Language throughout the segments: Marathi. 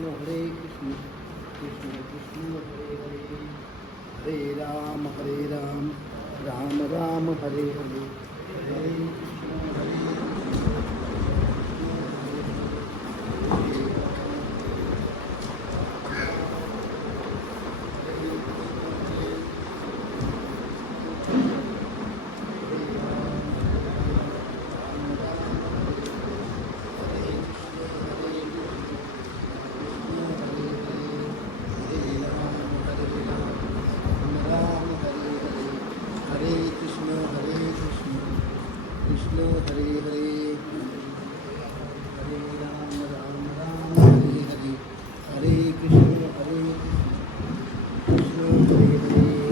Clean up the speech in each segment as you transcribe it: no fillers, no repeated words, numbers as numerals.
कृष्ण हरे कृष्ण कृष्ण कृष्ण हरे हरे हरे राम राम राम हरे हरे हरे कृष्ण कृष्ण हरे हरे हरे राम हरे हरे हरे कृष्ण कृष्ण हरे हरे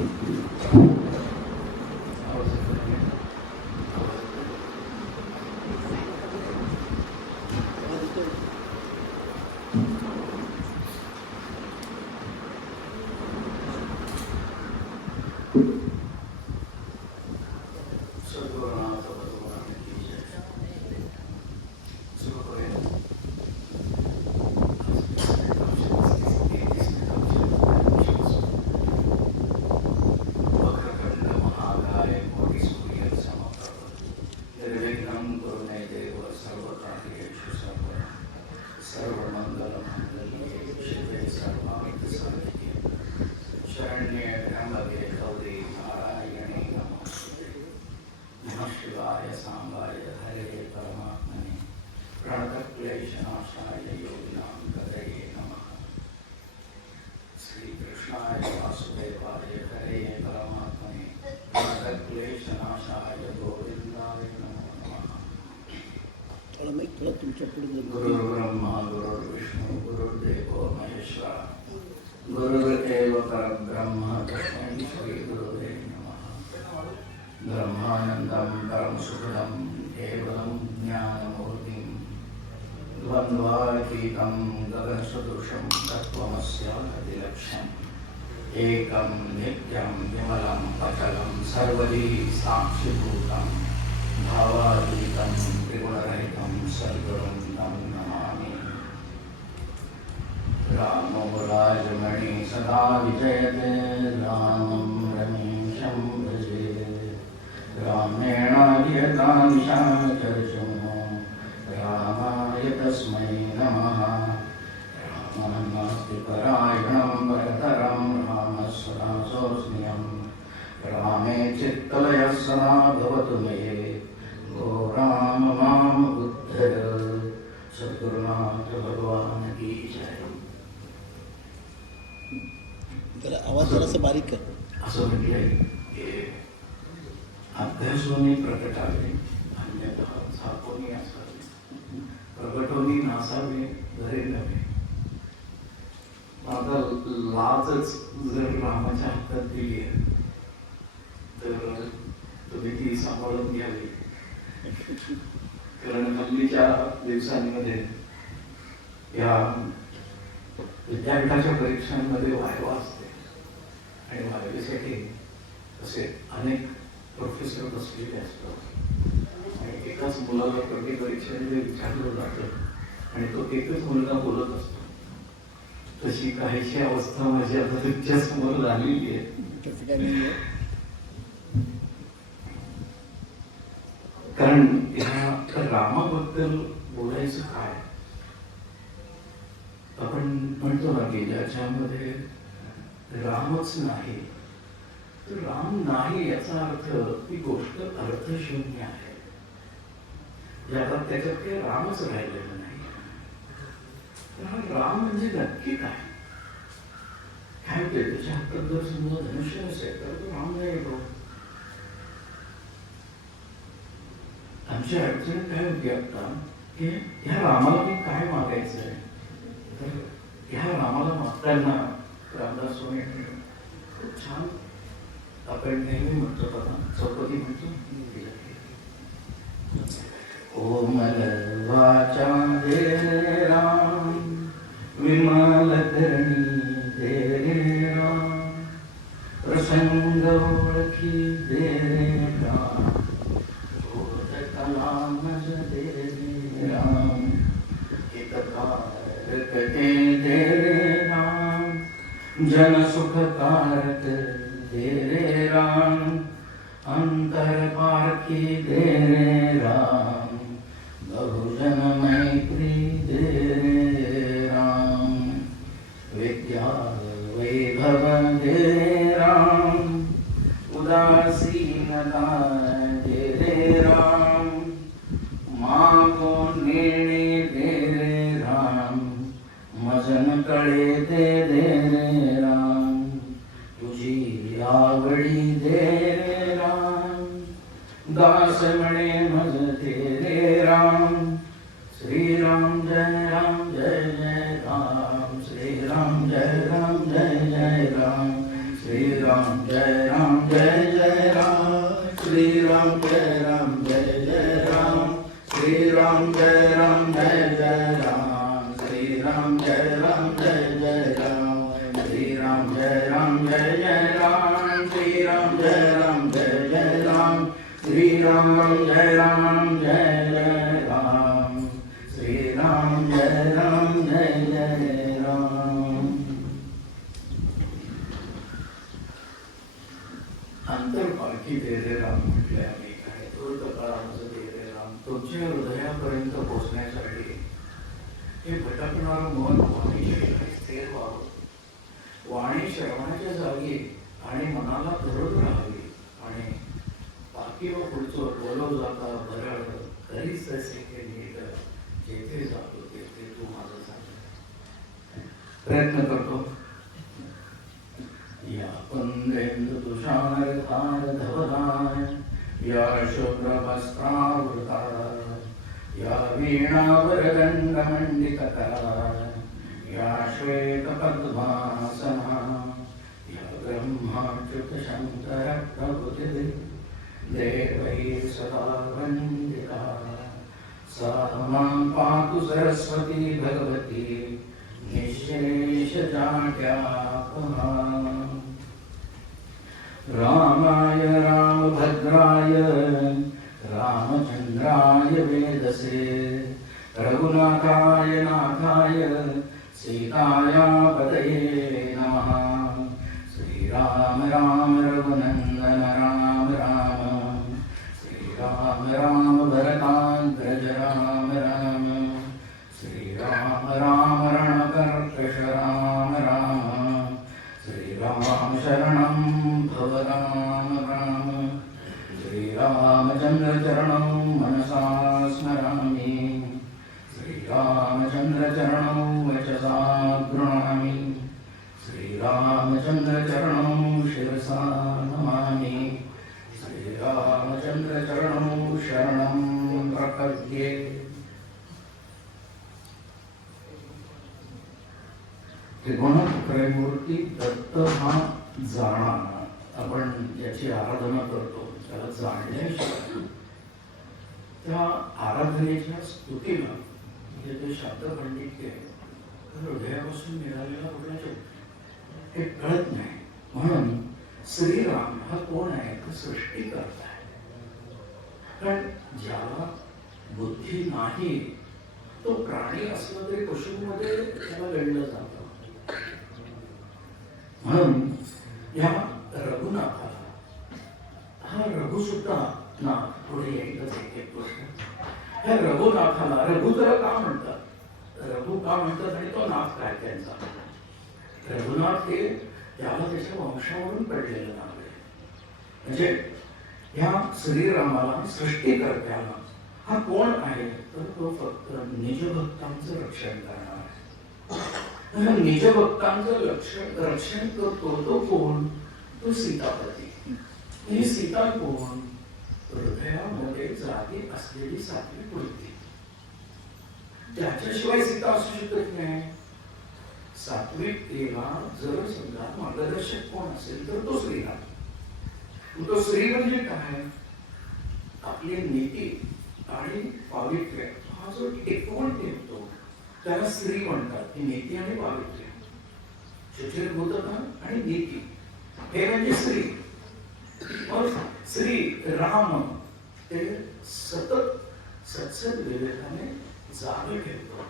गुरुर्ब्रह्मा गुरुर्विष्णु गुरुर्देवो महेश्वरा गुरुर्देव परब्रह्म तस्मै श्री गुरुवे नमः। ब्रह्मानन्दं परमसुखदं केवलं ज्ञानमूर्तिं द्वन्द्वातीतं गगनसदृशं तत्त्वमस्यादिलक्ष्यम् एकं नित्यं विमलं अचलं सर्वदी साक्षिभूतं भावातीतं त्रिगुणरहितं सद्गुरुं तं नमामि। रामो राजमणि सदा विजयते रामं रमेशं भजे रामेणाधियतां निशाचरचूनो रामाय तस्मै नमः। रामनास्ति परायणं परतरं रामस्वदासोऽस्म्यहं रामे चित्तलयः सदा भवतु मे गो राम माम उद्धर। सद्गुरुनाथ भगवान की जय। जरा आवाज जरासा बारीक कर. असं म्हटलंय की अभ्यासोनी प्रकटावे अन्यतः झाकोनी असावे प्रकटोनी नासावे घरे नव्हे. आता लाचच जर रामाच्या हातात दिली आहे तर तुम्ही ती सांभाळून घ्यावी. कारण हल्लीच्या दिवसांमध्ये या विद्यापीठाच्या परीक्षांमध्ये वायवा असते आणि वायवेसाठी असे अनेक प्रोफेसर बसलेले असतात आणि एकाच मुलाला प्रति परीक्षेमध्ये विचारलं जातं आणि तो एकच मुलगा बोलत असतो. तशी काहीशी अवस्था माझी आता तुमच्या समोर झालेली आहे. तसं काय नाही आहे. कारण ह्या रामाबद्दल बोलायचं काय. आपण म्हणतो ना की ज्याच्यामध्ये रामच नाही तर राम नाही याचा अर्थ ती गोष्ट अर्थशून्य आहे. ज्यात त्याच्यात काही रामच राहिलेलं नाही. तर हा राम म्हणजे नक्की काय काय होते. त्याच्या हातात जर समजा धनुष्य असेल तर तो राम नाही येतो. आमची अडचण काय होती आता की ह्या रामाला मी काय मागायचं आहे. तर ह्या रामाला मागताना रामदास स्वामी खूप छान आपण नेहमी म्हणतो बघा चौपदी म्हणतो कोमल वाचा दे राम विमल धरणी दे राम प्रसंग ओळखी दे राम बोध कलामज दे राम हितकार रखते तेरे राम, जन सुख कारक तेरे राम, अंतर पारखी तेरे राम, बहुजन मैत्री तेरे राम, विद्या वैभव तेरे राम, उदासीनता तेरे राम, माँ को निर्णय तेरे राम, मजन कळे तेरे राम, तुझी आवडी तेरे राम, दास म्हणे मज तेरे राम, श्री राम जय राम जय जय राम, श्री राम जय राम जय जय राम, श्री राम जय राम जय जय राम, श्री राम जय राम जय जय राम, श्री राम जय राम जय जय राम, श्री राम जय राम जय जय राम, श्री राम जय राम जय जय राम, श्री राम जय राम जय जय राम, श्री राम जय राम जय जय राम, श्री राम जय राम जय जय राम. अंतरपारखी तेरे राम म्हटले आम्ही आणि दूरकाळाचं तेरे राम तुमच्या हृदयापर्यंत पोहोचण्यासाठी हे भटकणारं मन वाणीच्या स्थिर व्हावं, वाणी श्रवणाच्या जागी आणि मनाला धरत राहावी आणि बाकी व पुढचं बोलव जाता भरळ तरीच तसे हे नीट जेथे जातो तेथे तू माझं सांग. प्रयत्न करतो. या पंदेंदु तुषार तार धवलाय, या शुभ्र वस्त्रावृताय, या वीणावरदंड मंडितकराय, या श्वेत पद्मासना, या ब्रह्माच्युत शंकर प्रभुति देवै सदा वंदिता, सा मां पातु सरस्वती भगवती निःशेष जाड्यापहा. रामाय रामभद्राय रामचंद्राय वेदसे, रघुनाथाय नाथाय सीताया पतये नमः. श्रीराम राम रघुनंदन राम राम, श्रीराम राम भरताग्रज राम राम, श्रीराम राम रणकर्कश राम राम, श्रीराम शरणं भव राम राम, श्रीरामचंद्र चरणं मनसा स्मरामि, श्रीरामचंद्र चरणं वचसा गृह्णामि, श्रीरामचंद्र चरणं शिरसा नमामि, श्रीरामचंद्र चरणं शरणं प्रपद्ये. त्रिगुणत्रयमूर्ती दत्त हा जाणा, आपण याची आराधना करतो, त्याला जाणण्याशिवाय त्या आराधनेच्या स्तुतीला म्हणजे ते शब्द पंडित हृदयापासून मिळालेला कुठला शब्द हे कळत नाही. म्हणून श्रीराम हा कोण आहे तर सृष्टीकर्ता आहे. कारण ज्याला बुद्धी नाही तो प्राणी असला तरी पशूमध्ये त्याला गणलं जातं. म्हणून या रघुनाथाला, हा रघु सुद्धा नाथ पुढे येईलच एक गोष्ट. ह्या रघुनाथाला रघु तर का म्हणतात, रघु का म्हणतात आणि तो नाथ काय त्यांचा. रघुनाथ हे त्याला त्याच्या वंशावरून पडलेलं नाव आहे. म्हणजे ह्या श्रीरामाला सृष्टीकर्त्याला हा कोण आहे तर तो फक्त निजभक्तांचं रक्षण करणार आहे. निजभक्तांचं रक्षण करतो तो कोण, तो सीतापती. ही सीता कोण, हृदयामध्ये जागी असलेली सात्विक वृत्ती. त्याच्याशिवाय सीता असू शकत नाही. सात्विकतेला जर समजा मार्गदर्शक कोण असेल तर तो श्रीराम. तो श्री म्हणजे काय, आपली नीती आणि पावित्र्य हा जो टिकवून ठेवतो त्याला श्री म्हणतात. ही नीती आणि पावित्र्य, शुचिर्भूतता आणि नीती हे म्हणजे श्री. मग श्री राम ते सतत सत्सद विवेकाने जाग ठेवतो.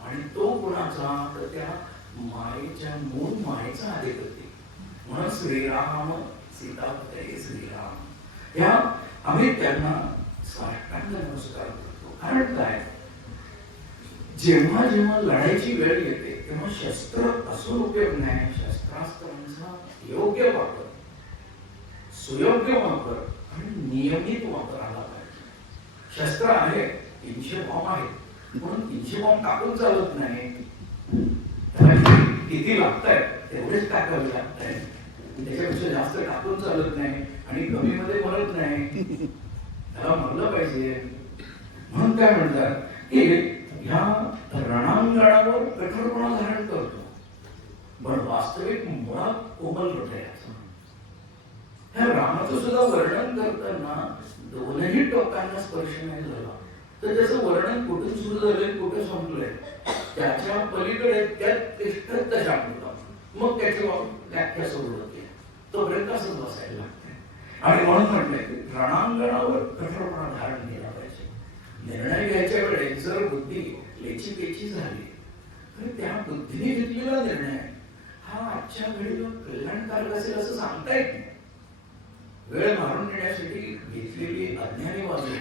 आणि तो कुणाचा, तर त्या मायेच्या मूळ मायेचा अधिपती. म्हणून श्रीराम सीतापते श्रीराम या आम्ही त्यांना साष्टांग नमस्कार करतो. कारण काय, जेव्हा जेव्हा लढाईची वेळ येते तेव्हा शस्त्र असून उपयोग नाही, शस्त्रास्त्रांचा योग्य वापर, सुयोग्य वापर आणि नियमित वापर आला पाहिजे. शस्त्र आहे, 300 बॉम्ब आहे, म्हणून 300 बॉम्ब टाकून चालत नाही. किती लागतायत तेवढेच टाकावे लागतायत, त्याच्यापेक्षा जास्त टाकून चालत नाही आणि कमी मध्ये मरत नाही, त्याला मरलं पाहिजे. म्हणून काय म्हणतात की ह्या रणांगणावर कठोरपणा धारण करतो, पण वास्तविक मुळात कोमल हृदयाचा. ह्या रामाचं सुद्धा वर्णन करताना दोनही टोकांना स्पर्श नाही झाला, तर त्याचं वर्णन कुठून सुरू झालंय कुठे संपलंय त्याच्या पलीकडे त्यात तिष्ठत दशांत, मग त्याची व्याख्या सुरू होते, तोपर्यंत असंच बसायला लागते. आणि म्हणून म्हटलंय की रणांगणावर कठोरपणा धारण केला पाहिजे. निर्णय घ्यायच्या वेळेस जर बुद्धी लेची पेची झाली तर त्या बुद्धीने घेतलेला निर्णय हा आजच्या घडीला कल्याणकारक असेल असं सांगता येत नाही. वेळ मारून नेण्यासाठी घेतलेली अज्ञानी बाजू,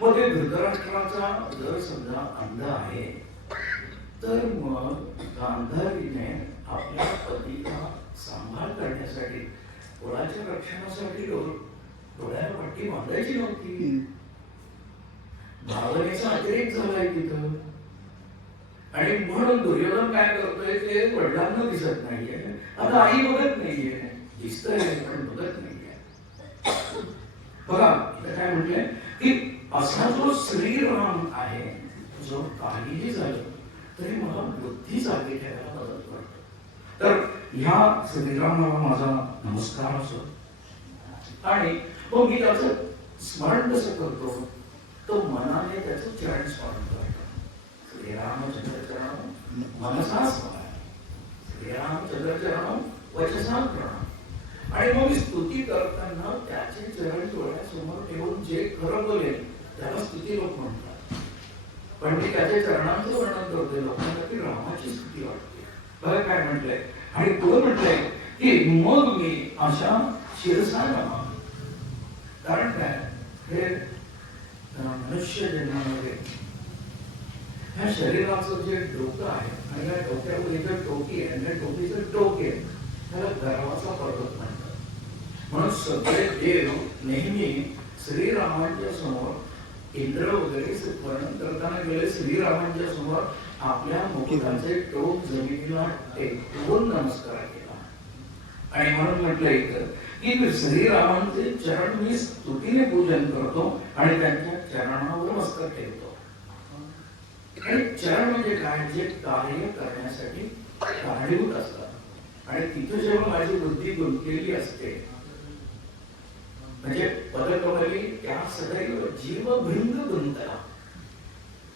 मग ते धृतराष्ट्राचा जर समजा अंध आहे तर मग गांधारीने आपल्या पतीचा सांभाळ करण्यासाठी, कुळाच्या रक्षणासाठी डोळ्याला पट्टी बांधायची नव्हती. भावनेचा अतिरेक झालाय तिथं, आणि म्हणून दुर्योधन काय करतोय ते वडिलांना दिसत नाहीये, आता आई बघत नाहीये, दिसतंय पण बघत नाहीये. बघा इथं काय म्हटलंय की असा जो श्रीराम आहे, जो काहीही झालं तरी मला बुद्धी जागी ठेवायला मदत करतो. तर ह्या श्रीरामाला माझा नमस्कार असो. आणि मग मी त्याचं स्मरण कसं करतो, तो मनाने त्याचं चरण स्मरण करतो. श्रीरामचंद्र चरण मनसा स्मरण, श्रीरामचंद्र चरण वचसा प्रणम. आणि मग स्तुती करताना त्याचे चरण डोळ्यासमोर ठेवून जे खरं बोलेल त्याला स्तुती लोक म्हणतात, पण मी त्याच्या चरणांचं वर्णन करतोय लोकांना की रामाची स्तुती वाटते. बघा काय म्हटलंय, आणि तो म्हटलंय की मग मी अशा शिरसा नमा. कारण काय, हे मनुष्य जन्मामध्ये ह्या शरीराचं जे डोकं आहे आणि या डोक्यावर इथं टोकी आहे आणि टोकीचं टोक आहे, त्याला गर्वाचा पर्वत म्हणतात. म्हणून सगळे देव नेहमी श्रीरामांच्या समोर, इंद्र वगैरे वर्णन करताना गेले श्रीरामांच्या समोर आपल्या मुकुटाचे टोक जमिनीला टेकवून नमस्कार केला. आणि म्हणून म्हटलं इथं की श्रीरामांचे चरण मी स्तुतीने पूजन करतो आणि त्यांच्या चरणावर मस्तक ठेवतो. आणि चरण म्हणजे काय, जे कार्य करण्यासाठी कारणीभूत असतात. आणि तिथं जेव्हा माझी बुद्धी गुंतलेली असते, म्हणजे पदकवली त्या सदैव जीवभृंग गुंतला,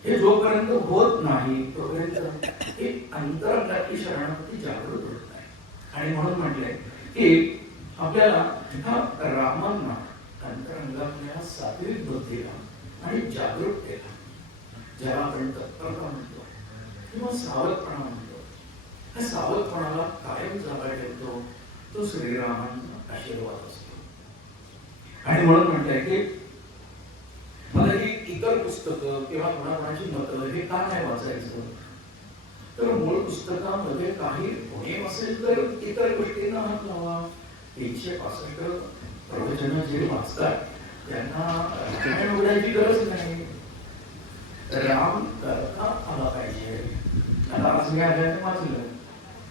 हे जोपर्यंत होत नाही तोपर्यंत एक अंतरंगातली शरणागती जागृत होत नाही. आणि म्हणून म्हटलंय की आपल्याला ह्या रामांना अंतरंगातल्या सात्विक बुद्धीला आणि जागरूकतेला, ज्याला आपण तत्परता म्हणतो किंवा सावधपणा म्हणतो, त्या सावधपणाला कायम जागा ठेवतो तो श्रीरामांचा आशीर्वाद असतो. आणि म्हणून म्हणताय की मला ही इतर पुस्तकं किंवा कोणाकोणाची मतं हे का नाही वाचायचं, तर मूळ पुस्तकामध्ये काही उणीव असेल तर इतर गोष्टींना हात लावा. 365 प्रवचन जे वाचतात त्यांना उघडायची गरज नाही. राम करता आला पाहिजे. आता आज मी आल्याने वाचलं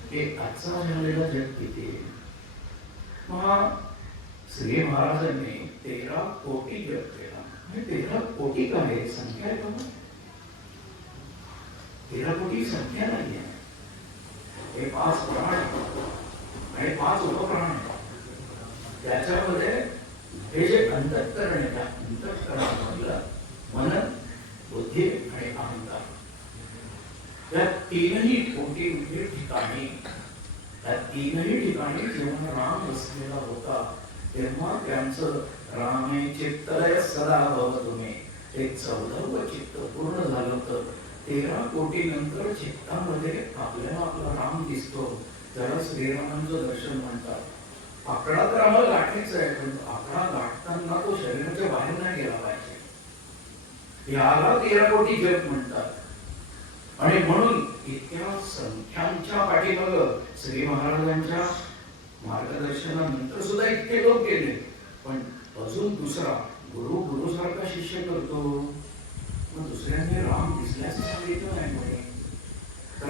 की आजचा झालेला जग किती, श्री महाराजांनी 13 कोटी जप केला. 13 कोटी काय संख्या आहे का? 13 कोटी संख्या नाही आहे. हे 5 प्राण आणि 5 उपप्राण आहेत. त्याच्यामध्ये हे जे अंतःकरण आहे, त्या अंतःकरणामधलं मन, बुद्धी आणि अहंकार, या तीनही कोटी ठिकाणी, त्या तीनही ठिकाणी जेव्हा राम बसलेला होता तेव्हा त्यांचं रामे चित्तलय सदा भव तुम्ही, एक 14वं चित्त पूर्ण झालं होतं. 13 कोटी नंतर चित्तामध्ये आपल्याला आपला राम दिसतो, त्याला श्रीरामांचं दर्शन म्हणतात. आकडा तर आम्हाला गाठायचा आहे, पण आकडा गाठताना तो शरीराच्या बाहेर नाही गेला पाहिजे. याला 13 कोटी जप म्हणतात. आणि म्हणून इतक्या संख्यांच्या पाठीमाग श्री महाराजांच्या मार्गदर्शनानंतर सुद्धा इतके लोक गेले. पण अजून दुसरा गुरु गुरुसारखा शिष्य करतो, मग दुसऱ्यांनी राम दिसल्याचं सांगितलं नाही. म्हणे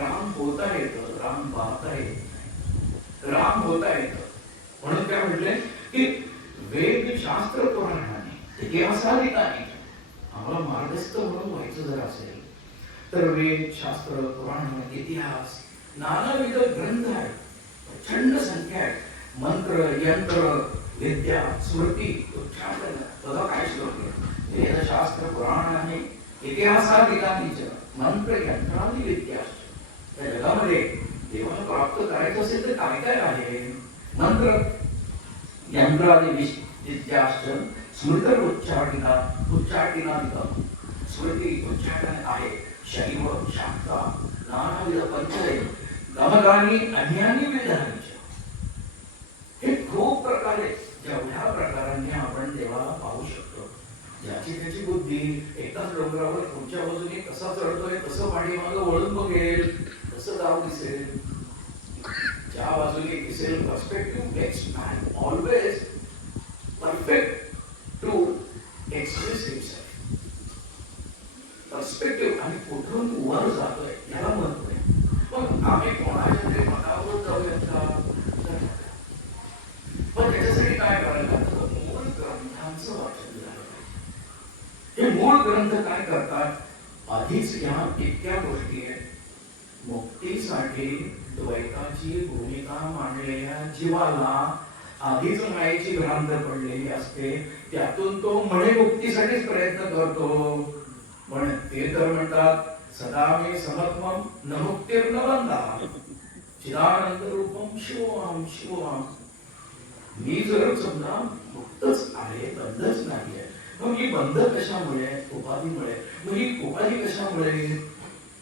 राम होता येतं, राम पाहता येत नाही. राम होता येतं म्हणून काय म्हटले की वेद शास्त्र पुराणाने इतिहासाधिकाने आम्हाला मार्गस्थ म्हणून व्हायचं जर असेल तर वेद शास्त्र पुराण इतिहास नानाविध ग्रंथ आहेत, प्रचंड संख्या आहे. मंत्र यंत्र विद्या स्मृती उच्चाटन बघा काय श्लोक आहे. वेद शास्त्र पुराण आणि इतिहासाधिकानीच मंत्र यंत्रादी विद्या. त्या जगामध्ये देवाला प्राप्त करायचं असेल तर काय काय आहे. मंत्र यंत्रादी विद्याश्च स्मृती उच्चाटनादिकम. स्मृती उच्चाटन आहे. शैव शाक्ता नानाविध पंचदैव गमगानी अन्यानी विधानीच. हे खूप प्रकारे जेवढ्या प्रकारांनी आपण देवाला पाहू शकतो. ज्याची त्याची बुद्धी एकाच डोंगरावर पुढच्या बाजूने कसा चढतोय, कसं पाठीमागं वळून बघेल, कसं गाव दिसेल, ज्या बाजूने दिसेल. Perspective makes man always perfect to express himself. Perspective आणि कुठून वर जातोय याला महत्व आहे. मग आम्ही कोणाच्या तरी मतावर जाऊयात का? पण त्याच्यासाठी काय करायला लागतं? मूळ ग्रंथांचं वाचन झालं. हे मूळ ग्रंथ काय करतात? आधीच या इतक्या गोष्टी आहेत. मुक्तीसाठी द्वैताची भूमिका मांडलेल्या जीवाला आधीच मायेची भ्रांत पडलेली असते. त्यातून तो म्हणे मुक्तीसाठीच प्रयत्न करतो. पण ते तर म्हणतात सदा मे समत्वम न मुक्तिर्न बंधा चिदानंद रूपम शिवम शिवम. मी जर समजा मुक्तच आहे, बंधच नाहीये, मग ही बंध कशामुळे? उपाधीमुळे. मग ही उपाधी कशामुळे?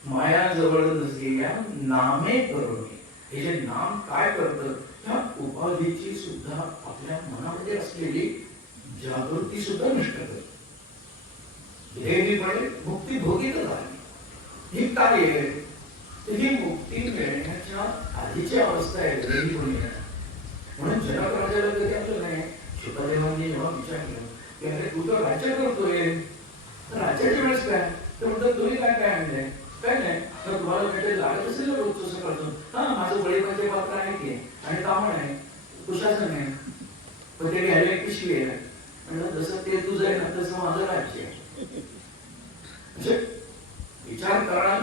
माया जवळ नसलेल्या नामे करुणे. हे जे नाम काय करतं? त्या उपाधीची सुद्धा आपल्या मनामध्ये असलेली जागृती सुद्धा नष्ट करतं. देवीपणे मुक्ती भोगीत झाली. ही काय आहे? ही मुक्ती मिळण्याच्या आधीची अवस्था आहे देवीपणे. म्हणून जनक राजाला कधी आपलं नाही. शुकदेवांनी जेव्हा विचारलं की अरे तू तर राज्य करतोय, राज्याच्या वेळेस काय? तर म्हणतात तुम्ही काय काय आणलंय? काय नाही. तर तुम्हाला काहीतरी लागत असेल ना रोजचं सकाळचं. हा माझं बळीपाचे पात्र आहे की, आणि कामण आहे, कुशासन आहे, पण ते घ्यायला एक पिशवी आहे. म्हणलं जसं ते तुझं आहे ना तसं माझं राज्य आहे. म्हणजे विचार करा,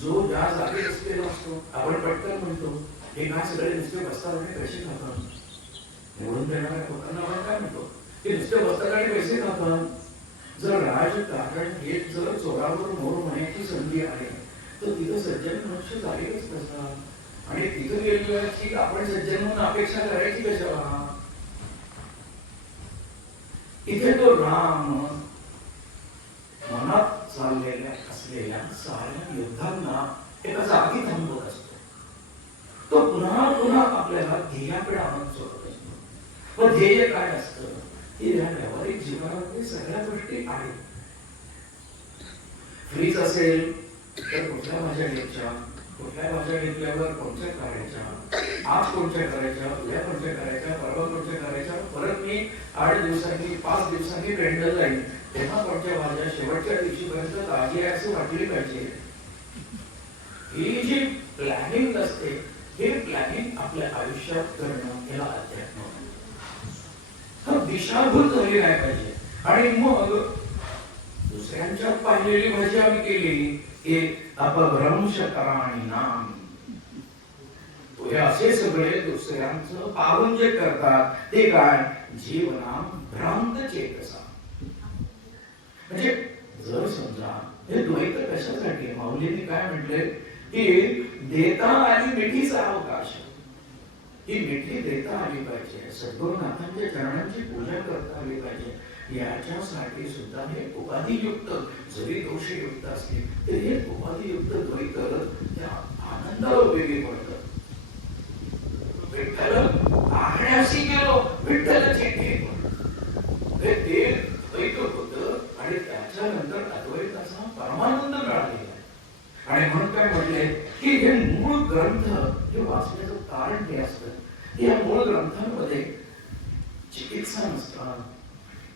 जो ज्या जागी असलेला असतो आपण पटकन म्हणतो हे काय सगळे नुसते बसतात पैसे खातात. निवडून देणाऱ्या लोकांना आपण काय म्हणतो की नुसते बसतात आणि पैसे खातात. जर राजकारण हे जर चोरावर मोर होण्याची संधी आहे तर तिथं सज्जन मनुष्य जागेच नसतात. आणि तिथं गेलेलं की आपण सज्जन म्हणून अपेक्षा करायची कशाला? इथे तो राम मनात चाललेल्या असलेल्या साऱ्या युद्धांना एका जागी थांबवत असतो. तो पुन्हा पुन्हा आपल्याला ध्येयाकडे आणून सोडत असतो. व ध्येय काय असतं? की या व्यावहारिक जीवनामध्ये सगळ्या गोष्टी आहेत. फ्रीज असेल तर कुठल्या भाज्या घ्यायच्या, कुठल्या भाज्या घेतल्यावर कोणत्या करायच्या, आज कोणत्या करायच्या, उद्या कोणत्या करायच्या, परवा कोणत्या करायच्या, परत मी 8 दिवसांनी 5 दिवसांनी रेंडर जाईल तेव्हा कोणत्या भाज्या शेवटच्या दिवशीपर्यंत ताजी आहे असं वाटली पाहिजे. ही जी प्लॅनिंग असते हे प्लॅनिंग आपल्या आयुष्यात करणं याला अध्यात्म. दिशाभूल झाली नाही पाहिजे. आणि मग दुसऱ्यांच्यात पाहिलेली भाजी आम्ही केली की अपभ्रंश कराणी नाम. हे असे सगळे दुसऱ्यांचं पाहून जे करतात ते काय? जीवनाम भ्रांत चेतसा. म्हणजे जर समजा हे द्वैत कशासाठी? माऊलीने काय म्हटले की देता आणि मिठीचा अवकाश. ही मिठी देता आली पाहिजे, सद्गुरुनाथांच्या चरणांची पूजा करता आली पाहिजे. याच्यासाठी सुद्धा हे उपाधियुक्त जरी दोषयुक्त असले तरी हे उपाधियुक्त द्वैत त्या आनंदाला उपयोगी पडतं. विठ्ठल पाहण्याशी गेलो, विठ्ठलाची ठेव हे ते द्वैत होतं आणि त्याच्यानंतर अद्वैताचा परमानंद मिळालेला. आणि म्हणून काय म्हटले की हे मूळ ग्रंथ हे वाचण्याचं कारण हे असतं. या मूळ ग्रंथांमध्ये चिकित्सा नसतात.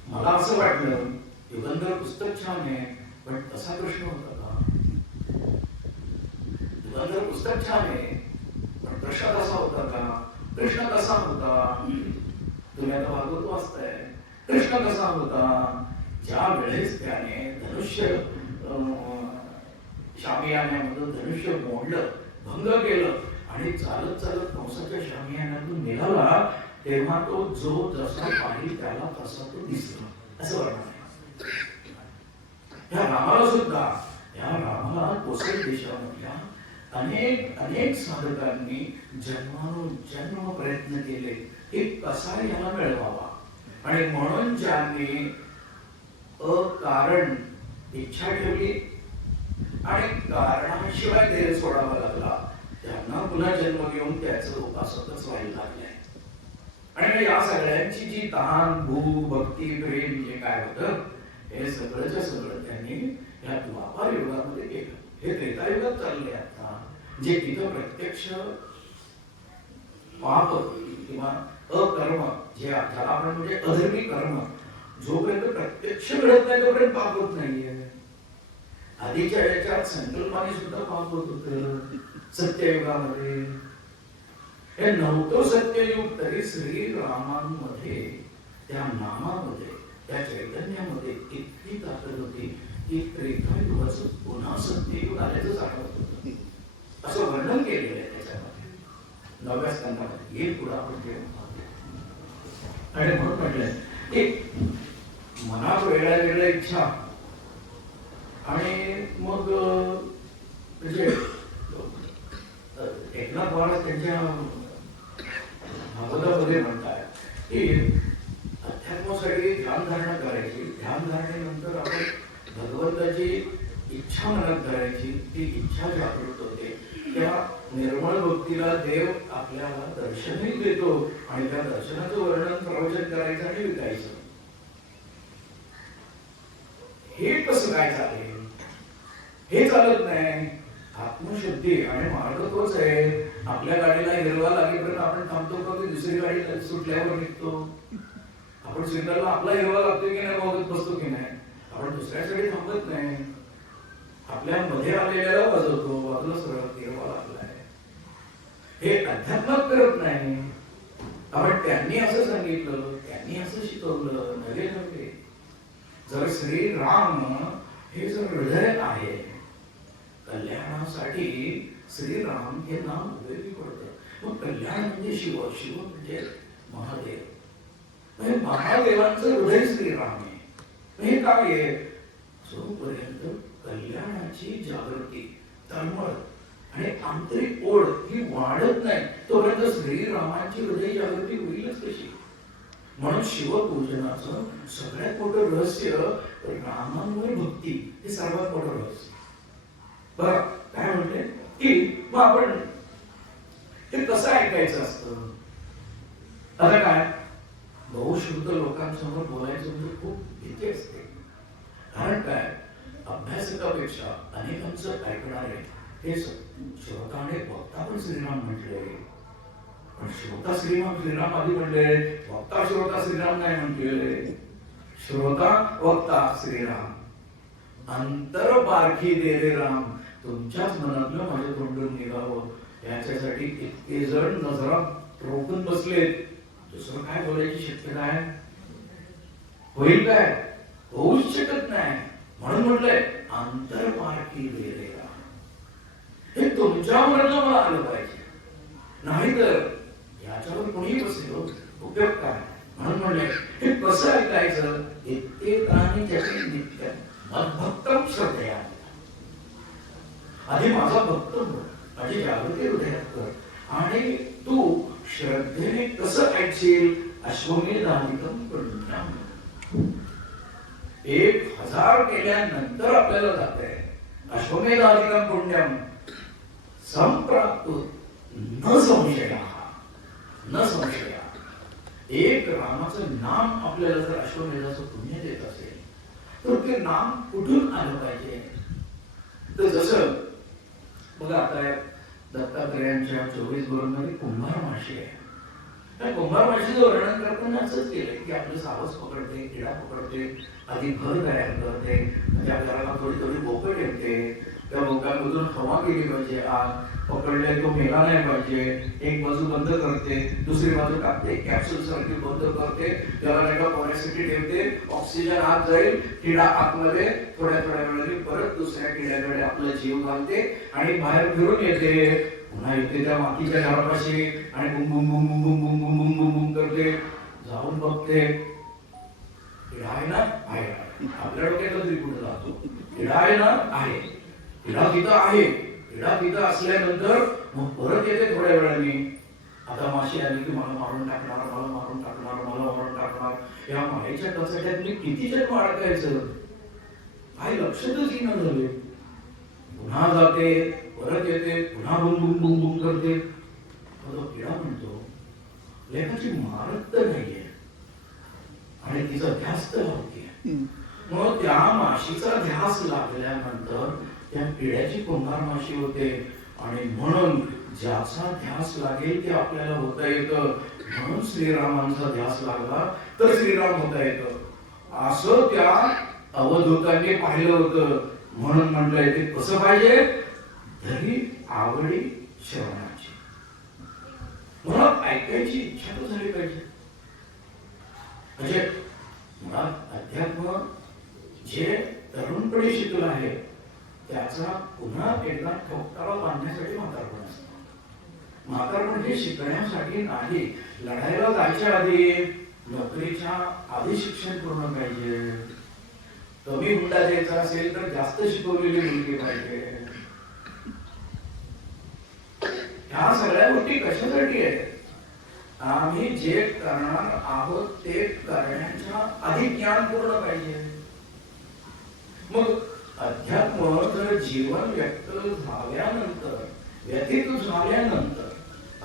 मला असं वाटलं युगंधर पुस्तक छान आहे, पण तसा प्रश्न होता का? युगंधर पुस्तक छान आहे, पण प्रश्न कसा होता का? प्रश्न कसा होता? तुम्ही आता भागवत वाचताय, प्रश्न कसा होता? ज्या वेळेस त्याने धनुष्य शामियान्यामधून धनुष्य मोडलं, भंग केलं आणि चालत चालत कंसाच्या शामियान्यातून निघाला, तेव्हा तो जो जसा पाहिल त्याला तसा तो दिसला, असं वर्णन आहे. या रामाला सुद्धा, या रामाला कोसळ देशामधल्या अनेक साधकांनी जन्मानुजन्म प्रयत्न केले की कसा याला मिळवावा. आणि म्हणून ज्यांनी अकारण इच्छा ठेवली आणि कारणाशिवाय देह सोडावा लागला, त्यांना पुन्हा जन्म घेऊन त्याचं उपासकच व्हायला लागले. आणि या सगळ्यांची जी तहान, भूक, भक्ती, प्रेम जे काय होतं, हे सगळंच्या सगळं त्यांनी या द्वापार युगामध्ये केलं. हे त्रेतायुगात चालले आता, जे तिथं प्रत्यक्ष पाप किंवा अकर्म जे ज्याला आपण म्हणजे अधर्मी कर्म जोपर्यंत प्रत्यक्ष घडत नाही तोपर्यंत पाप होत नाहीये. आधीच्या याच्यात संकल्पाने सुद्धा पाप होत होत सत्ययुगामध्ये. हे नव्हतं सत्ययुग तरी श्रीरामांमध्ये, त्या नामामध्ये, त्या चैतन्यामध्ये इतकी ताकद होती की त्रेतायुगाचं पुन्हा सत्ययुग आल्याचं आठवत होतं. असं वर्णन केलेलं आहे त्याच्यामध्ये 9व्या स्कंदामध्ये. येईल पुढे आपण ते आणि म्हणून म्हटलंय एक मनात वेगळ्या वेगळ्या इच्छा आणि मग म्हणजे एकनाथ महाराज त्यांच्या भागवतामध्ये म्हणतात की अध्यात्मासाठी ध्यानधारणा करायची, ध्यानधारणेनंतर आपण भगवंताची इच्छा मनात धरायची, ती इच्छा जागृत होते. त्या निर्मळ भक्तीला देव आपल्याला दर्शनही देतो आणि त्या दर्शनाचं वर्णन प्रवचन करायचं आणि विकायचं. हे कसं काय चालेल? हे चालत नाही. आत्मशुद्धी आणि मार्ग तोच आहे. आपल्या गाडीला हिरवा लागेपर्यंत आपण थांबतो का? की दुसरी गाडी सुटल्यावर निघतो? आपण सिग्नलला आपला हिरवा लागतो की नाही बघत बसतो की नाही? आपण दुसऱ्यासाठी थांबत नाही. आपल्या मध्ये आलेल्याला वाजवतो, बाजूला सरळ हिरवा लागलाय. हे अध्यात्मात करत नाही. आपण त्यांनी असं सांगितलं, त्यांनी असं शिकवलं, नवे नव्हे. जर श्रीराम हे जर हृदय आहे, कल्याणासाठी श्रीराम हे नाम उपयोगी पडतं. मग कल्याण म्हणजे शिव, शिव म्हणजे महादेव. महादेवांचं हृदय श्रीराम आहे. हे काय आहे? जोपर्यंत कल्याणाची जागृती, तळमळ आणि आंतरिक ओढ ही वाढत नाही तोपर्यंत श्रीरामाची हृदय जागृती होईलच कशी? म्हणून शिवपूजनाचं सगळ्यात मोठं रहस्य रामामुळे भक्ती हे सर्वात मोठं रहस्य. बरं काय म्हणते की मग आपण हे कसं ऐकायचं असतं? आता काय बहुश्रुत लोकांसमोर बोलायचं म्हणजे खूप भीती असते. कारण काय अभ्यासकापेक्षा अनेकांचं ऐकणारे हे श्रोताने वक्ता पण श्रीराम म्हटले, पण श्रोता श्रीराम आधी म्हणले, वक्ता श्रोता श्रीराम नाही म्हटले. श्रोता वक्ता श्रीराम, अंतर बारखी दे रे राम, तुमच्याच मनातलं माझ्या तोंडून निघावं याच्यासाठी इतके जण नजरा रोखून बसलेत. दुसरं काय बोलायची शक्यता आहे? होईल काय? होऊच शकत नाही. म्हणून म्हटलंय अंतर बारखी दे रे राम. हे तुमच्या मनातलं मला आलं पाहिजे, नाहीतर याच्यावर कोणीही बसेल उपयोग काय? म्हणून म्हणले हे कसं ऐकायचं? इतके त्याचे नित्य मद्भक्तम श्रद्धया. आधी माझा भक्त हो, माझी जागृती हृदयात कर आणि तू श्रद्धेने कसं ऐकशील? अश्वमेधाधिकम पुण्यम. 1000 केल्यानंतर आपल्याला जात आहे. अश्वमेधाधिकं पुण्यम संप्राप्तो न संशया, न संशया. एक रामाचं नाम आपल्याला जर अश्वमेधाचं पुण्य देत असेल तर ते नाम कुठून आलं पाहिजे. तर जसं बघा आता दत्तात्रेयांच्या 24 गुरूंमध्ये कुंभार माशी आहे. त्या कुंभार माशीचं वर्णन करताना असंच केलंय की आपलं सावज पकडते, किडा पकडते, आधी घर तयार करते, त्या घराला थोडी थोडी बोकड येते, त्या बोकांमधून हवा गेली पाहिजे, आत पकडले तो मेला नाही पाहिजे, एक बाजू बंद करते, दुसरी बाजू टाकते, कॅप्सूल सारखी बंद करते, त्याला नाही का पोरॅसिटी ठेवते, ऑक्सिजन आत जाईल, किडा आतमध्ये थोड्या थोड्या वेळाने परत दुसऱ्या किड्याकडे आपला जीव घालते आणि बाहेर फिरून येते, पुन्हा येते त्या मातीच्या घरापाशी आणि बुम बुम बुम बुम बुम बुम बुम बुम बुम करते. जाऊन बघते, किडा आहे ना, आहे. आपल्या डोक्यात तरी कुठे जातो, किडा आहे ना, आहे. किडा तिथं आहे. किडा तिथं असल्यानंतर मग परत येते थोड्या वेळाने. आता माशी आली की मला मारून टाकणार, मला मारून टाकणार, मला मारून टाकणार. या मायेच्या कचाट्यात मी किती जन्म अडकायचं, काही लक्षातच येणं झाले. पुन्हा जाते, परत येते, पुन्हा बुम बुम बुम बुम करते. तो किडा म्हणतो लेखाची मारत तर नाहीये आणि तिचा ध्यास तर होतीये. मग त्या माशीचा ध्यास लागल्यानंतर त्या किड्याची कुंभार माशी होते आणि म्हणून ज्याचा ध्यास लागेल ते आपल्याला होता येतं. म्हणून श्रीरामांचा ध्यास लागला तर श्रीराम होता येतं असं त्या अवधूतांनी पाहिलं होतं. म्हणून म्हटलंय ते कसं पाहिजे, धरी आवडी श्रवणाची, मुळात ऐकायची इच्छा तर झाली पाहिजे. म्हणजे मुळात अध्यात्म जे तरुणपणी शिकलं आहे त्याचा पुन्हा एकदा ठोकताळा बांधण्यासाठी म्हातारपण असतं. म्हातारपण हे शिकण्यासाठी नाही, लढायला जायच्या आधी, नोकरीच्या आधी शिक्षण पूर्ण पाहिजे. कमी हुंडा द्यायचा असेल तर जास्त शिकवलेली मुलगी पाहिजे. ह्या सगळ्या गोष्टी कशासाठी आहेत, आम्ही जे करणार आहोत ते करण्याच्या आधी ज्ञान पूर्ण पाहिजे. मग अध्यात्म जर जीवन व्यक्त झाल्यानंतर, व्यतीत झाल्यानंतर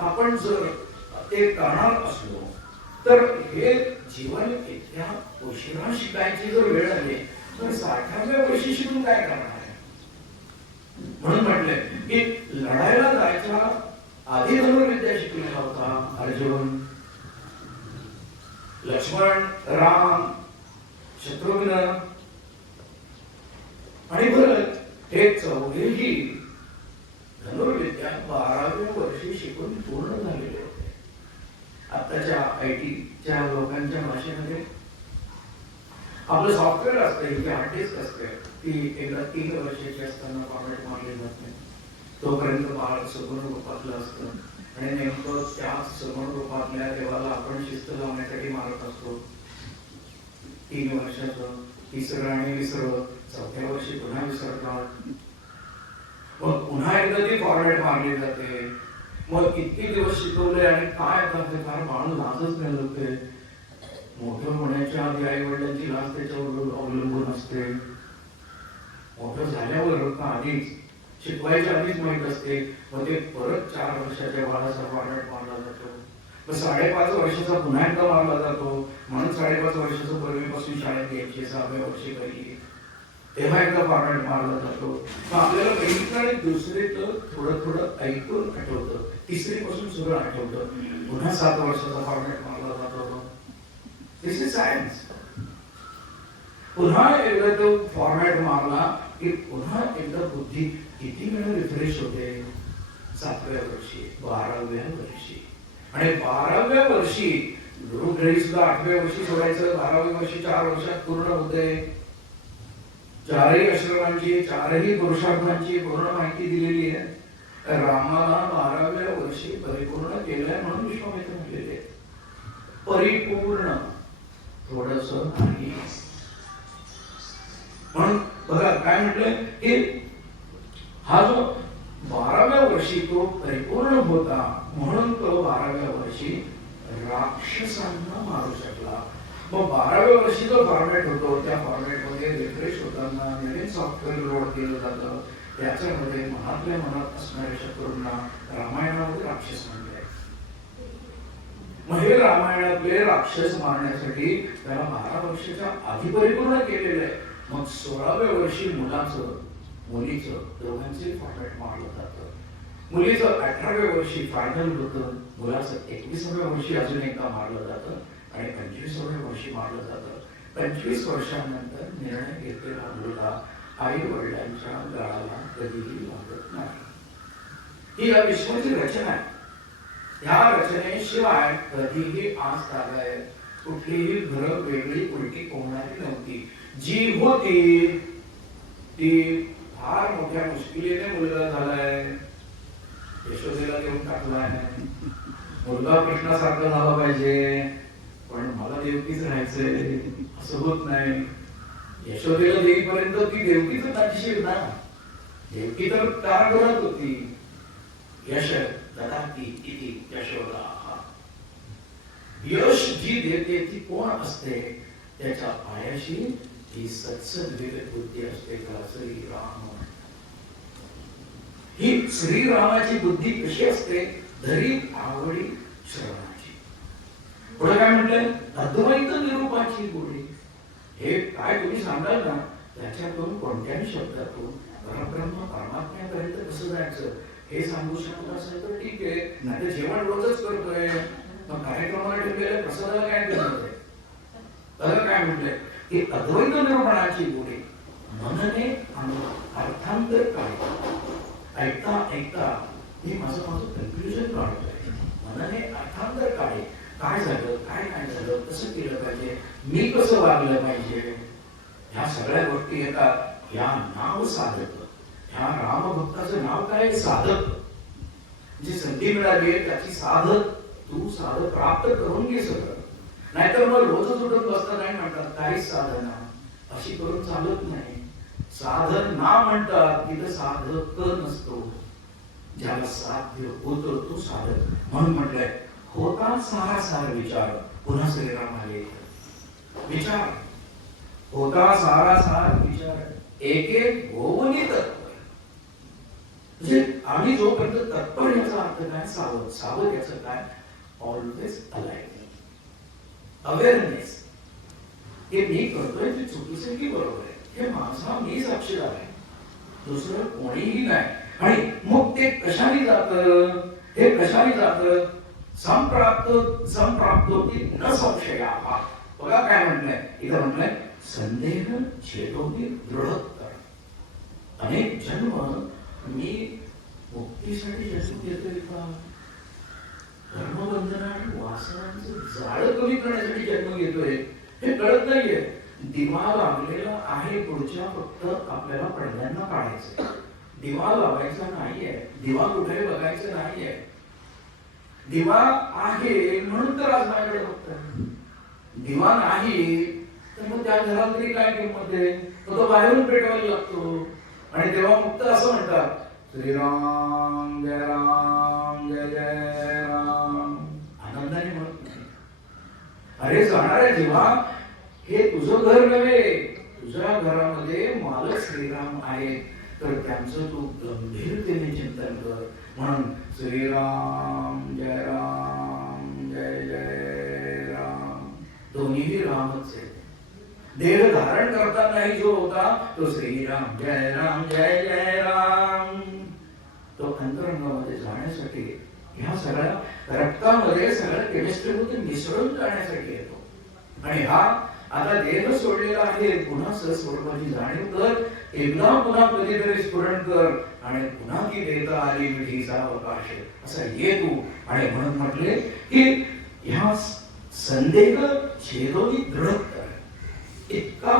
आपण जर ते करणार असलो तर हे जीवन इतक्या उशिरा शिकायची जर वेळ आली तर 60व्या वर्षी शिकून काय करणार आहे. म्हणून म्हटलंय की लढायला जायच्या आधी धनुर्विद्या शिकलेला होता अर्जुन, लक्ष्मण, राम, शत्रुघ्न आणि भरत हे चौघेही धनुर्विद्या 12व्या वर्षी शिकून पूर्ण झालेले होते. आताच्या IT-च्या लोकांच्या भाषेमध्ये आपलं सॉफ्टवेअर असतं, ही हार्ड डिस्क असते, ती एकदा 3 वर्षाची असताना फॉर्मॅट मारली जाते. तोपर्यंत बाळ सगुण रूपातलं असतं आणि नेमकं त्या सगुण रूपातल्या देवाला आपण शिस्त लावण्यासाठी मारत असतो. 3 वर्षाचं, तिसरं आणि विसरं, 4थ्या वर्षी पुन्हा विसरतात. मग पुन्हा एकदा ती फॉर्मॅट मारली जाते. मग किती दिवस शिकवले आणि काय करते, फार बाळ लाजच नाही होते. मोठं होण्याच्या आधी आई वडिलांची लाज त्याच्यावर अवलंबून असते. मोठं झाल्यावर का आधीच शिकवायच्या आधीच माहित असते. मग ते परत 4 वर्षाच्या बाळाचा फॉर्मॅट मारला जातो. मग 5.5 वर्षाचा पुन्हा एकदा मारला जातो. म्हणून 5.5 वर्षाचं पूर्वीपासून शाळेत घ्यायची, 6व्या वर्षी घरी, तेव्हा एकदा फॉर्मॅट मारला जातो. मग आपल्याला पहिलीचं आणि दुसरीचं थोडं थोडं ऐकून आठवतं, तिसरीपासून सगळं आठवतं. पुन्हा 7 वर्षाचा फॉर्मॅट मारला जातो. दिस इज सायन्स. पुन्हा एकदा तो फॉर्मॅट मारला की पुन्हा एकदा बुद्धी किती वेळा रिफ्रेश होते, 7व्या वर्षी, 12व्या वर्षी. आणि 12व्या वर्षी गुरुग्रही सुद्धा 8व्या वर्षी सोडायचं, 12व्या वर्षी 4 वर्षात पूर्ण होते. 4ही आश्रमांची, 4ही पुरुषार्थांची पूर्ण माहिती दिलेली आहे. रामाला 12व्या वर्षी परिपूर्ण केलंय म्हणून विश्वामित्र म्हणलेले परिपूर्ण, थोडस नाही. म्हणून बघा काय म्हटलंय की हा जो 12व्या वर्षी तो परिपूर्ण होता म्हणून तो 12व्या वर्षी राक्षसांना मारू शकला. मग 12व्या वर्षी जो फॉर्मॅट होतो त्या फॉर्मॅटमध्ये रिफ्रेश होताना नवीन सॉफ्टवेअर लोड केलं जातं. त्याच्यामध्ये मनातल्या मनात असणाऱ्या शत्रूंना रामायणामध्ये राक्षस म्हणले. मग हे रामायणातले राक्षस मारण्यासाठी त्याला 12 वर्षाच्या आधी परिपूर्ण केलेलं आहे. मग 16व्या वर्षी मुलाचं मुलीचं दोघांचे फॉर्मॅट मारलं जातं. मुलीचं 18व्या वर्षी फायनल होतं, मुलाचं 21व्या वर्षी अजून एकदा मारलं जातं आणि 25व्या वर्षी मारलं जातं. 25 वर्षांनंतर निर्णय घेतलेला मुलगा आई वडिलांच्या गळाला कधीही लागत नाही. ही या विश्वाची रचना आहे. ह्या रचनेशिवाय कधीही आज तागायत कुठलीही घरं वेगळी उलटी होणारी नव्हती. जी होती ती फार मोठ्या मुश्किलीने मुलगा झालाय, यशोदेला देऊन टाकलाय. मुलगा कृष्णासारखा झाला पाहिजे, पण मला देवकीच राहायचंय असं होत नाही. यशोदेला देईपर्यंत ती देवकीच नातीशीर ना. देवकी तर कारागृहात होती. यश ददाती इति यशोदा. यश जी देते ती कोण असते? त्याच्या पायाशी ही सत्सद विवेक बुद्धी असते का? श्रीराम. ही श्रीरामाची बुद्धी कशी असते? धरी आवडी श्रवणाची. पुढे काय म्हटलंय? अद्वैत निरूपाची गोडी. हे काय तुम्ही सांगाल ना, त्याच्यातून कोणत्याही शब्दातून परब्रह्म परमात्म्यापर्यंत कसं जायचं हे सांगू शकत असेल तर ठीक आहे. नाही तर जेवण रोजच करतोय, मग कार्यक्रमाला ठेवलेल्या प्रसादाला काय करणार? तर काय म्हटलंय की अद्वैत निरूपणाची गोडी मनने अर्थांतर काढे. ऐकता ऐकता मी माझं कन्फ्युजन काढतोय. मनने अर्थांतर काढे. काय झालं, काय नाही झालं, कसं केलं पाहिजे, मी कसं वागलं पाहिजे, ह्या सगळ्या गोष्टी येतात. या नाव साधक, ह्या रामभक्ताचं नाव काय? साधक. जी संधी मिळाली त्याची साधक तू साधक प्राप्त करून घे सगळं. नाहीतर मग रोजच उठून बसता नाही म्हणतात काहीच साधना अशी करून चालत नाही. साधन ना म्हणतात तिथं साधक नसतो. ज्याला साध्य होतो तो साधक. म्हणून म्हटलंय होता सारा सार विचार. पुन्हा श्रीराम आले. विचार होता सारा सार विचार एक एक होवनी तत्पर. म्हणजे आम्ही जोपर्यंत तत्पर याचा अर्थ काय? सावध. सावध याचं काय? Always alive. अवेअरनेस. हे मी करतोय ते चुकीचं की बरोबर आहे हे माझा मी साक्षीदार आहे, दुसरं कोणीही नाही. आणि मग ते कशाने जात? हे कशाने जात? संप्राप्तोती न संशयाः. बघा काय म्हटलंय इथं. म्हटलंय संदेह छेदोनी दृढतर. अनेक जन्म मी मुक्तीसाठी जन्म घेतोय का? धर्मबंधन आणि वासनांचं जाळं कमी करण्यासाठी जन्म घेतोय हे कळत नाहीये. दिवा लागलेला आहे पुढच्या, फक्त आपल्याला पडद्यांना काढायचं. दिवा लावायचा नाहीये, दिवा कुठे बघायचं नाहीये. दिवा आहे म्हणून तर आज माझ्याकडे बघतोय. दिवा नाही तर मग त्या घरात तरी काय किंमत आहे? तो बाहेरून पेटवायला लागतो. आणि तेव्हा मुक्त असं म्हणतात श्रीराम जय राम जय जय राम. आनंदाने म्हणत नाही. अरे जाणाऱ्या जीवा, हे तुझं घर नव्हे, तुझ्या घरामध्ये मालक श्रीराम आहेत, तर त्यांचं तू गंभीरतेने चिंतन कर. म्हणून श्रीराम जय राम जय जय राम. दोन्ही रामच आहेत. देह धारण करतानाही जो होता तो श्रीराम जय जय राम. तो अंतरंगामध्ये जाण्यासाठी, ह्या सगळ्या रक्तामध्ये सगळ्या केमिस्ट्रीमध्ये मिसळून जाण्यासाठी येतो. आणि हा आता देह सोडलेला आहे, पुन्हा सहस्वरूपाची जाणीव कर. एकदा पुन्हा कधीतरी स्फुरण कर आणि पुन्हा ती देता आली विधीचा अवकाश असा ये तू. आणि म्हणून म्हटले की ह्या संदेह छेदोनी दृढ कर. इतका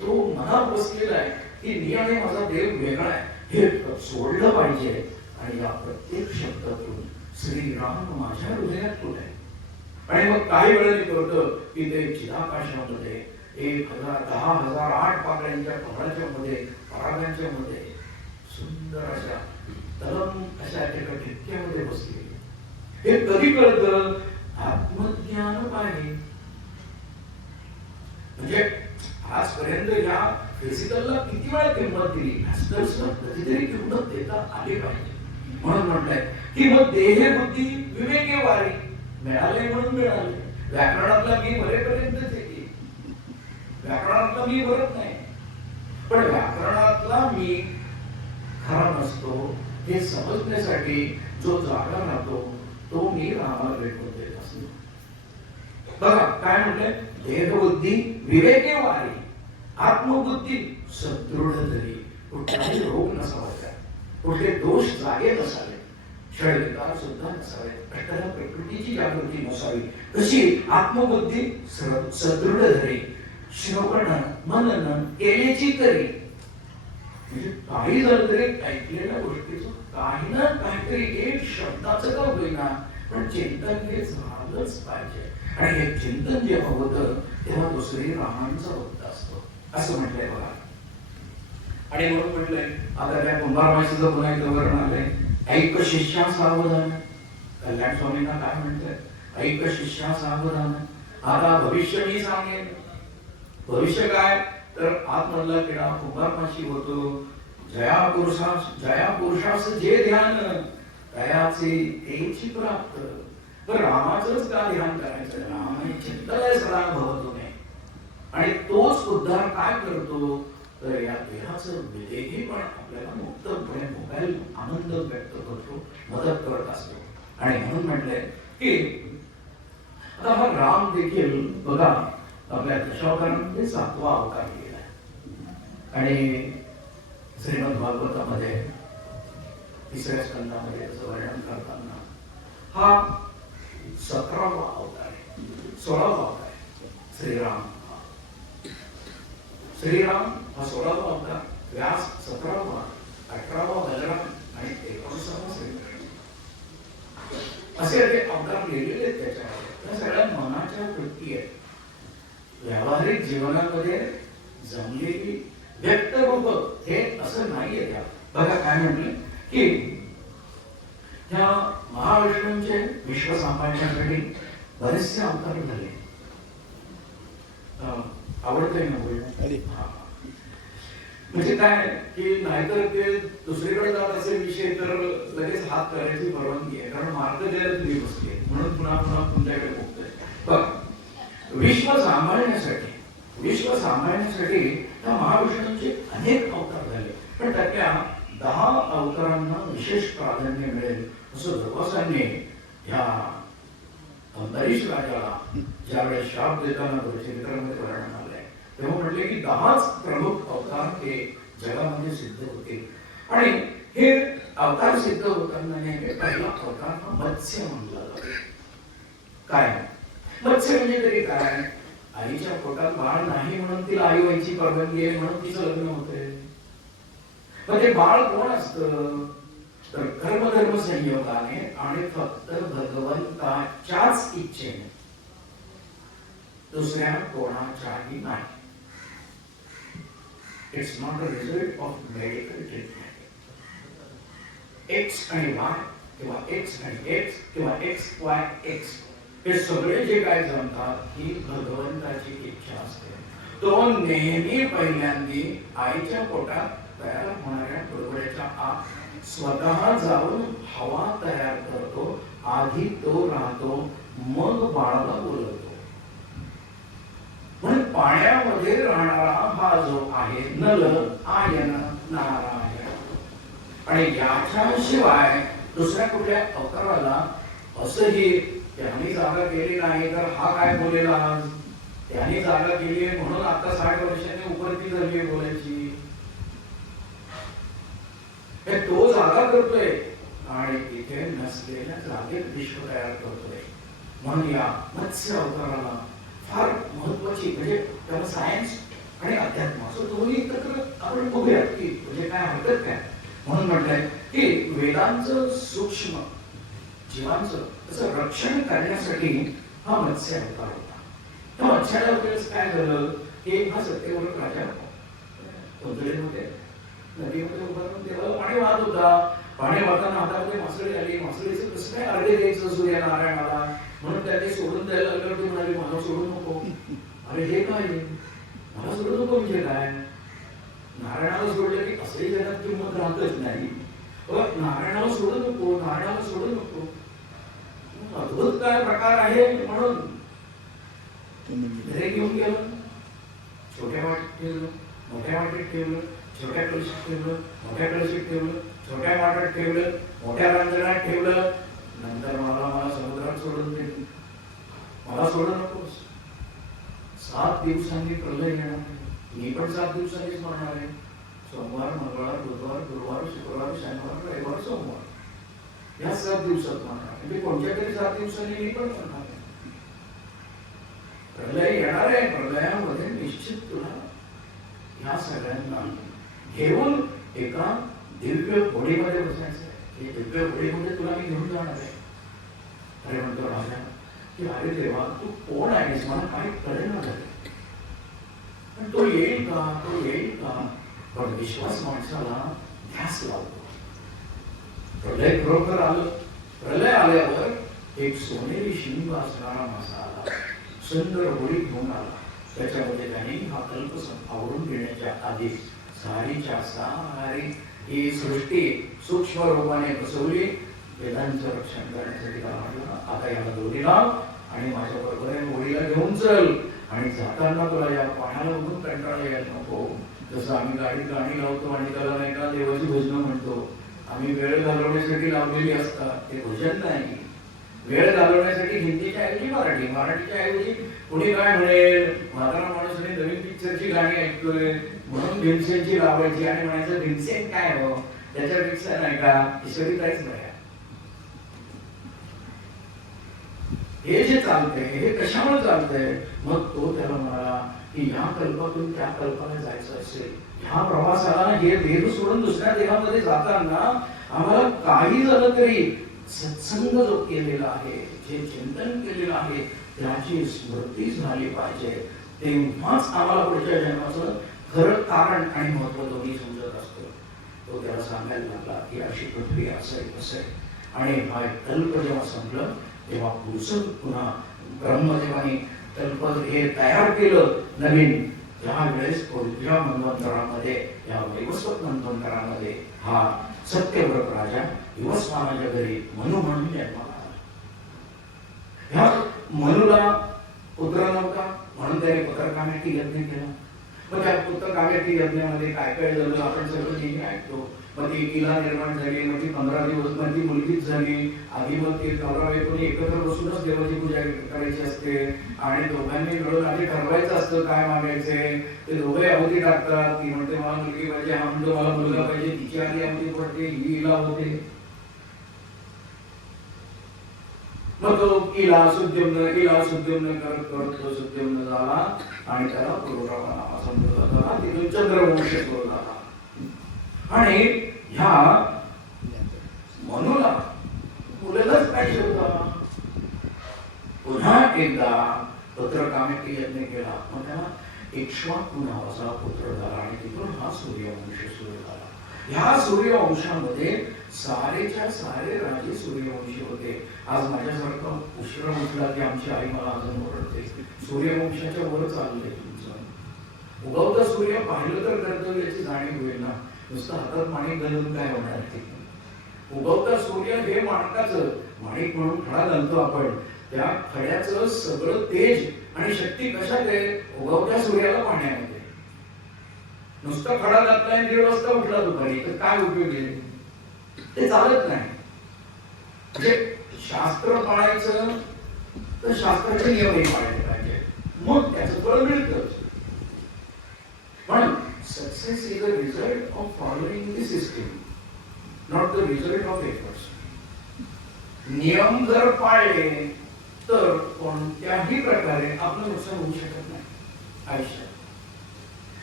तो मनात बसलेला आहे की मी आणि माझा देव वेगळा आहे हे सोडलं पाहिजे. आणि या प्रत्येक शब्दातून श्रीराम माझ्या हृदयात कुठे आहे. आणि मग काही वेळाने कळतं की ते चिदाकाशामध्ये 10,000, 10,000 8 पाकळ्यांच्या कमळाच्या मध्ये, परागांच्या मध्ये सुंदर अशा तलम अशा एका ठिपक्यामध्ये बसले. हे कधी कळतं? आत्मज्ञान पाहिजे. देता आली पाहिजे. म्हणून म्हटलंय की मग देह बुद्धी विवेके वारी, मिळाले म्हणून मिळाले. व्याकरणातला मी भरेपर्यंतच येते, व्याकरणातला मी भरत नाही. पण व्याकरणातला मी खरा नसतो हे समजण्यासाठी जो जागा राहतो तो मी रामाला भेटून देत असतो. बघा काय म्हटलंय, देहबुद्धी विवेके वारी, आत्मबुद्धी सदृढ धरी. कुठलाही रोग नसावा, कुठले दोष जागे नसावे, क्षयविकार सुद्धा नसावे, कष्टाला प्रकृतीची जागृती नसावी. कशी आत्मबुद्धी सदृढ धरी, श्रवण मनन केल्याची तरी. म्हणजे काही झालं तरी ऐकलेल्या गोष्टीचं काही ना काहीतरी एक शब्दाचं का होईना पण चिंतन हे झालंच पाहिजे. आणि हे चिंतन जेव्हा होतं तेव्हा दुसरी रामांचा होत असतो असं म्हटलंय बघा. आणि म्हणून म्हटलंय आता त्या कुंभारमाशीचं पुन्हा एकदा वर्णन आलंय, ऐक शिष्या सावधान. कल्याण स्वामींना काय म्हणतंय, ऐक शिष्या सावधान, आता भविष्य मी सांगेन. भविष्य काय तर आतमधला किडा कुंभारमाशी होतो. जया पुरुषास जे ध्यान तयाचे तेची प्राप्त. पण रामाचंच का ध्यान करायचं, रामाने चिंतलंय सदा भवतो नये. आणि तोच उद्धार काय करतो तर या देहाचं विदेही पण आपल्याला मुक्तपणे भोगायला आनंद व्यक्त करतो, मदत करत असतो. आणि म्हणून म्हटलंय की आता हा राम देखील बघा आपल्या दशावतारांमध्ये 7वा अवतार केला. आणि श्रीमद भागवतामध्ये 3ऱ्या स्कंदामध्ये त्याचं वर्णन करताना हा 17वा अवतार आहे, 16वा अवतार आहे. श्रीराम हा 16वा अवतार, व्यास 17वा, 18वा बलराम आणि 19वा श्रीकृष्ण. असे ते अवतार लिहिलेले आहेत त्याच्यामध्ये. त्या सगळ्या मनाच्या वृत्ती आहेत, व्यावहारिक जीवनामध्ये जमलेली व्यक्त रूप हे असं नाहीये. त्या बघा काय म्हटलं की त्या महाविष्णूंचे विश्व सांभाळण्यासाठी बरेचसे अवतार झाले. आवडतंय ना बोलणं. म्हणजे काय की नाहीतर ते दुसरीकडे जात असेल विषय तर लगेच हात करायची परवानगी आहे, कारण मार्ग द्यायला तुम्ही बसले म्हणून पुन्हा पुन्हा तुमच्याकडे बघतोय. बघ विश्व सांभाळण्यासाठी त्या महाविष्णूंचे अनेक अवतार झाले. पण त्यातल्या 10 अवतारांना विशेष प्राधान्य मिळेल असं भगवासांनी ह्या अंतरीक्ष राजाला ज्यावेळेस शाप देताना चरित्रामध्ये वर्णन आलंय तेव्हा म्हटले की 10च प्रमुख अवतार हे जगामध्ये सिद्ध होते. आणि हे अवतार सिद्ध होताना नेहमी पहिला अवतार हा मत्स्य म्हणला जातो. काय मत्स्य म्हणजे तरी काय, आईच्या पोटात बाळ नाही म्हणून तिला आई व्हायची परवानगी आहे म्हणून तिचं लग्न होतंय. मग ते बाळ कोण असतं तर कर्मधर्म संयोगाने आणि फक्त भगवंताच्याच इच्छेने, दुसऱ्या कोणाच्याही नाही. It's not a result of medical treatment. X आणि वाय किंवा एक्स आणि एक्स किंवा एक्स वाय एक्स हे सगळे जे काय जमतात ही भगवंताची इच्छा असते. तो नेहमी पहिल्यांदी आईच्या पोटात तयार होणाऱ्या बरोबरच्या आत स्वतः जाऊन हवा तयार करतो, आधी तो राहतो, मग बाळाला बोलवतो. म्हणून पाण्यामध्ये राहणारा हा जो आहे नल आयन नारायण. आणि याच्याशिवाय दुसऱ्या कुठल्या अवताराला असंही त्यांनी जागा केली नाही तर हा काय बोलेला, त्यांनी जागा केली म्हणून आता 60 वर्षांनी उपरती झाली बोलायची. तो जागा करतोय आणि तिथे नसलेल्या जागेत विश्व तयार करतोय. म्हणून या मत्स्य अवताराला फार महत्वाची म्हणजे त्याला सायन्स आणि अध्यात्म असं दोन्ही एकत्र आपण बघूया की म्हणजे काय हरकत काय. म्हणून म्हटलंय की वेदांचं सूक्ष्म जीवांचं तसं रक्षण करण्यासाठी हा मत्स्य अवतार होता. त्या मत्स्याला वेळेस काय झालं की हा सत्यव्रत राजा होता. नदीमध्ये उभारून तेव्हा पाणी वाहत होता. पाणी वाहताना हातामध्ये मासळी आली. मासळीचं कसं काय अर्धे द्यायचं सूर्यनारायणाला म्हणून त्यांनी सोडून द्यायला लागलं. ती म्हणाली मला सोडू नको. अरे हे काय, मला सोडू नको म्हणजे काय, नारायणाला सोडलं की असंही जगात किंमत राहतच नाही. नारायणाला सोडू नको, नारायणाला सोडू नको. अद्भुत काय प्रकार आहे म्हणून घरी घेऊन गेलं, छोट्या वाटीत ठेवलं, मोठ्या वाटीत ठेवलं, छोट्या कळशीत ठेवलं, मोठ्या कळशीत ठेवलं, छोट्या वाट्यात ठेवलं, मोठ्या रांजणात ठेवलं. नंतर मला समुद्रात सोडून दे, मला सोडू नकोस. 7 दिवसांनी प्रलय येणार, मी पण 7 दिवसांनीच मरणार आहे. सोमवार, मंगळवार, बुधवार, गुरुवार, शुक्रवार, शनिवार, रविवार, सोमवार या 7 दिवसात मरणार. म्हणजे कोणत्या तरी 7 दिवसांनी मी पण मरणार आहे. प्रलय येणार आहे. प्रलयामध्ये निश्चित तुला ह्या सगळ्यांना घेऊन एका दिव्य होडीमध्ये बसायचं आहे. हे दिव्य होडीमध्ये तुला मी घेऊन जाणार आहे. अरे म्हणतो राजा की अरे देवा तू कोण आहेस, मला काही कळेना झालं. पण तो येईल का, तो येईल का? पण विश्वास माणसाला ध्यास लावतो. प्रलय खरोखर आलं. प्रलय आल्यावर एक सोनेरी शिंग असणारा मासा आला, सुंदर होडी घेऊन आला. त्याच्यामध्ये त्यांनी हा कल्प आवरून घेण्याच्या आधी सारीच्या सारी ही सृष्टी सूक्ष्म रूपाने बसवली. वेदांचं रक्षण करण्यासाठी त्याला म्हटलं आता याला दोरी लाव आणि माझ्या बरोबर होडीला घेऊन चल. आणि जाताना तुला या पाण्याला बघून कंटाळा यायला नको. जसं आम्ही गाडीत गाणी लावतो आणि त्याला नाही का देवाची भजनं म्हणतो, आम्ही वेळ घालवण्यासाठी लावलेली असतात, ते भजन नाही. वेळ घालवण्यासाठी हिंदीच्या ऐवजी मराठी, मराठीच्या ऐवजी कुणी काय म्हणेल, म्हातारा माणूसने नवीन पिक्चरची गाणी ऐकतोय म्हणून भीमसेनची लावायची आणि म्हणायचं भीमसेन काय हो, त्याच्यापेक्षा नाही का ईश्वरी काहीच नाही. हे जे चालतंय हे कशामुळे चालतंय? मग तो त्याला म्हणाला की ह्या कल्पातून त्या कल्पाने जायचं असेल, ह्या प्रवासाला हे देह सोडून दुसऱ्या देहामध्ये जाताना आम्हाला काही झालं तरी सत्संग जो केलेला आहे, जे चिंतन केलेलं आहे त्याची स्मृती झाली पाहिजे. तेव्हाच आम्हाला पुढच्या जन्माचं खरं कारण आणि महत्व दोन्ही समजत असतो. तो त्याला सांगायला लागला की अशी पृथ्वी असं आहे कसं आहे. आणि हा कल्प जेव्हा संपलं तेव्हा पुन्हा ब्रह्मदेवाने कल्प हे तयार केलं नवीन. त्यावेळेस पुढच्या मनवंतरामध्ये, या वैवस्वत मनवंतरामध्ये हा सत्यव्रत राजा युवस्वानाच्या घरी मनु म्हणून जन्माला आला. ह्या मनुला पुत्र नव्हता म्हणून त्याने पुत्रकामेष्टी यज्ञ केला. मग त्या पुत्रकामेष्टी यज्ञामध्ये काय काय झालं आपण सगळं नेहमी ऐकतो. मग ती इला निर्माण झाली, मग ती 15 दिवस मग ती मुलगीच झाली. आधी मग ते नवरा-बायकोनी एकत्र बसूनच देवाची पूजा करायची असते आणि दोघांनी मिळून आधी ठरवायचं असतं काय मागायचंय. ते दोघे आहुती टाकतात. ती म्हणते मला मुलगी पाहिजे, हा म्हणतो मला मुलगा पाहिजे. तिची आधी आहुती पडते, ही इला होते. मग तो इला सुद्युम्न करत तो सुद्युम्न झाला आणि त्याला पुरोरावा नावा संबोधला झाला. तिथून चंद्रवंश सुरू झाला. आणि ह्या मनुला मुलालाच पाहिजे होता. पुन्हा एकदा पुत्रकामेष्टी यज्ञ केला. मग त्याला इक्ष्वाकू नावाचा पुत्र झाला आणि तिथून हा सूर्यवंश सुरू झाला. ह्या सूर्यवंशामध्ये सारेच्या सारे राजे सूर्यवंशी होते. आज माझ्यासारखा उशिरा उठला की आमची आई मला अजून ओरडते, सूर्यवंशाच्या वर चाललंय तुमचं. उगवता सूर्य पाहिलं तर कर्तव्याची जाणीव होईल ना. नुसतं हातात माणिक घालून काय होणार? उगवता सूर्य हे माणकाचं माणिक म्हणून खडा घालतो आपण. त्या खड्याचं सगळं तेज आणि शक्ती कशात आहे? उगवत्या सूर्याला पाहण्यामध्ये. नुसतं खडा घातलाय 1:30 वाजता उठला दुपारी तर काय उपयोग आहे? ते चालत नाही. म्हणजे शास्त्र पाळायचं तर शास्त्राचे नियमही पाळले पाहिजे, मग त्याचं फळ मिळतं. पण success is a result of following the system, not the result of efforts. नियम जर पाळले तर कोणत्याही प्रकारे आपलं नुकसान होऊ शकत नाही आयुष्यात.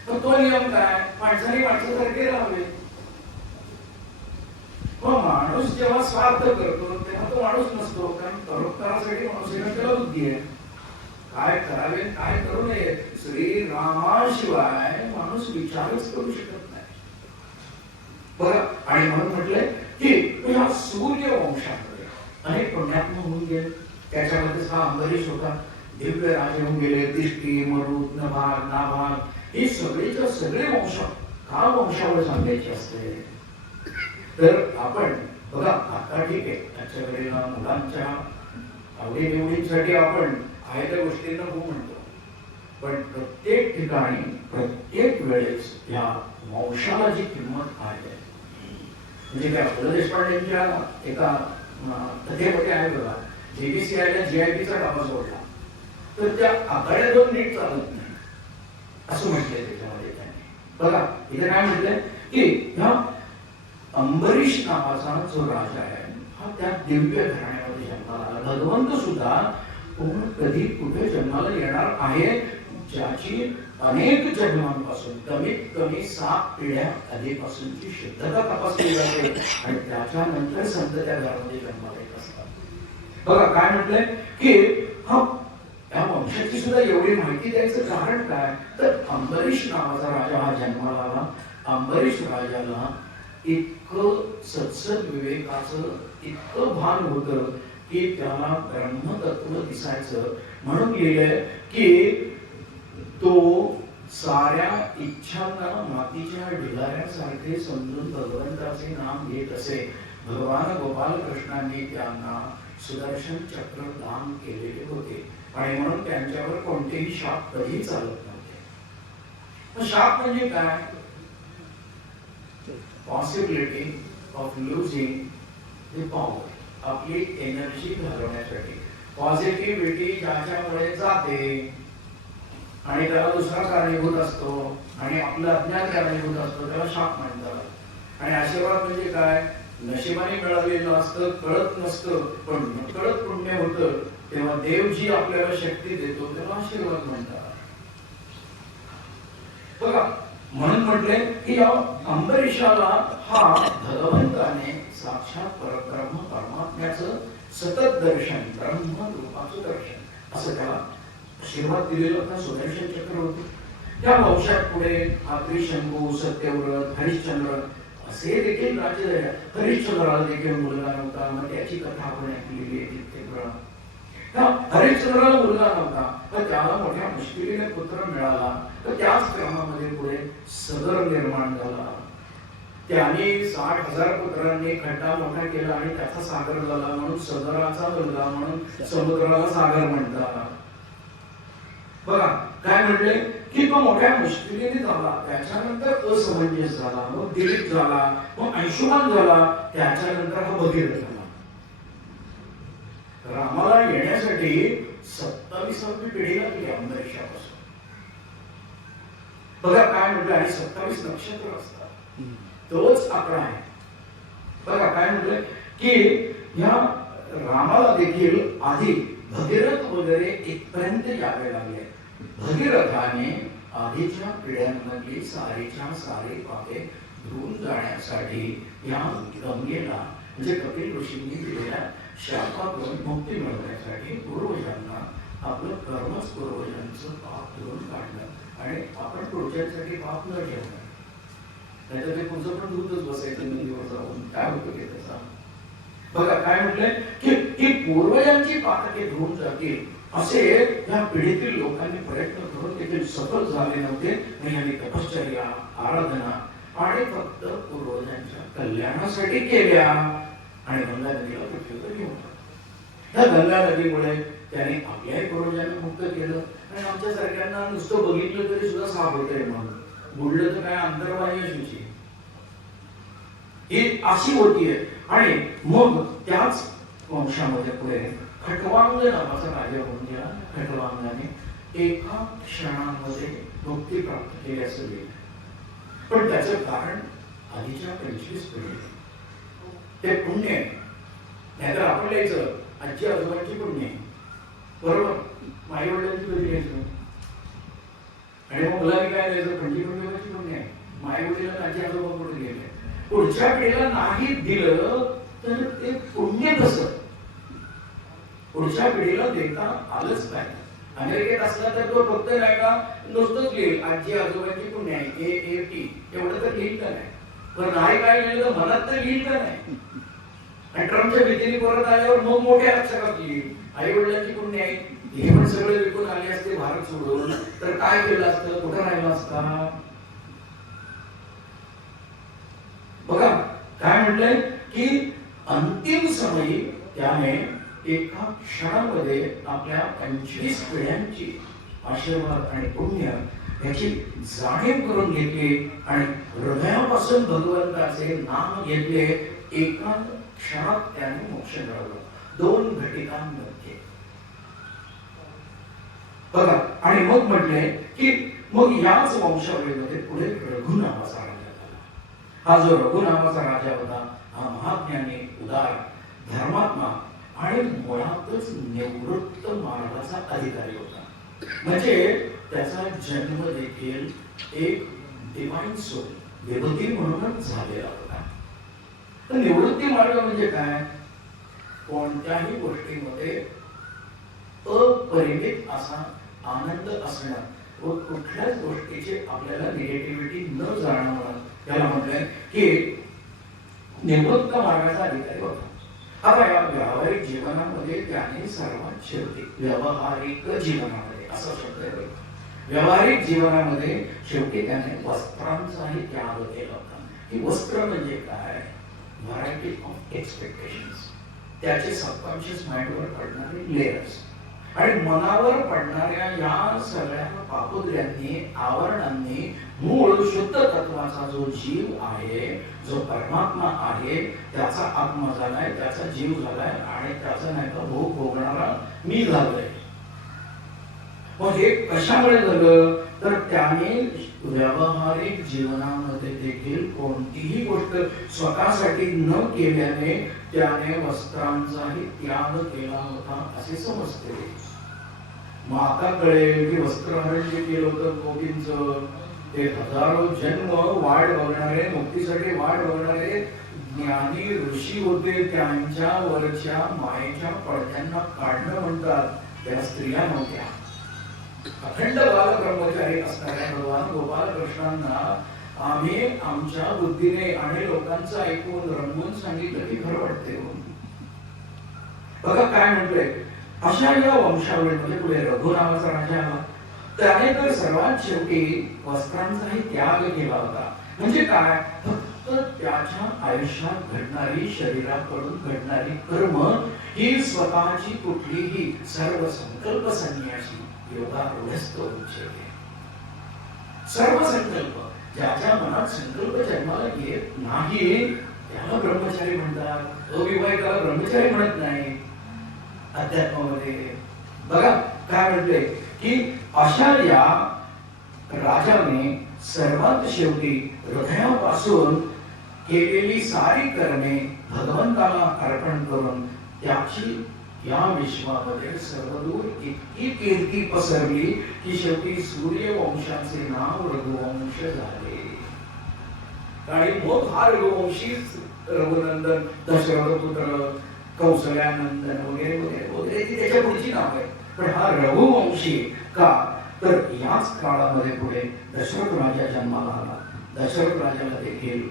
तर तो नियम काय? माणसाने माणसासारखे राहावे. माणूस जेव्हा स्वार्थ करतो तेव्हा तो माणूस नसतो. कारण परोपकारासाठी माणूस त्याला बुद्धी आहे. काय करावे काय करू नये श्रीरामाशिवाय माणूस विचारच करू शकत नाही. बरं, आणि म्हणून म्हटलंय की या सूर्यवंशामध्ये अनेक पुण्यात्मा होऊन गेले. त्याच्यामध्ये हा अंबरीश होता. दिव्य राजे होऊन गेले. दिष्टी, मरुत, नभाग, नाभाग हे सगळेच्या सगळे वंश का वंशावळ सांगायचे असते. तर आपण बघा आता ठीक आहे, आजच्या वेळेला मुलांच्या आवडीनिवडींसाठी आपण आहे त्या गोष्टींना हो म्हणतो, पण प्रत्येक ठिकाणी प्रत्येक वेळेस या वंशाला जी किंमत आहे, म्हणजे काय पु ल देशपांडेंच्या एका कथेमध्ये आहे बघा, JBCI GIPचा डाबा सोडला तर त्या आघाड्या दोन नीट चालत नाही असं म्हटलंय त्याच्यामध्ये त्यांनी. बघा इथे काय म्हटलंय की ह्या अंबरीश नावाचा जो राजा आहे हा त्या दिव्य घराण्यामध्ये जन्माला आला. भगवंत सुद्धा कोण कधी कुठे जन्माला येणार आहे ज्याची अनेक जन्मांपासून कमीत कमी 7 पिढ्या आधीपासूनची शुद्धता तपासली जाते आणि त्याच्यानंतर संत त्या घरामध्ये जन्माला येत असतात. बघा काय म्हटलंय की हा या वंशाची सुद्धा एवढी माहिती द्यायचं कारण काय, तर अंबरीश नावाचा राजा हा जन्माला आला. अंबरीश राजाला इतकं सत्सद विवेकाचं इतकं भान होतं की त्याला ब्रह्मतत्व दिसायचं. म्हणून लिहिलंय की तो साऱ्या इच्छांना मातीच्या ढिगाऱ्यासारखे समजून भगवंताचे नाम घेत असे. भगवान गोपाल कृष्णांनी त्यांना सुदर्शन चक्र दान केलेले होते आणि म्हणून त्यांच्यावर कोणतेही शाप कधी चालत नव्हते. शाप म्हणजे काय, possibility of losing the power, आपली एनर्जी घालवण्यासाठी. पॉझिटिव्हिटी ज्याच्यामुळे जाते आणि त्याला दुसरा कारणीभूत असतो आणि आपलं अज्ञान कारणीभूत असतो त्याला शाप म्हणतात. आणि आशीर्वाद म्हणजे काय, नशिबाने मिळालेलं असतं, कळत नसतं पण नकळत पुण्य होतं तेव्हा देव जी आपल्याला शक्ती देतो त्याला आशीर्वाद म्हणतात. बघा म्हणून म्हटले की या अंबरीशाला हा भगवंताने साक्षात परब्रह्म परमात्म्याचं सतत दर्शन, ब्रह्म रूपाचं दर्शन असं त्याला आशीर्वाद दिलेला होता. सुदर्शन चक्र होते. त्या वंशात पुढे आपली शंभू, सत्यव्रत, हरिश्चंद्र असे देखील राज्य झाले. हरिश्चंद्राला देखील मुलगा नव्हता, मग त्याची कथा आपण ऐकलेली आहे कित्येक वेळा. हरिश्चंद्राला मुलगा नव्हता तर त्याला मोठ्या मुश्किलीने पुत्र मिळाला. तर त्याच क्रमामध्ये पुढे सदर निर्माण झाला. त्याने 60,000 पुत्रांनी खड्डा मोठा केला आणि त्याचा सागर झाला म्हणून सदराचा मुलगा म्हणून समुद्राला सागर म्हणतात. बघा काय म्हटले की तो मोठ्या मुश्किलीने झाला, त्याच्यानंतर असमंजस झाला, मग दिलीप झाला, मग अंशुमान झाला, त्याच्यानंतर हा भगीरथ झाला. रामाला येण्यासाठी 27वी पिढी लागली अंबरीशापासून. बघा काय म्हटलं, आणि 27 नक्षत्र असतात, तोच आकडा आहे. बघा काय म्हटलं की ह्या रामाला देखील आधी भगीरथ वगैरे इथपर्यंत यावे लागले. भगीरथाने आधीच्या पिढ्यांमधली सारीच्या सारी पापे धुवून जाण्यासाठी या गंगेला म्हणजे कपिल ऋषींनी दिलेल्या शापातून मुक्ती मिळवण्यासाठी पूर्वजांना आपलं कर्मच पूर्वजांचं पाप धुवून काढलं आणि आपण पुढच्यासाठी पाप न ठेवलं. नाहीतर ते पुढचं पण दूधच बसायचं नदीवर जाऊन, काय होतं की त्याचा. बघा काय म्हटलंय की पूर्वजांची पातके धुवून जातील असे या पिढीतील लोकांनी प्रयत्न करून देखील सफल झाले नव्हते. यांनी तपश्चर्या, आराधना आणि फक्त पूर्वजांच्या कल्याणासाठी केल्या आणि गंगा नदीला पृथ्वीवर घेऊन त्या गंगा नदीमुळे त्यांनी आपल्याही पूर्वजांना मुक्त केलं आणि आमच्या सारख्यांना नुसतं बघितलं तरी सुद्धा साफ होतंय. मग बुडलं तर काय अंतर्वाही अशी ही अशी होतीये. आणि मग त्याच वंशामध्ये पुढे खटवांग नावाचा राजा होऊन गेला. खटवांगाने एका क्षणामध्ये मुक्ती प्राप्त केली असं लिहिलं. पण त्याचं कारण आधीच्या 25 पिढी ते पुण्य आहे. नाहीतर आपण लिहायचं आजी आजोबांची पुण्य आहे, बरोबर, आई वडिलांची कधी लिहायचं आणि मग मुलांनी काय लिहायचं पंचकुंडची पुण्य आहे, आई वडिलांना आजी आजोबा कुठे गेले. पुढच्या पिढीला नाही दिलं तर ते पुण्य कसं पुढच्या पिढीला देता आलंच पाहिजे. अमेरिकेत असला तर तो फक्त नाही का नुसतंच लिहिल आजी आजोबांची पुण्य आहे AAT एवढं तर लिहिल का नाही, पण नाही काय लिहिलं तर मनात तर लिहिल का नाही. आणि ट्रम्पच्या भीतीने परत आल्यावर मग मोठ्या अक्षरात लिहिल आई वडिलांची पुण्य आहे. हे पण सगळे विकून आले असते भारत सोडून तर काय केलं असतं, कुठं राहिलं असता. बघा काय म्हटलंय की अंतिम समयी त्याने एका क्षणामध्ये आपल्या 25 पिढ्यांची आशीर्वाद आणि पुण्य याची जाणीव करून घेतली आणि हृदयापासून भगवंताचे नाम घेतले. एका क्षणात त्याने मोक्ष मिळवला 2 घटिकांमध्ये. बघा, आणि मग म्हटले की मग याच वंशावळीमध्ये पुढे रघु नावाचा राजा झाला. हा जो रघु नावाचा राजा होता हा महाज्ञानी, उदार, धर्मात्मा आणि मुळातच निवृत्त मार्गाचा अधिकारी होता. म्हणजे त्याचा जन्म देखील एक डिवाइन सोल, देवती म्हणूनच झालेला होता. तर निवृत्ती मार्ग म्हणजे काय? कोणत्याही गोष्टीमध्ये अपरिमित असा आनंद असणं व कुठल्याच गोष्टीची आपल्याला निगेटिव्हिटी न जाणवणं, त्याला म्हटलंय की निवृत्त मार्गाचा अधिकारी होता. आता या व्यावहारिक जीवनामध्ये त्याने सर्वात शेवटी व्यावहारिक जीवनामध्ये असा शब्द आहे. व्यावहारिक जीवनामध्ये शेवटी त्याने वस्त्रांचाही त्याग केला होता. ही वस्त्र म्हणजे काय? व्हरायटी ऑफ एक्सपेक्टेशन्स, त्याचे सबकॉन्शियस माइंडवर पडणारे लेयर्स आणि मनावर पडणाऱ्या या सगळ्या पापुद्र्यांनी, आवरणांनी मूळ शुद्ध तत्वाचा जो जीव आहे, जो परमात्मा आहे, त्याचा आत्मा झालाय, त्याचा जीव झालाय आणि त्याचा नाही का भोग भोगणारा मी झालोय. मग हे कशामुळे झालं? तर त्याने व्यावहारिक जीवनामध्ये देखील कोणतीही गोष्ट स्वतःसाठी न केल्याने त्याने वस्त्रांचाही त्याग केला होता असे समजते. मग आता कळेल की वस्त्रहरण जे केलं होतं गोपींचं, ते हजारो जन्म वाट बघणारे, मुक्तीसाठी वाट बघणारे ज्ञानी ऋषी होते. त्यांच्या वरच्या मायेच्या पडद्यांना काढणं म्हणतात. त्या स्त्रिया नव्हत्या. अखंड बाल ब्रह्मचारी असणाऱ्या भगवान गोपाल कृष्णांना आम्ही आमच्या बुद्धीने आणि लोकांचं ऐकून रंगवून सांगितलं की खरं वाटते. बघा काय म्हटलंय, अशा या वंशावळीमध्ये पुढे रघु नावाचा राजा आला. त्याने तर सर्वात शेवटी वस्त्रांचाही त्याग केला होता. म्हणजे काय? फक्त त्याच्या आयुष्यात घडणारी, शरीराकडून घडणारी कर्म ही स्वतःची कुठलीही सर्व संकल्प संन्यासी योगारूढस्थ उच्चते. सर्व संकल्प, ज्याच्या मनात संकल्प जन्माला येत नाही त्याला ब्रह्मचारी म्हणतात. अविवाहिताला ब्रह्मचारी म्हणत नाही अध्यात्मामध्ये. बघा काय म्हणते की अशा या राजाने सर्वात शेवटी हृदयापासून केलेली सारी कर्मे भगवंताला अर्पण करून त्याची या विश्वामध्ये सर्वदूर इतकी कीर्ती पसरली की शेवटी सूर्यवंशाचे नाव रघुवंश झाले. आणि मग हा रघुवंशी रघुनंदन, दशरथ पुत्र, कौशल्यानंदन वगैरे वगैरे वगैरे ती त्याच्या पुढची नाव आहे. पण हा रघुवंशी का? तर याच काळामध्ये पुढे दशरथ राजा जन्माला आला. दशरथ राजाला देखील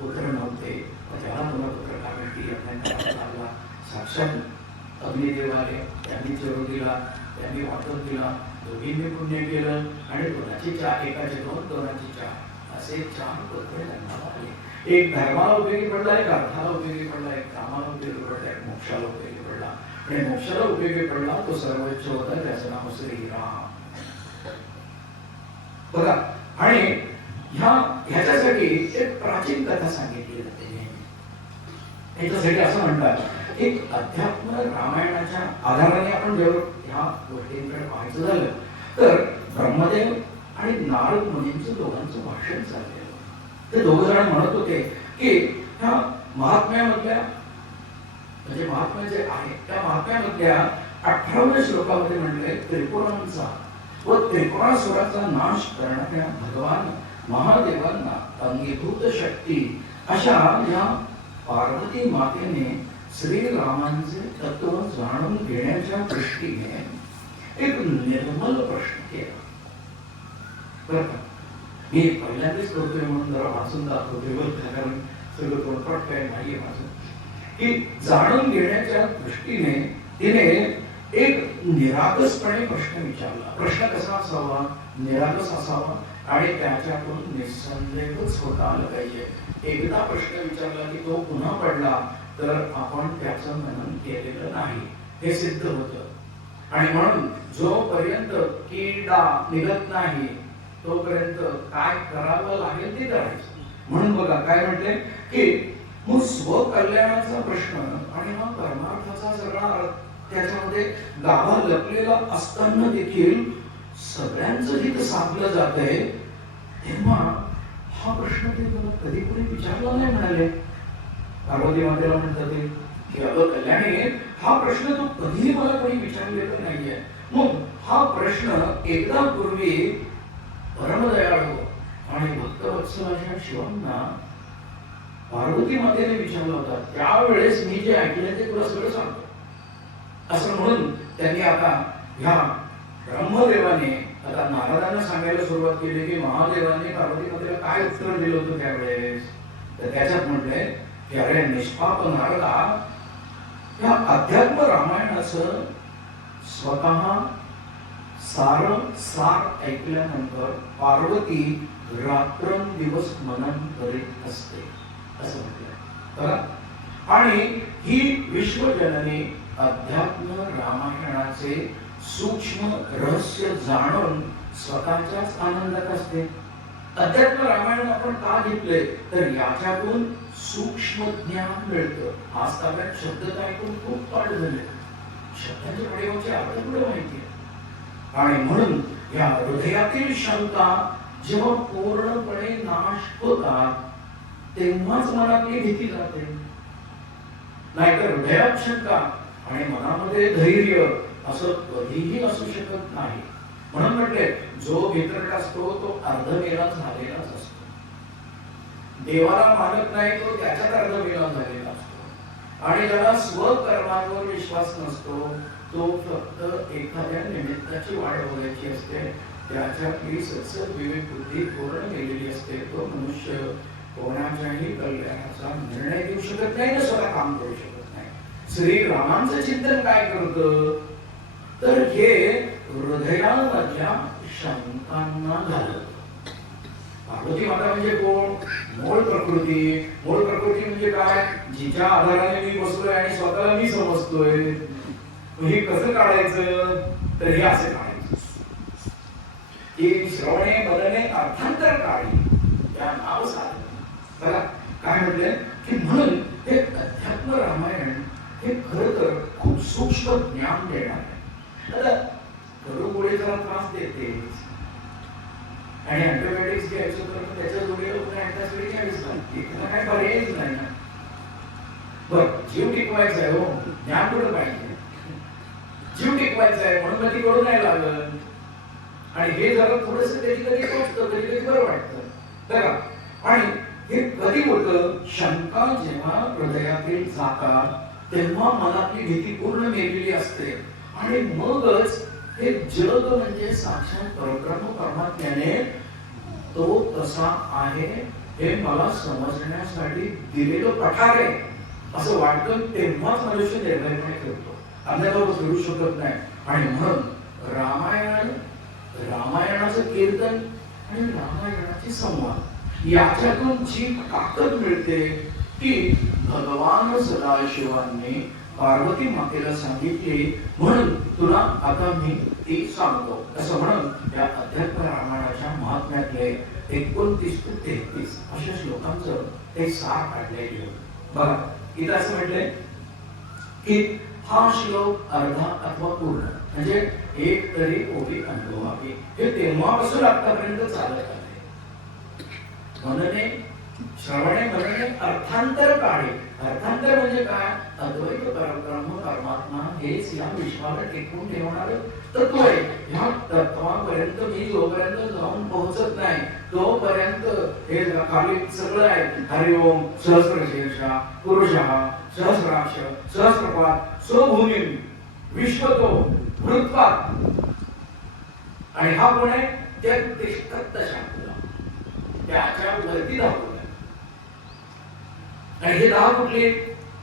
पुत्र नव्हते. त्याला पुन्हा पुत्र काय भेटली लागला. साक्षात अग्निदेवाने त्यांनी चिरू दिला, त्यांनी वाटून दिला. दोघींनी पुण्य केलं आणि दोनाची चार, एकाचे 2, दोनाची 4 असे 4 पुत्र जन्माला आले. एक धर्माला उपयोगी पडला, एक अर्थाला उपयोगी पडला, एक कामाला उपयोगी पडला, एक मोक्षाला उपयोगी पडला. आणि मोक्षाला उपयोगी पडला तो सर्वोच्च होता, त्याचं नाव श्रीराम. बघा, आणि ह्याच्यासाठी एक प्राचीन कथा सांगितली जाते. ह्याच्यासाठी असं म्हणतात की अध्यात्म रामायणाच्या आधाराने आपण जेव्हा ह्या गोष्टींकडे पाहायचं झालं तर ब्रह्मदेव आणि नारद मुनींचं दोघांचं भाषण चाललेलं. ते दोघ जण म्हणत होते की ह्या महात्म्यामधल्या, म्हणजे महात्म्य जे आहे त्या महात्म्यामधल्या 18व्या श्लोकामध्ये म्हटलंय त्रिपुरांचा व त्रिपुरासुराचा नाश करणाऱ्या भगवान महादेवांना अंगीभूत शक्ती अशा या पार्वती मातेने श्रीरामांचे तत्व जाणून घेण्याच्या दृष्टीने एक निर्मल प्रश्न केला. बरं का, मी पहिल्यांदाच करतोय म्हणून जरा वाचून दाखवतोय बरं का, कारण सगळं तोडपाट काय नाहीये माझं. की जाणून घेण्याच्या दृष्टीने तिने एक निरागसपणे प्रश्न विचारला. प्रश्न कसा असावा? निरागस असावा. आणि त्याच्यातून निसंदेह स्वतः आलं पाहिजे. एकदा प्रश्न विचारला की तो पुन्हा पडला तर आपण त्याचं मनन केलेलं नाही हे सिद्ध होतं. आणि म्हणून जोपर्यंत किडा निघत नाही तोपर्यंत काय करावं लागेल ते करायचं. म्हणून बघा काय म्हटले की मग स्वकल्याणाचा प्रश्न आणि हा परमार्थाचा सगळा त्याच्यामध्ये गाभा लपलेला असताना देखील सगळ्यांचं हित साधलं जात आहे. तेव्हा हा प्रश्न ते मला कधी कोणी विचारला नाही म्हणाले. पार्वती मातेला म्हणतात ते की अगं कल्याणी हा प्रश्न तो कधीही मला कोणी विचारलेला नाहीये. मग हा प्रश्न एकदा पूर्वी परमदयाळू आणि भक्तवत्सलाच्या शिवांना पार्वती मातेने विचारला होता. त्यावेळेस मी जे ऐकले ते तुला सगळं सांगतो असं म्हणून त्यांनी आता ह्या ब्रह्मदेवाने आता नारदांना सांगायला सुरुवात केली की महादेवाने पार्वती मातेला काय उत्तर दिलं होतं त्यावेळेस. तर त्याच्यात म्हटलंय की अरे निष्पाप नारदा या अध्यात्म रामायणाचं स्वतः सार ऐकल्यानंतर पार्वती रात्रंदिवस मनन करीत असते असं म्हटलं. आणि ही विश्वजननी अध्यात्म रामायणाचे सूक्ष्म रहस्य जाणून स्वतःच्याच आनंदात असते. अध्यात्म रामायण आपण का घेतले तर याच्यातून सूक्ष्म ज्ञान मिळतं. आज ताब्यात शब्द ऐकून खूप पाठ झाले, शब्दांच्या प्रयोगाचे अर्थ पुढे माहिती आहे. आणि म्हणून या हृदयातील शंका जेव्हा पूर्णपणे नाश होतात तेव्हाच मनातली भीती जाते. नाहीतर हृदयात शंका आणि मनामध्ये धैर्य असं कधीही असू शकत नाही. म्हणून म्हटले जो भित्रट असतो तो अर्धमेला झालेलाच असतो. देवाला मानत नाही तो त्याच्यात अर्धमेला झालेला असतो. आणि ज्याला स्वकर्मांवर विश्वास नसतो तो फक्त एखाद्या निमित्ताची वाट बघायची असते. त्याच्यातली सत्सद विवेक बुद्धी पूर्ण गेलेली असते. तो मनुष्य कोणाच्याही कल्याणाचा निर्णय घेऊ शकत नाही, स्वतः काम करू शकत नाही. श्रीरामांचं चिंतन काय करतं तर हे हृदयामधल्या शंकांना घालवतं. पार्वती माता म्हणजे कोण? मूळ प्रकृती. मूळ प्रकृती म्हणजे काय? जिच्या आधाराने मी बसलोय आणि स्वतःला मी समजतोय. हे कसं काढायचं तर हे असे काढायचं की श्रवणे बदने अर्थांतर काढी या नाव साधन. बघा काय म्हटले की म्हणून हे अध्यात्म रामायण हे खरं तर खूप सूक्ष्म ज्ञान देणार आहे. आता कडूगोळी जरा त्रास देते आणि अँटीबायोटिक्स घ्यायचं तर त्याच्या जोडीला अँटासिड घ्यावीच लागते. त्याला काय पर्यायच नाही ना. बरं जीव टिकवायचा आहे हो, ज्ञान कुठं पाहिजे? जीव टिकवायचा आहे म्हणून कधी कडू नाही लागत. आणि हे जरा थोडस कधी कधी टोचतं, कधी कधी बरं वाटतं बघा. आणि हे कधी होतं? शंका जेव्हा हृदयातील जातात तेव्हा मनातली भीती पूर्ण मेलेली असते. आणि मगच हे जग म्हणजे साक्षात परब्रह्म परमात्म्याने तो कसा आहे हे मला समजण्यासाठी दिलेलं पठार आहे असं वाटतं. तेव्हाच मनुष्य निर्भयपणे करतो, अन्यथा फिरू शकत नाही. आणि म्हणून रामायणाचं कीर्तन आणि रामायणाची संवाद याच्यातून जी ताकद मिळते ती भगवान सदाशिवांनी पार्वती मातेला सांगितली. म्हणून तुला आता मी ती सांगतो असं म्हणून या अध्यात्म रामायणाच्या महात्म्यातले 29 ते 33 अशा श्लोकांचं एक सार काढले गेलं. बघा इथं असं म्हटलंय की हा श्लोक अर्धा अथवा पूर्ण म्हणजे एक तरी ओवी अनुभवावी. हे तेव्हापासून आतापर्यंत चालत आले. मनने श्रवणे मनने अर्थांतर काढे. अर्थांतर म्हणजे काय? अद्वैत परब्रह्म परमात्मा हेच या विश्वाला टिकवून ठेवणार तत्व आहे. ह्या तत्वापर्यंत मी जोपर्यंत जाऊन पोहोचत नाही तोपर्यंत हे खाली सगळं आहे. हरिओम सहस्रशीर्षा पुरुषः सहस्राक्ष सहस्रपाद स्वभूमी विश्वतो वृत्वात्. आणि हा कोण आहे? जगतिष्ठत शांतला त्याच्या वरती दाखवलं. आणि हे 10 कुठले?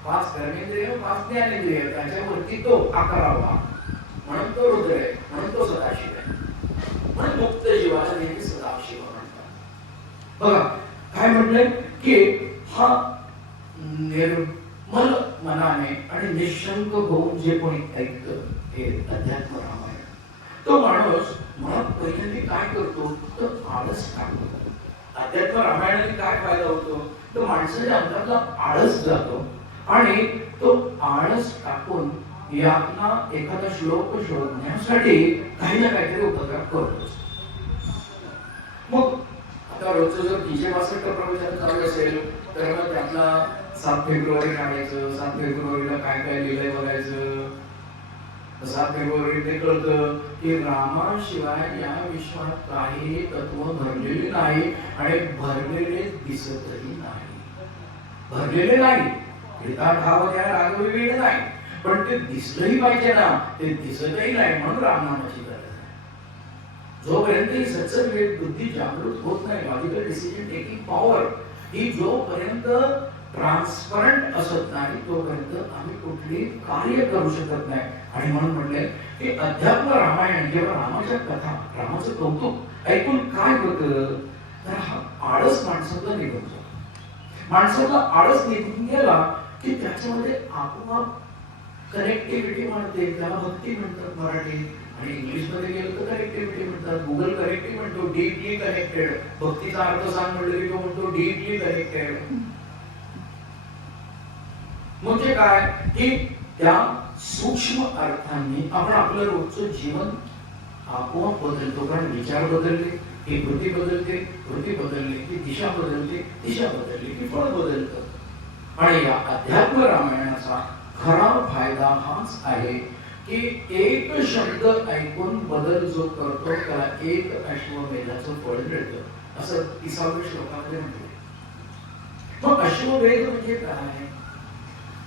5 कर्मेंद्रिय 5 ज्ञानेंद्रिय त्याच्यावरती तो 11वा म्हणून तो रुद्र आहे, म्हणून तो सदाशिव आहे. म्हणून मुक्त जीवाला नेहमी सदाशिव म्हणतात. बघा काय म्हणलंय की हा निर्मल मनाने आणि निशंक होऊन जे कोणी ऐकतं हे अध्यात्म रामायण, तो माणूस मनात पहिल्यांदा काय करतो तर आळस टाकतो. अध्यात्म रामायणाने काय फायदा होतो तर माणसाच्या अंगातला आळस जातो आणि तो आळस टाकून यातना एखादा श्लोक शोधण्यासाठी काही ना काहीतरी उपक्रम करतो. मग आता रोजचं जर 362 प्रवचन चालू असेल तर मग त्यातला 7 फेब्रुवारी काढायचं, 7 फेब्रुवारीला काय काय लिहिलंय बघायचं. 7 फेब्रुवारी ते कळतं की रामाशिवाय या विश्वात काही तत्व भरलेले नाही आणि भरलेले दिसतही नाही. भरलेले नाही ठाव घ्या रागवी वेळ नाही, पण ते दिसलंही पाहिजे ना, ते दिसतही नाही. म्हणून रामनामाची गरज आहे. जोपर्यंत ही सत्संग बुद्धी जागृत होत नाही, लॉजिकल डिसिजन टेकिंग पॉवर ही जोपर्यंत ट्रान्सपरंट असत नाही तोपर्यंत आम्ही कुठलीही कार्य करू शकत नाही. आणि म्हणून म्हटलंय की अध्यात्म रामायण जेव्हा रामाच्या कथा, रामाचं कौतुक ऐकून काय होतं तर हा आळस माणसाचा निघून जातो. माणसाचा आळस निघून गेला की त्याच्यामध्ये आपोआप कनेक्टिव्हिटी म्हणते, त्याला भक्ती म्हणतात मराठीत, आणि इंग्लिश मध्ये गेलं तर कनेक्टिव्हिटी म्हणतात. गुगल कनेक्टिव्ह म्हणतो डीपली कनेक्टेड. भक्तीचा अर्थ सांग म्हणलं की तो म्हणतो डीपली कनेक्टेड. म्हणजे काय की त्या सूक्ष्म अर्थांनी आपण आपलं रोजचं जीवन आपोआप बदलतो. कारण विचार बदलले की कृती बदलते, कृती बदलली की दिशा बदलते, दिशा बदलली की फळ बदलतं. आणि या अध्यात्म रामायणाचा खरा फायदा हाच आहे की एक शब्द ऐकून बदल जो करतो त्याला एक अश्वमेधाचं फळ मिळतं, असं 30व्या श्लोकामध्ये म्हटलं. मग अश्वमेध म्हणजे काय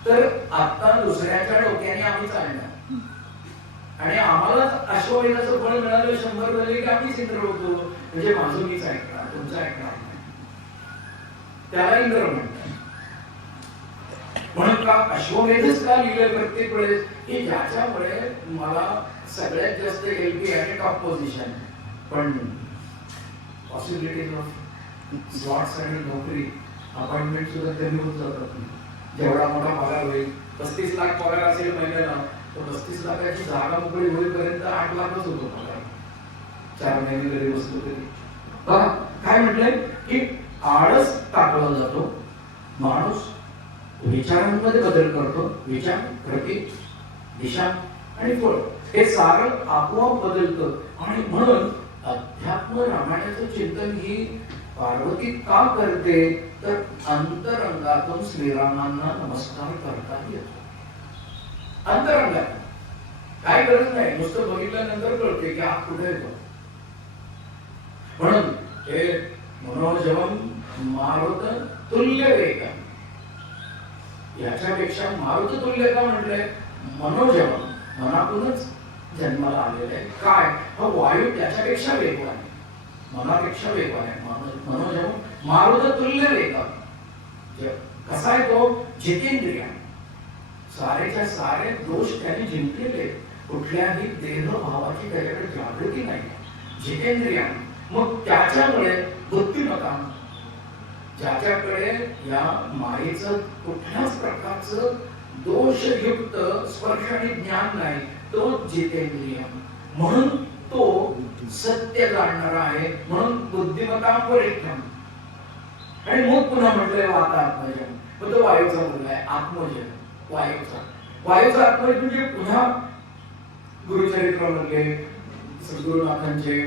तर आता दुसऱ्याच्या डोक्याने आम्ही चालणार आणि आम्हाला अश्वमेधाचं फळ मिळालं 100 झाले की आम्हीच इंद्र होतो. म्हणजे माझं मीच ऐकणार, तुमचं ऐकणार नाही, त्याला इंद्र म्हणतात. म्हणून का अश्वमेधच का लिहिलंय प्रत्येक वेळेस की ज्याच्यामुळे मला सगळ्यात जास्त एलपी आणि टॉप पोझिशन, पण पॉसिबिलिटीज ऑफ स्लॉट्स आणि नोकरी अपॉइंटमेंट सुद्धा कमी होत जातात. जेवढा मोठा पगार होईल, 35 लाख पगार असेल महिन्याला, तर 35 लाखाची जागा मोकळी होईपर्यंत 8 लाखच होतो पगार. 4 महिने जरी बसलो तरी. बघा काय म्हटलंय की आळस टाकला जातो, माणूस विचारांमध्ये बदल करतो. विचार, कृती, दिशा आणि फळ हे सारं आपोआप बदलतं. आणि म्हणून अध्यात्म रामायणाचं चिंतन ही पार्वती का करते तर अंतरंगातून श्रीरामांना नमस्कार करता येतो. अंतरंगात काय गरज नाही, नुसतं बघितल्यानंतर कळते की हा कुठे येतो. म्हणून हे मनोजवम मारुत तुल्य वेगम, याच्यापेक्षा मारुत तुल्य का म्हटलंय, मनोजवम मनातूनच जन्माला आलेलं आहे. काय हा वायू त्याच्यापेक्षा वेगवान आहे, मनापेक्षा वेगवान आहे. मनोजवम मारुत तुल्य वेगम. कसा आहे तो जितेंद्रिय, सारेच्या सारे दोष त्याने जिंकलेले, कुठल्याही देहभावाची त्याच्याकडे जागृती नाही. जितेंद्रिय मग त्याच्यामुळे बुद्धिमत्ता, ज्याच्याकडे या मायेचं कुठल्याच प्रकारचं दोषयुक्त स्पर्श आणि ज्ञान नाही, तो जितेंद्रिय. म्हणून तो सत्य जाणणारा आहे. म्हणून बुद्धिमत्ता परिक्रम. आणि मग पुन्हा म्हटलंय वातात्मजन, मग तो वायूचा मुलगा आहे. आत्मजन वायूचा आत्मजन म्हणजे पुन्हा गुरुचरित्रामधले सद्गुरुनाथांचे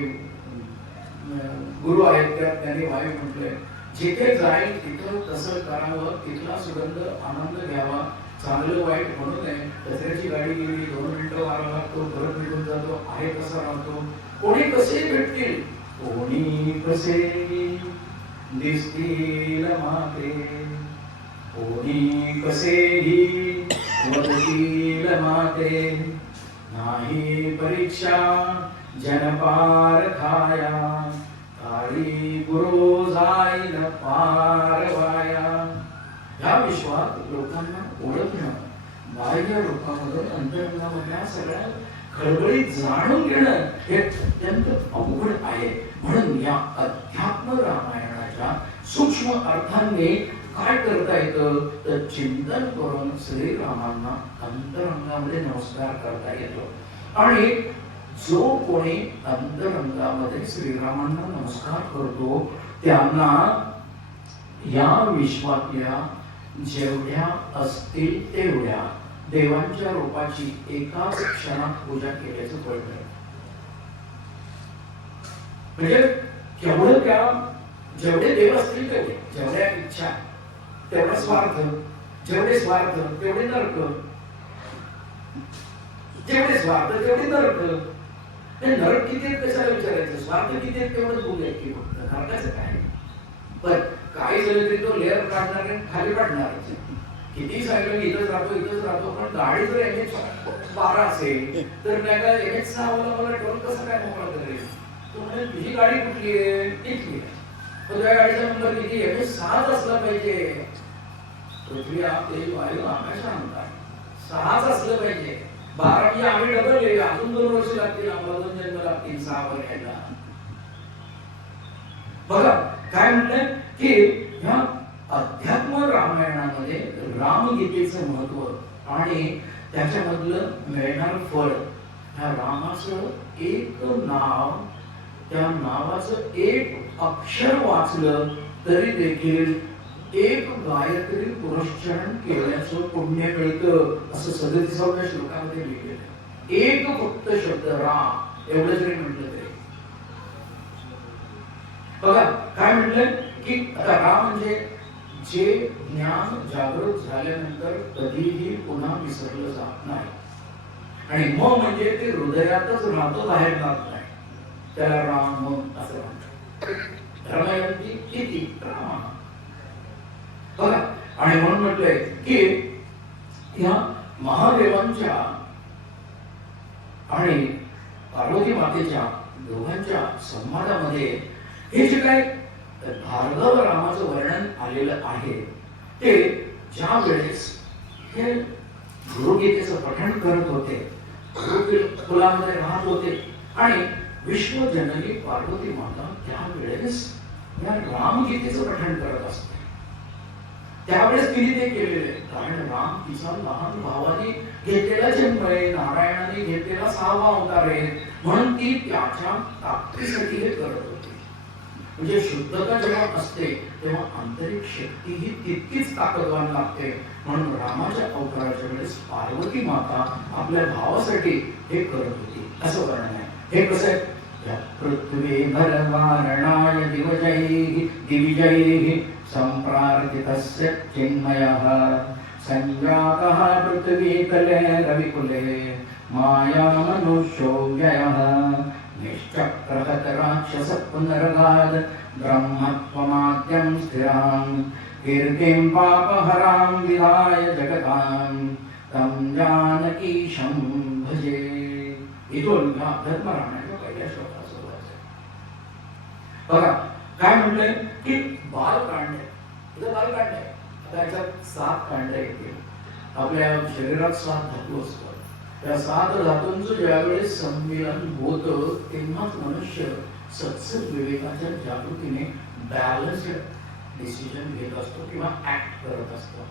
गुरु आहेत त्यांनी वायू म्हटलंय, जिथे जाईल तिथं तसं करावं, तिथला सुगंध आनंद घ्यावा, चांगलं वाईट म्हणू नये. कचऱ्याची गाडी गेली, 2 मिनिटं वारा लागतो, परत निघून जातो, आहे कसा राहतो. कोणी कसे भेटतील, कोणी कसे दिसतील माते, कोणी कसेही वदतील माते, नाही परीक्षा जनपार खाया, काळी गुरु जाईल पारवाया. या विश्वात लोकांना ओळखणं, बाह्य रूपामधून अंतरंगामधल्या सगळ्या खळबळीत जाणून घेणं हे अत्यंत अवघड आहे. म्हणून या अध्यात्म रामायणाच्या सूक्ष्म अर्थांनी काय करता येतं तर चिंतन करून श्रीरामांना अंतरंगामध्ये नमस्कार करता येतो. आणि जो कोणी अंतरंगामध्ये श्रीरामांना नमस्कार करतो त्यांना या विश्वातल्या जेवढ्या असतील तेवढ्या देवांच्या रूपाची एकाच क्षणात पूजा केल्याचं फळ मिळतं. म्हणजे केवढं त्या जेवढे देव असतील तेवढे, जेवढ्या इच्छा तेवढा स्वार्थ, जेवढे स्वार्थ तेवढे नरक, जेवढे स्वार्थ तेवढे नरक. हे नरक किती आहेत कशाला विचारायचं, स्वार्थ किती आहेत तेवढंच बघूया की फक्त नरकाचं काय. पण काही झालं तरी तो लेअर काढणार आणि खाली काढणार. किती सांगितलं की इथंच राहतो पण गाडी जर NH12 असेल तर नाही का NH6 मला टोल कसं काय मोकळा करेल. तो म्हणजे तुझी गाडी कुठली आहे इथली, पण त्या गाडीचा नंबर किती NH6 असला पाहिजे. पृथ्वी आप तेज वायू आकाश अंतर 6 असलं पाहिजे. 12 म्हणजे आम्ही डबल आहे, अजून 2 वर्ष लागतील आम्हाला, 2 जन्म लागतील 6 वर यायला. बघा काय म्हणलंय की ह्या अध्यात्म रामायणामध्ये रामगीतेचं महत्व आणि त्याच्यामधलं मिळणार फळ, ह्या रामाचं एक नाव, त्या नावाचं एक अक्षर वाचलं तरी देखील एक गायत्री पुरस्चरण केल्याचं पुण्य मिळतं असं 37व्या श्लोकामध्ये लिहिलेलं आहे. एक फक्त शब्द राम एवढं जरी म्हटलं तरी. बघा काय म्हटलंय की आता राम म्हणजे जे ज्ञान जागृत झाल्यानंतर कधीही पुन्हा विसरलं जात नाही. आणि म म्हणजे ते हृदयातच राहतं, बाहेर जात नाही, त्याला राम असं म्हणतात. रमयंती इति राम. बघा आणि म्हणून म्हटलंय की या महादेवांच्या आणि पार्वती मातेच्या दोघांच्या संवादामध्ये हे जे काय भार्गव रामाचं वर्णन आलेलं आहे ते ज्या वेळेस हे गुरुगीतेचं पठण करत होते, गुरुकुलामध्ये राहत होते आणि विश्वजननी पार्वती माता त्यावेळेस या रामगीतेचं पठण करत असते. त्यावेळेस तिने ते केलेले, कारण राम तिचा लहान भावाने घेतलेला जन्म आहे, नारायणाने घेतलेला 6वा अवतार आहे, म्हणून ती त्याच्या ताकदीसाठी हे करत होती. म्हणजे शुद्धता जेव्हा असते तेव्हा आंतरिक शक्ती ही तितकीच ताकदवान लागते. म्हणून रामाच्या अवताराच्या वेळेस पार्वती माता आपल्या भावासाठी हे करत होती असं वर्णन आहे. हे कसं आहे, पृथ्वी भरवारणाय दिविजैः संप्रार्थितस्य चिन्मयः संजातः पृथ्वीतले रविकुले माया मनुष्यो व्ययः निश्चक्रहत राक्षस पुनर्गाद ब्रह्मत्वमाद्यं स्थिरां कीर्तिं पापहरां विधाय जगतां तं जानकीशं भजे. इथून अध्यात्म रामायणाच्या पहिल्या श्लोकाला सुरुवात आहे. बघा काय म्हटलंय की बालकांड, इथं बालकांड आहे. आता याच्यात 7 कांड येतील. आपल्या शरीरात 7 धातू असतात. त्या 7 धातूंचं ज्यावेळेस संमिलन होतं तेव्हाच मनुष्य सत्सद विवेकाच्या जागृतीने बॅलन्स्ड डिसिजन घेत असतो किंवा ऍक्ट करत असतो.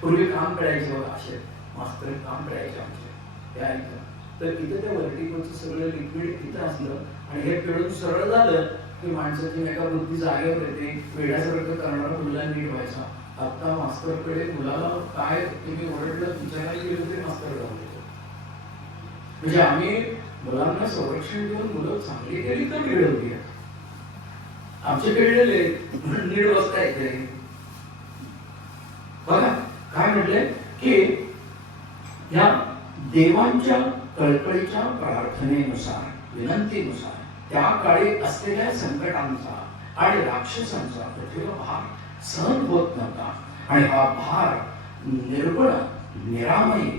पूर्वी काम करायचे बघा, असे मास्तर काम करायचे आमचे त्या इथं, तर इथं त्या वर्टिकलचं सगळं लिक्विड इथं असलं आणि हे पिळून सरळ झालं की माणसाची एका वृत्ती जागेवर येते, वेड्यासारखं करणारा मुलगा नीट व्हायचा. आता मास्तरकडे मुलाला काय तुम्ही ओरडलं विचारायला गेलं तरी मास्तर जाऊन येतो. म्हणजे आम्ही मुलांना संरक्षण देऊन मुलं चांगली केली तर मिळवली. आमचे पिळलेले नीट बसता येते. बघा काय म्हटलंय की या देवांच्या कळकळीच्या प्रार्थनेनुसार, विनंतीनुसार त्या काळी असलेल्या संकटांचा आणि राक्षसांचा पृथ्वीला भार सहन होत नव्हता. आणि हा भार निर्गुण, निरामयी,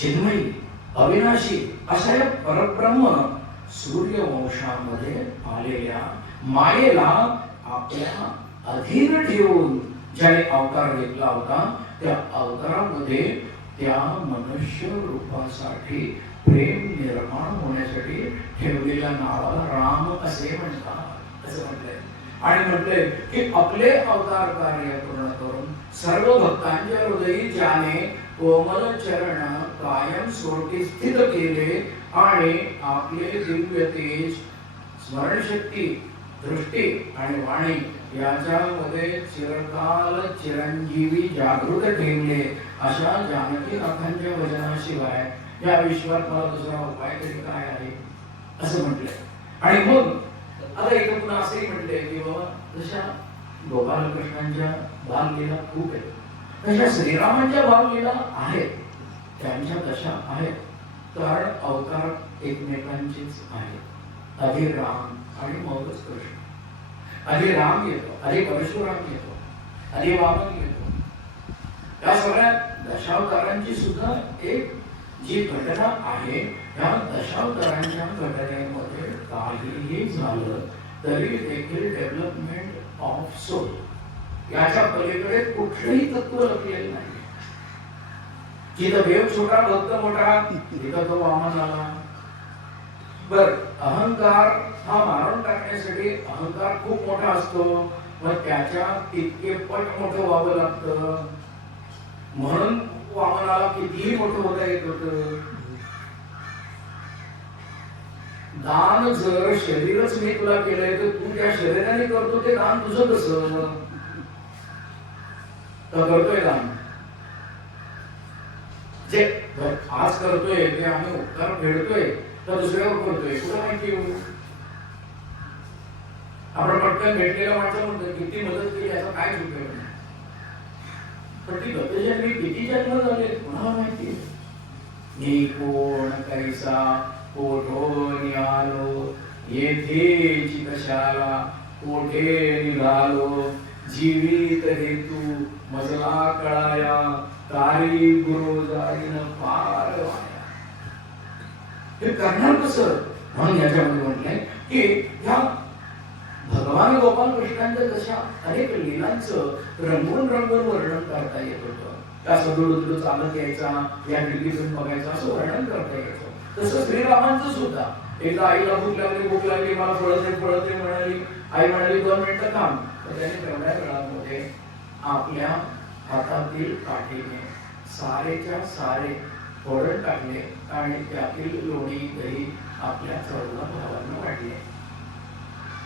चिन्मयी, अविनाशी अशा या परब्रह्म सूर्यवंशामध्ये आलेल्या मायेला आपल्या अधीन ठेवून ज्याने अवतार घेतला होता त्या अवतारामध्ये त्या मनुष्य रूपासाठी प्रेम निर्माण होण्यासाठी ठेवलेल्या नावाला राम असे म्हणतात असं म्हटलंय. आणि म्हटलंय की आपले अवतार कार्य पूर्ण करून सर्व भक्तांच्या हृदयी ज्याने कोमल चरण कायम सोटी स्थित केले आणि आपले दिव्य तेज स्मरणशक्ती दृष्टी आणि वाणी याच्यामध्ये चिरकाल चिरंजीवी जागृत ठेवले अशा जानकीनाथांच्या भजनाशिवाय या विश्वात मला दुसरा उपाय तरी काय आहे असं म्हटलंय. आणि मग आता एक पुन्हा असेही म्हटलंय की बाबा जशा गोपालकृष्णांच्या बाललीला खूप आहेत तशा श्रीरामांच्या बाललीला आहेत, त्यांच्या तशा आहेत. कारण अवतार एकमेकांचेच आहेत. आधी राम आणि मगच कृष्ण. आधी राम येतो, आधी परशुराम येतो, आधी वामन येतो. या सगळ्या दशावतारांची सुद्धा एक जी घटना आहे या दशावतारांच्या घटनेमध्ये काहीही झालं तरी देखील डेव्हलपमेंट ऑफ सोल याच्या पलीकडे कुठलंही तत्व लपलेलं नाही. जिथं देव छोटा भक्त मोठा तिथं तो वामन आला. बर अहंकार हा मारून टाकण्यासाठी अहंकार खूप मोठा असतो, मग त्याच्या तितके पट मोठं व्हावं लागतं. म्हणून वामनाला कितीही मोठं होता येत होतं. दान जर शरीरच मी तुला केलंय तर तू त्या शरीराने करतो ते दान तुझं कसं करतोय दान जे आज करतोय ते आम्ही उपकार फेडतोय तर दुसऱ्यावर करतोय कुठं माहिती हो. आपण पटकन भेटलेल्या माणसाला म्हणतो किती मदत केली याचा काय उपयोग नाही, पण ती गतजन्मी किती जन्म झाले कोणाला माहिती. मी कोण कैसा कोठून आलो येथेची कशाला कोठे निघालो जीवित हेतू मजला कळाया तारी गुरु जाईन पार वाया. हे करणार कसं म्हणून याच्यामध्ये म्हटलंय की ह्या भगवान गोपाल कृष्णांच्या जशा अनेक लीलांचं रंगून रंगून वर्णन करता येत होतं. त्या सदुडुदुड चालत यायचा, या खिडकीतून बघायचा असं वर्णन करता यायचं. तसं श्रीरामांचं सुद्धा एकदा आईला भूक लागली मला फळत दे म्हणाली. आई म्हणाली 2 मिनिटं थांब. तर त्याने तेवढ्या वेळामध्ये आपल्या हातातील काठीने सारेच्या सारे फोडून टाकले आणि त्यातील लोणी दही आपल्या चढूला भावांना वाटले.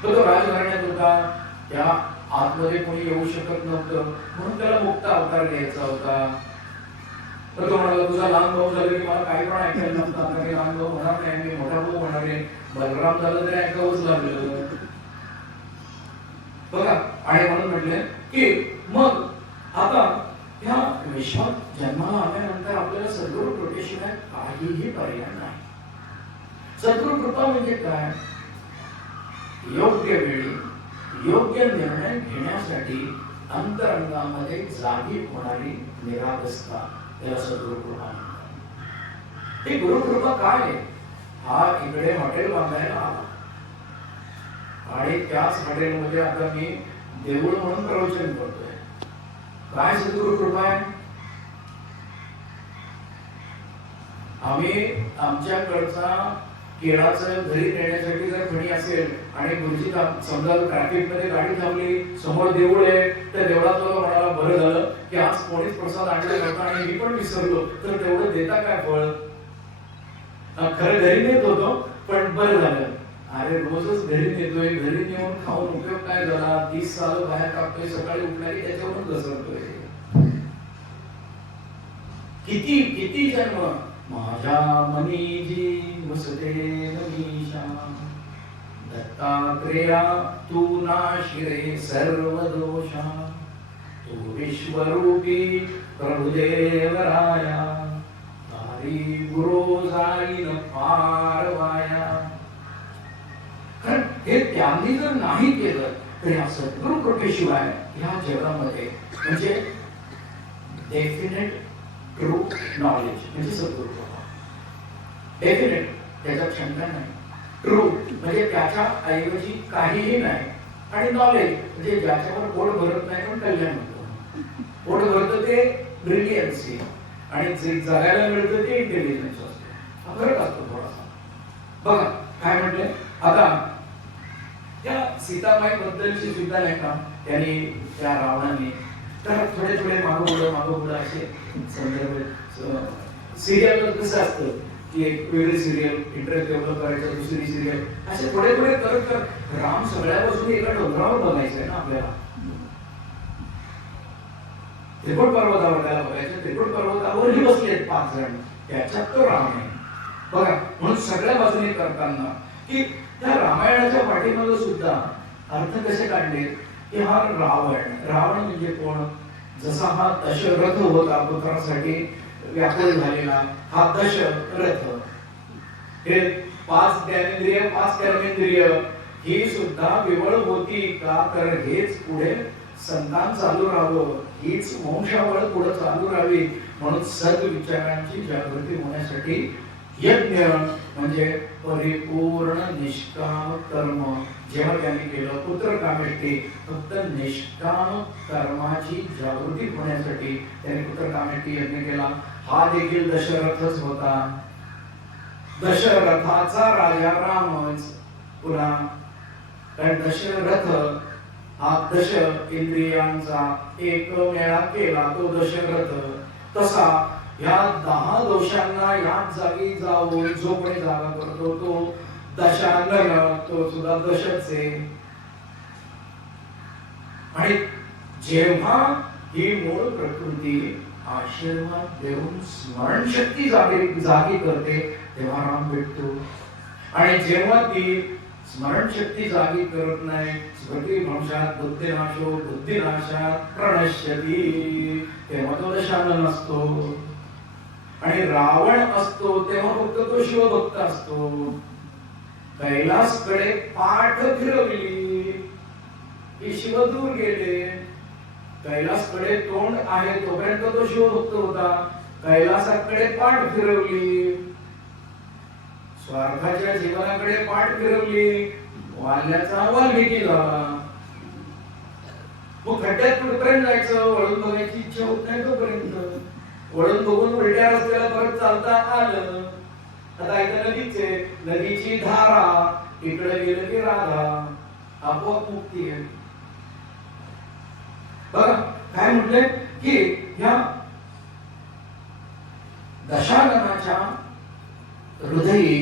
तो राजघराण्यात होता, त्या आतमध्ये कोणी येऊ शकत नव्हतं म्हणून त्याला मुक्त अवतार घ्यायचा होता. तर तो म्हणाला तुझा लहान भाऊ झाला की मला काही पण ऐकायला नव्हतं, आता मी लहान भाऊ होणार नाही, मी मोठा भाऊ होणार आहे. बलराम झालं तरी ऐकावंच लागलं बघा. आणि म्हणून म्हटले की मग आता ह्या विश्वात जन्माला आल्यानंतर आपल्याला सद्गुरु कृपेशिवाय काहीही पर्याय नाही. सद्गुरु कृपा म्हणजे काय? योग्य वेळी योग्य निर्णय घेण्यासाठी अंतरंगामध्ये जागी होणारी निरागसता त्याला सद्गुरु कृपा म्हणतात. ही गुरुकृपा काय आहे? हा इकडे हॉटेल बांधायला आला आणि त्याच हॉटेलमध्ये आता मी देऊळ म्हणून प्रवचन करतोय. काय सद्गुरु कृपा आहे? आम्ही आमच्याकडचा केळाचं घरी नेण्यासाठी जर खणी असेल आणि गुरुजी समजा ट्रॅफिक मध्ये गाडी थांबली, समोर देऊळ आहे, तर देवळात म्हणाला बरं झालं की आज कोणीच प्रसाद आणला नव्हता आणि मी पण विसरलो, तर तेवढं देता काय फळ? खरं घरी नेत होतो पण बरं झालं. अरे रोजच घरी नेतोय, घरी नेऊन खाऊन उपयोग काय झाला? 30 साल बाहेर टाकतोय, सकाळी उठणारी त्याच्यावरून घसरतोय. किती किती जन्म माझ्या मनी जी वसते नमीशा दत्तात्रेया तू नाशिरे सर्व दोषा तू विश्वरूपी प्रभुदेवराया तारी गुरु जाईन पार वाया. कारण हे त्यांनी जर नाही केलं तर या सद्गुरु कृपेशिवाय ह्या जगामध्ये म्हणजे डेफिनेट ट्रू नॉलेज म्हणजे सद्गुरु कृपा डेफिनेट, त्याच्यात शंका नाही. ट्रू म्हणजे त्याच्या ऐवजी काहीही नाही. आणि नॉलेज म्हणजे ज्याच्यावर पोट भरत नाही पण कल्याण होतं. पोट भरतं ते ब्रिलियन्सी आणि जे जगायला मिळतं ते इंटेलिजन्स असते. हा फरक असतो थोडासा. बघा काय म्हटले आता त्या सीताबाई बद्दलची सुद्धा नाही का त्यांनी त्या रावणाने तर थोडे थोडे मागोपुढं असे संदर्भ सिरियल कसं असतं की एक वेगळी सिरियल इंटरेस्ट डेव्हलप करायचं, दुसरी सिरियल असे थोडे थोडे करत करत राम सगळ्यापासून एका डोंगरावर बघायचंय ना आपल्याला. त्रिकुट पर्वतावर त्याला बघायचं, त्रिकुट पर्वतावरही बसलेत 5 जण, त्याच्यात तो राम आहे बघा. म्हणून सगळ्या बाजूने करताना की त्या रामायणाच्या पाठीमागे सुद्धा अर्थ कसे काढले की हा रावण म्हणजे कोण, जसा हा दशरथ होता पुत्रासाठी व्याकुळ झालेला हा दशरथ, हे 5 ज्ञानेंद्रिय 5 कर्मेंद्रिय ही सुद्धा विवळ होती का, तर हेच पुढे संतान चालू राहावं, हीच वंशावळ पुढे चालू राहावी म्हणून सद्विचारांची जागृती होण्यासाठी यज्ञ म्हणजे परिपूर्ण निष्काम कर्म जेव्हा त्यांनी केलं, पुत्र कामेष्टी फक्त निष्काम कर्माची जागृती होण्यासाठी त्यांनी पुत्र कामेष्टी यज्ञ केला. हा देखील दशरथच होता. दशरथाचा राजा रामच पुन्हा, कारण दशरथ हा 10 इंद्रियांचा एकमेळा केला तो दशरथ. तसा या 10 दोषांना याच जागी जाऊन जो कोणी जागा करतो तो दशानन, तो सुद्धा दशच आहे. आणि जेव्हा ही मूळ प्रकृती आशीर्वाद देऊन स्मरणशक्ती जागी करते तेव्हा राम भेटतो. आणि जेव्हा ती स्मरणशक्ती जागी करत नाही, स्मृती भ्रंशात बुद्धिनाशो बुद्धिनाशात प्रणश्यती, तेव्हा तो दशानन असतो. आणि रावण असतो तेव्हा फक्त तो शिवभक्त असतो. कैलासकडे पाठ फिरवली की शिव दूर गेले. कैलासकडे तोंड आहे तोपर्यंत तो शिवभक्त होता. कैलासाकडे पाठ फिरवली, स्वार्थाच्या जीवनाकडे पाठ फिरवली, वाल्याचा वाल्मिकी झाला. मग खड्ड्यात कुठपर्यंत जायचं, वळून बघायची इच्छा होत नाही तोपर्यंत. वळून बघून उलट्या रस्त्याला परत चालता आलं. आता इथं नदीची धारा, इकडे गेलं की राधा, आपोआप मुक्ती आहे. बघा काय म्हटलंय की या दशाननाच्या हृदयी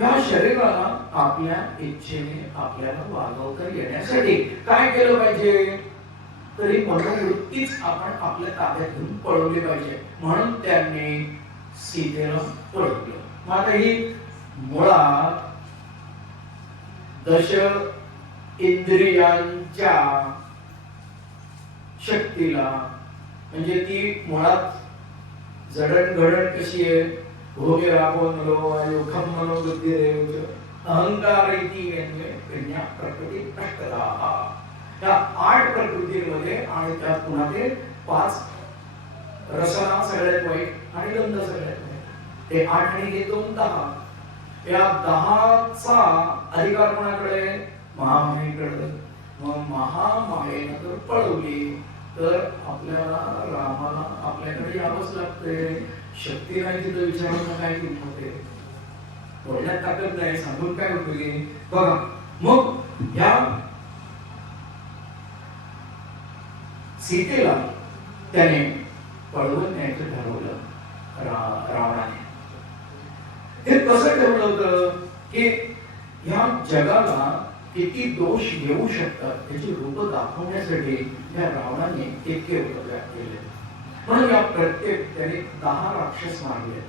या शरीराला आपल्या इच्छेने आपल्याला वागवता येण्यासाठी काय केलं पाहिजे, तरी मनोवृत्तीच आपण आपल्या ताब्यात घेऊन पळवली पाहिजे. म्हणून त्यांनी सीतेला पळवलं. मग आता ही मुळात 10 इंद्रियांच्या शक्तीला, म्हणजे ती मुळात जडणघडण कशी आहे, भोगे राबो नलो आयुखम मनोबुद्धी रेवच अहंकार इति यज्ञ प्रकृती अष्टधा. त्या 8 प्रकृतीमध्ये आणि त्यात पुन्हा ते 5 रसना सगळ्यात वाईट आणि गंध सगळ्यात वाईट, ते 8 आणि हे 2 10. या 10चा अधिकार कोणाकडे, महामायेकडे. मग महामायेनं जर पळवली तर आपल्याला रामाला आपल्याकडे यावंच लागते. शक्ती नाही तिथं विचारणं काय होते, बोलण्यात ताकद नाही, सांगून काय उपयोगी. बघा मग या सीतेला त्याने पळवून न्यायचं ठरवलं रावणाने. हे कसं ठरवलं होतं की या जगाला किती दोष येऊ शकतात त्याची रूप दाखवण्यासाठी या रावणाने इतके उपचार केले. म्हणून या प्रत्येक त्याने 10 राक्षस मारले,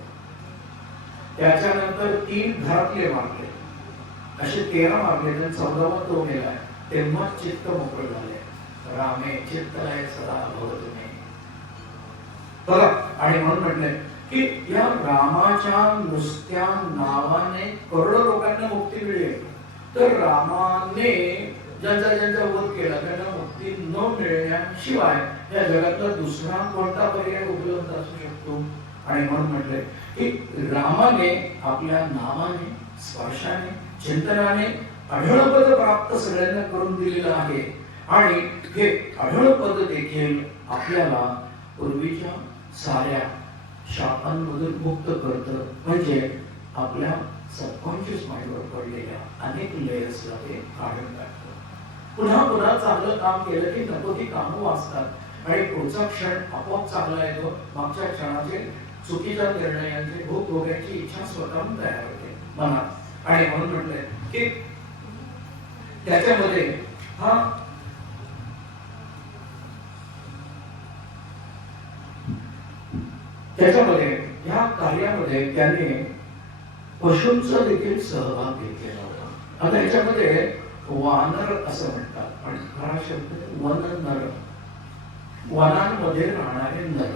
त्याच्यानंतर 3 घरातले मारले, असे 13 मारले. 14वा तो मेला. तेव्हा चित्त मोकळ झाले. रामे चित्तलय सदा भवतु मे. बघा आणि म्हणून म्हटले की या रामाच्या नुसत्या नावाने करोडो लोकांना मुक्ती मिळेल. तर रामाने ज्यांचा वध केला त्यांना मुक्ती न मिळण्याशिवाय या जगातला दुसरा कोणता पर्याय उपलब्ध असू शकतो. आणि म्हणून म्हटले की रामाने आपल्या नावाने, स्पर्शाने, चिंतनाने अढळपद प्राप्त सगळ्यांना करून दिलेलं आहे. आणि हे अढळपद देखील आपल्याला पूर्वीच्या साऱ्या शापांमधून मुक्त करतं, म्हणजे आपल्या सबकॉन्शियस माइंडवर पडलेल्या अनेक लेयर्सला ते काढून टाकतं. पुन्हा पुन्हा चांगलं काम केलं की नको ती कामं वाचतात आणि पुढचा क्षण आपोआप चांगला येतो. मागच्या क्षणाचे चुकीच्या निर्णयांची भोग भोगायची इच्छा स्वतःहून तयार होते मनात. आणि म्हणून म्हटलंय की त्याच्यामध्ये या कार्यामध्ये त्याने पशूंचा देखील सहभाग घेतलेला होता. आता याच्यामध्ये वानर असं म्हणतात आणि खरा शब्द वन नर, वनांमध्ये राहणारे नर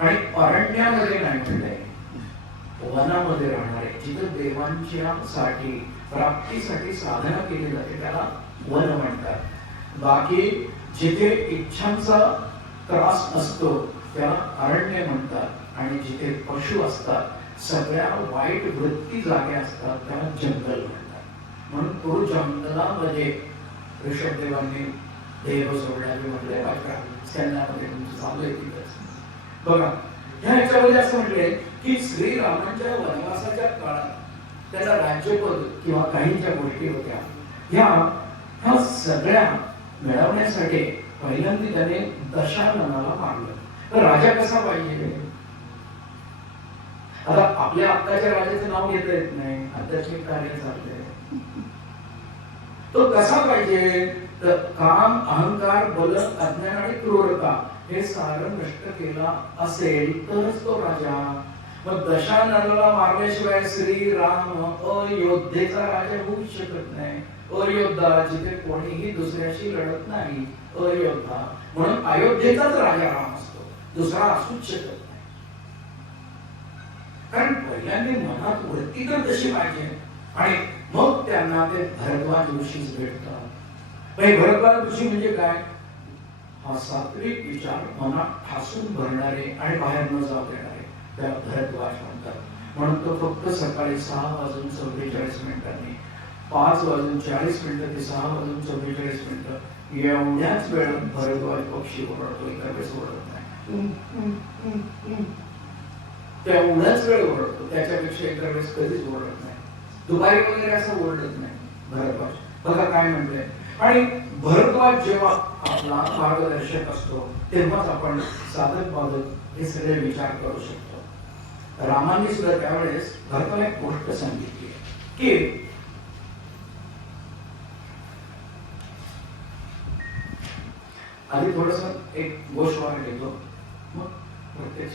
आणि अरण्यामध्ये नाही म्हणलंय, वनामध्ये राहणारे, जिथं देवांच्या साठी प्राप्तीसाठी साधना केली जाते त्याला वन म्हणतात. बाकी जिथे इच्छांचा त्रास असतो त्याला अरण्य म्हणतात. आणि जिथे पशु असतात, सगळ्या वाईट वृत्ती जागे असतात, त्याला जंगल म्हणतात. म्हणून तो जंगलामध्ये ऋषभदेवांनी देह सोडल्याचे म्हटले स्कंदामध्ये तुमचं चालू आहे तिथंच. बघा ह्या ह्याच्यामध्ये असं म्हटलंय की श्रीरामांच्या वनवासाच्या काळात त्याला राज्यपद किंवा काही ज्या गोष्टी होत्या ह्या सगळ्या मिळवण्यासाठी पहिल्यांदा त्याने दशाननाला मारलं. तर राजा कसा पाहिजे? आता आपल्या आत्ताच्या राजाचं नाव घेता येत नाही, आध्यात्मिक कार्य चाललंय. तो कसा पाहिजे? तर काम, अहंकार, बल, अज्ञान आणि क्रूरता हे सारं नष्ट केला असेल तरच तो राजा. मग दशाननाला मारल्याशिवाय श्रीराम अयोध्येचा राजा होऊ शकत नाही. अयोध्या जिथे कोणीही दुसऱ्याशी लढत नाही, अयोध्या म्हणून अयोध्येचाच राजा राम असतो, दुसरा असूच शकत नाही. कारण पहिल्यांदा मनात वृत्ती तर तशी पाहिजे. आणि मग त्यांना ते भरद्वाज ऋषीच भेटतात. भरद्वाज ऋषी म्हणजे काय? हा सात्विक विचार मनात ठासून भरणारे आणि बाहेर न जाऊ देणारे त्याला भरद्वाज म्हणतात. म्हणून तो फक्त सकाळी 6:44 5:40 ते 6:44 एवढ्याच वेळात भरद्वाज पक्षी ओरडतो, इतर वेळेस ओरडत नाही. तेवढाच वेळ ओरडतो, त्याच्यापेक्षा इतर वेळेस कधीच ओरडत नाही. दुपारी वगैरे असं ओरडत नाही भरद्वाज. बघा काय म्हणतोय. आणि भरद्वाज जेव्हा आपला मार्गदर्शक असतो तेव्हाच आपण साधक बाधक हे सगळे विचार करू शकतो. रामांनी सुद्धा त्यावेळेस भरताला एक गोष्ट सांगितली की आधी थोडस एक गोष्ट घेतो, मग प्रत्यक्ष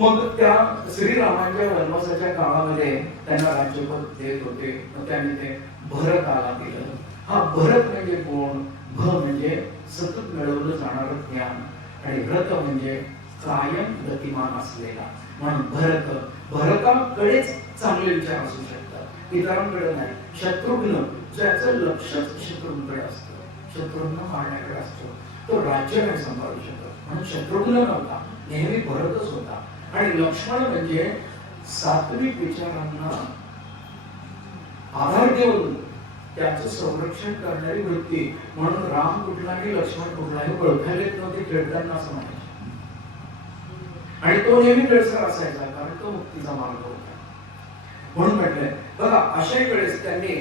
मग त्या श्रीरामांच्या वनवासाच्या काळामध्ये त्यांना राज्यपद देत होते. त्यांनी ते भरताला दिलं. हा भरत म्हणजे कोण? भ म्हणजे सतत मिळवलं जाणारं ज्ञान आणि रथ म्हणजे कायम गतिमान असलेला. म्हणून भरताकडेच चांगले विचार असू शकतात, इतरांकडे नाही. शत्रुघ्न ज्याचं लक्षच शत्रूंकडे असतं, शत्रूंना मारण्याकडे असतो, तो राज्य नाही सांभाळू शकत. म्हणून शत्रुघ्न नव्हता, नेहमी भरतच होता. आणि लक्ष्मण म्हणजे सात्विक विचारांना आधार देऊन त्याचं संरक्षण करणारी वृत्ती. म्हणून राम कुठलाही लक्ष्मण कुठलाही ओळखायला येत नव्हते खेळताना असं म्हणायचे. आणि तो नेहमी खेळसर असायचा, कारण तो मुक्तीचा मार्ग होता. म्हणून म्हटलंय बघा अशा वेळेस त्यांनी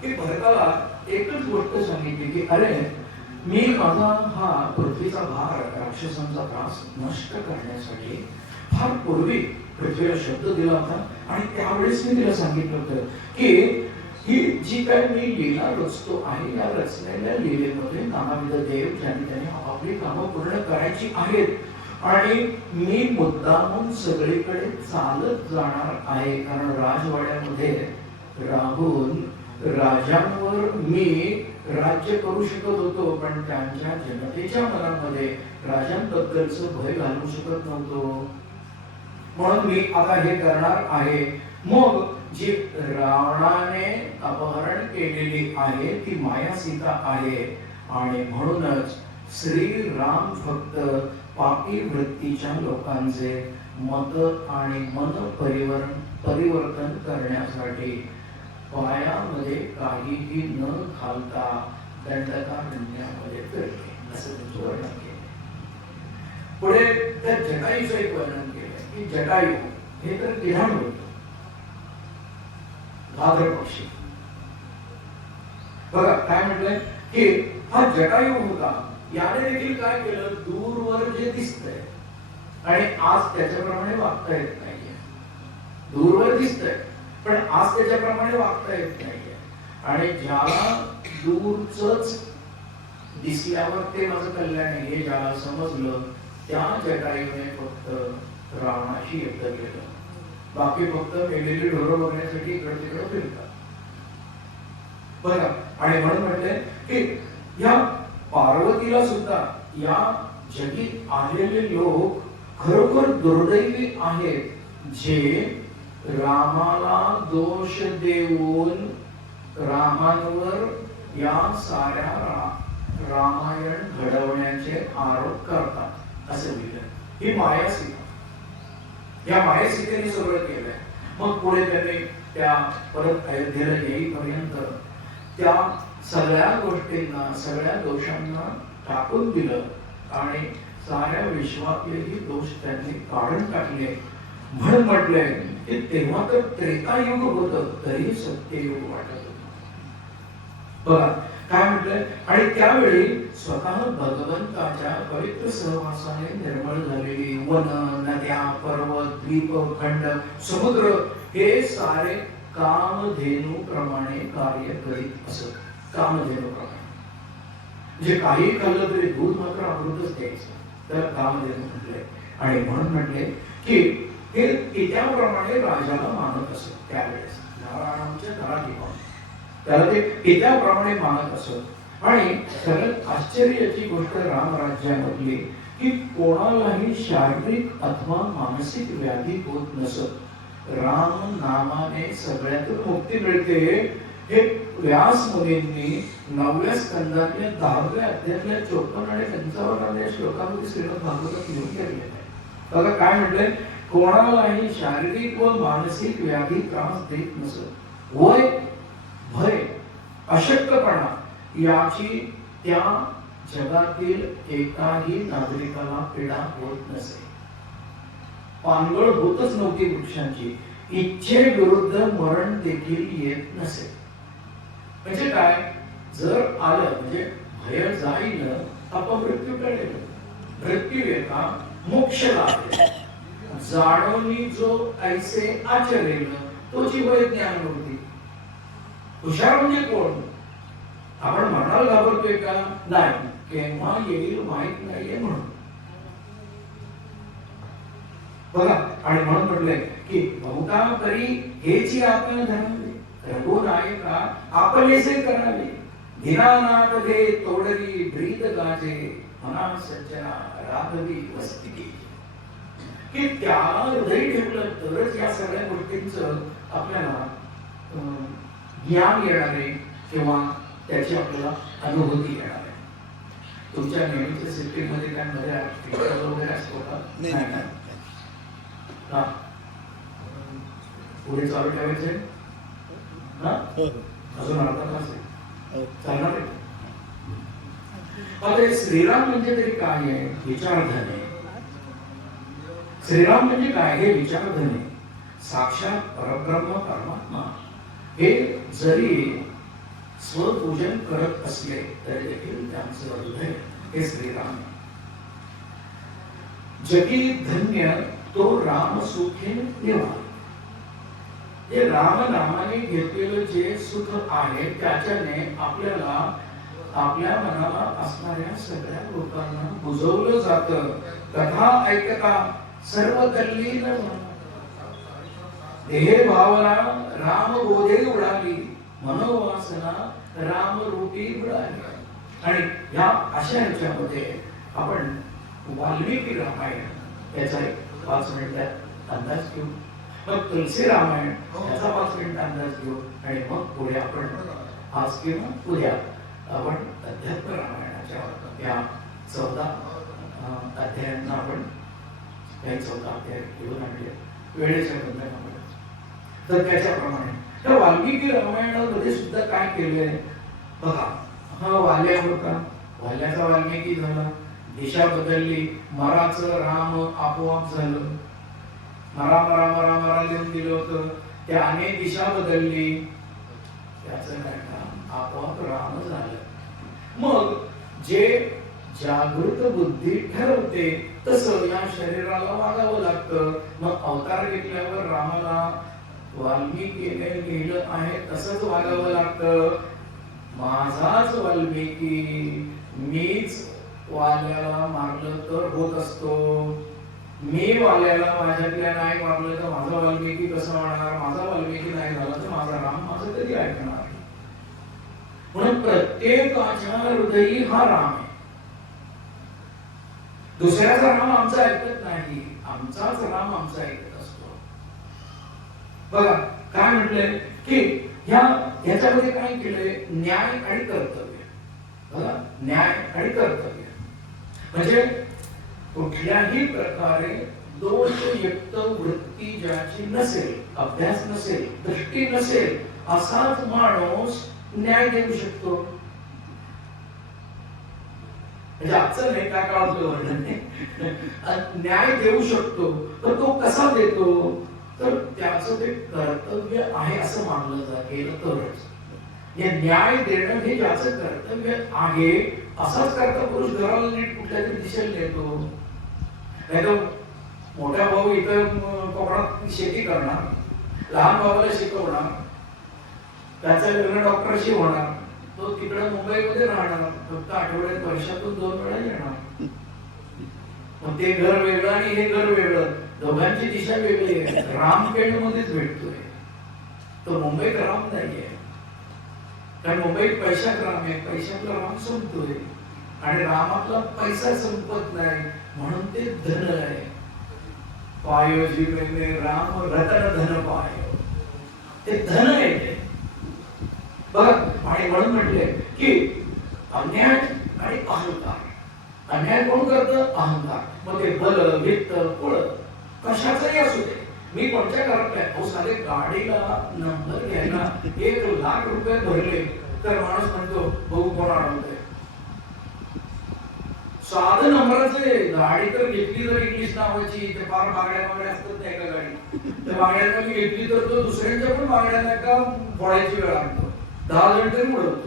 की भरताला एकच गोष्ट सांगितली की अरे मी माझा हा पृथ्वीचा भार, राक्षसांचा त्रास नष्ट करण्यासाठी फार पूर्वी पृथ्वीला शब्द दिला होता. आणि त्यावेळेस मी तिला सांगितलं होतं की ही जी काय मी लीला रचतो आहे, या रचलेल्या लीलेमध्ये नानाविध देव ज्यांनी त्यांनी आपापली कामं पूर्ण करायची आहेत. आणि मी मुद्दामून सगळीकडे चालत जाणार आहे, कारण राजवाड्यामध्ये राहून राजांवर मी राज्य करू शकत होतो, पण त्यांच्या जनतेच्या मनामध्ये राजांबद्दलचं भय घालू शकत नव्हतो. म्हणून मी आता हे करणार आहे. मग जी रावणाने अपहरण केलेली आहे ती माया सीता आहे. आणि म्हणूनच श्रीराम फक्त पापी वृत्तीच्या लोकांचे मत आणि मन परिवर्तन करण्यासाठी पायामध्ये काहीही न घालता दंडकारण्यामध्ये फिरते, असं त्यांचं वर्णन केलं. पुढे त्या जटायूचं एक वर्णन केलं की जटायू हे तर गिधाड होत, घागर पक्षी. बघा काय म्हटलंय की हा जटायू होता, याने देखील काय केलं, दूरवर जे दिसतंय आणि आज त्याच्याप्रमाणे वागता येत नाहीये. दूरवर दिसतंय पण आज त्याच्याप्रमाणे वागता येत नाहीये. आणि ज्याला दूरच दिसल्यावर ते माझं कल्याण आहे हे ज्याला समजलं, त्या जटायूने फक्त रावणाशी युद्ध केलं. बाकी फक्त मेलेली ढोरं बघण्यासाठी इकडे तिकडे फिरतात. बघा, आणि म्हणून म्हटलंय की या पार्वतीला सुद्धा या जगीत आलेले लोक खरोखर दुर्दैवी आहेत, जे रामाला दोष देऊन रामांवर या साऱ्या रामायण घडवण्याचे आरोप करतात असं लिहिलं. ही माया सीता, या माया सीतेने सगळं केलंय. मग पुढे त्यांनी त्या परत अयोध्येला येईपर्यंत त्या सगळ्या गोष्टींना, सगळ्या दोषांना टाकून दिलं आणि साऱ्या विश्वातलेही दोष त्यांनी काढून टाकले. म्हणून म्हटलंय की तेव्हा तर त्रेतायुग होतं तरी सत्ययुग वाटत होतं. बघा काय म्हटलंय, आणि त्यावेळी स्वतः भगवंताच्या पवित्र सहवासाने निर्मळ झालेली वन, नद्या, पर्वत, द्वीप, खंड, समुद्र हे सारे कामधेनू प्रमाणे कार्य करीत असत. कामधेनू प्रमाणे जे काही खाल्लं तरी दूध मात्र अमृतच द्यायचं, तर कामधेनू म्हटलंय. आणि म्हणून म्हटले की हे त्याप्रमाणे राजाला मानत असत. त्यावेळेस नारायणाच्या तळाशी त्याला ते पित्याप्रमाणे मानत असत. आणि सगळ्यात आश्चर्याची गोष्ट रामराज्यामधली की कोणालाही शारीरिक अथवा मानसिक व्याधी होत नसत. राम नामाने सगळ्यातून मुक्ती मिळते. हे व्यास मुनींनी 9व्या स्कंदातल्या 10व्या अध्यायातल्या 54 आणि 55 श्लोकांमध्ये श्रीमद भागवतात लिहून ठेवलेलं आहे. बघा काय म्हटलंय, कोणालाही शारीरिक व मानसिक व्याधी त्रास देत नसत. वय, भय, अशक्तपणा याची त्या जगातील एकाही नागरिकाला पीडा होत नसे. पानगळ होतच नव्हती वृक्षांची. इच्छेविरुद्ध मरण देखील येत नसे. म्हणजे काय, जर आलं म्हणजे भय जाईल, अपमृत्यू टळेल. मृत्यू येता मोक्ष लाभेल. जाणवणी जो ऐसे आचरेल तोची वय ज्ञानमूर्ती. हुशार म्हणजे कोण, आपण मनाला घाबरतोय का, नाही, केव्हा येईल माहित नाहीये म्हणून. बघा, आणि म्हणून म्हटलंय की बहुता तरी हेची आपण धरावी, रघुनायका आपलेसे करावे. दीनानाथ दे तोडरी ब्रीद गाजे, मना सज्जना राघवी वस्ती. की त्याला हृदय ठेवलं तरच या सगळ्या गोष्टींचं आपल्याला ज्ञान येणार आहे किंवा त्याची आपल्याला अनुभूती येणार आहे. तुमच्या नेहमीच्या सिस्टीममध्ये काय मध्ये वगैरे असतो का? नाही. पुढे चालू ठेवायचे ना, अजून अर्धा तास आहे, चालणार आहे. आता श्रीराम म्हणजे तरी काय आहे, विचारधने. श्रीराम म्हणजे काय, हे विचारधने, साक्षात परब्रह्म परमात्मा. हे जरी स्वपूजन करत असले तरी देखील त्यांचं हृदय हे श्रीराम. जगी धन्य तो राम सुखे निवार. हे राम नामाने घेतलेलं जे सुख आहे त्याच्याने आपल्याला आपल्या मनाला असणाऱ्या सगळ्या लोकांना बुजवलं जातं. कथा ऐकता सर्व तल्लीन देहे भावना राम बोधे उडाली, मनोवासना राम रूपी उडाली. आणि या अशा ह्याच्यामध्ये आपण वाल्मिकी रामायण याचा एक 5 मिनिटात अंदाज घेऊ, मग तुलसी रामायण याचा 5 मिनिट अंदाज घेऊ, आणि मग पुढे आपण आज किंवा उद्या आपण अध्यात्म रामायणाच्या या 14 अध्यायांना आपण काही 14 अध्याय घेऊन आणले वेळेच्या बंधनामुळे. तर त्याच्याप्रमाणे तर वाल्मिकी रामायणामध्ये सुद्धा काय केलंय बघा. हा वाल्या होता, वाल्याचा वाल्मिकी झाला. दिशा बदलली, मराचं राम आपोआप झालं. मरा मरा मरा मरा लिहून दिलं होतं, त्याने दिशा बदलली, त्याचं काय काम, आपोआप राम झालं. मग जे जागृत बुद्धी ठरवते तसं या शरीराला वागावं लागतं. मग अवतार घेतल्यावर रामाला वाल्मिकीने लिहिलं आहे तसंच वागावं लागतं. माझाच वाल्मिकी, मीच वाल्याला मारलं तर होत असतो, मी वाल्याला माझ्यातल्या नाही मारलं तर माझा वाल्मिकी कसं होणार, माझा वाल्मिकी नाही झाला तर माझा राम माझं कधी ऐकणार. म्हणून प्रत्येकाच्या हृदयी हा राम आहे. दुसऱ्याचा राम आमचा ऐकत नाही, आमचाच राम आमचा ऐकत असतो. बघा काय म्हटलंय की ह्याच्यामध्ये काय केलंय, न्याय आणि कर्तव्य. बघा न्याय आणि कर्तव्य म्हणजे कुठल्याही प्रकारे दोषयुक्त वृत्ती ज्याची नसेल, अभ्यास नसेल, दृष्टी नसेल, असाच माणूस न्याय देऊ शकतो. म्हणजे आजचं नाही त्या काळातलं वर्णन आहे. न्याय देऊ शकतो, तर तो कसा देतो, तर त्याचं ते कर्तव्य आहे असं मानलं गेलं तरच. न्याय देणं हे ज्याचं कर्तव्य आहे असाच करता पुरुष घराला नीट कुठल्या तरी दिशेला नेतो. नाही तर मोठा भाऊ इथं कोकणात शेती करणार, लहान भावाला शिकवणार, त्याचं लग्न डॉक्टरशी होणार, तो तिकडे मुंबईमध्ये राहणार, फक्त आठवड्यात वर्षातून 2 वेळा येणार. मग ते घर वेगळं आणि हे घर वेगळं, दोघांची दिशा वेगळी आहे. रामपेठ मध्येच भेटतोय तो, मुंबईत राम नाहीये. कारण मुंबईत पैशात राम आहे, पैशातला राम संपतोय आणि रामातला पैसा संपत नाही, म्हणून ते धन आहे. पायो जीवने राम रतन धन पायो, ते धन आहे ते. बघ आणि म्हणून म्हटले की अन्याय आणि अहंकार. अन्याय कोण करतं, अहंकार. मग ते बल वित्त कुळ कशाचंही असू दे, मी कोणत्या घरात आहे, अहो साधे गाडीला नंबर घ्यायला 1,00,000 रुपये भरले तर माणूस म्हणतो बघू कोण अडवतंय. साधं नंबराचे गाडी तर घेतली तर इंग्लिश नावाची, ते फार बागड्या असतात त्या एका गाडी, त्या बागड्यांना मी घेतली तर तो दुसऱ्यांच्या पण बागड्यांना का फोडायची वेळ आणतो, 10 जण तरी उडवतो.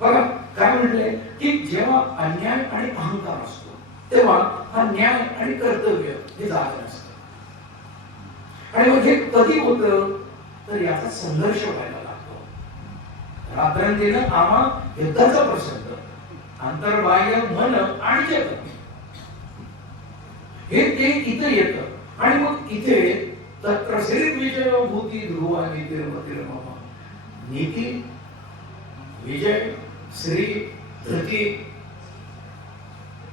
बघा काय म्हटलंय की जेव्हा अन्याय आणि अहंकार असतो तेव्हा हा न्याय आणि कर्तव्य हे जाग असतं. आणि मग हे कधी होतं, तर याचा संघर्ष व्हायला लागतो. रात्रंदिनं आम्हा युद्धाचा प्रसंग, अंतर्बाह्य मन आणि जग हे ते इथं येतं. आणि मग इथे तत्प्रसरित विजय भूती ध्रुवा नीतिर्मतिर्मम, नीती विजय श्री धृती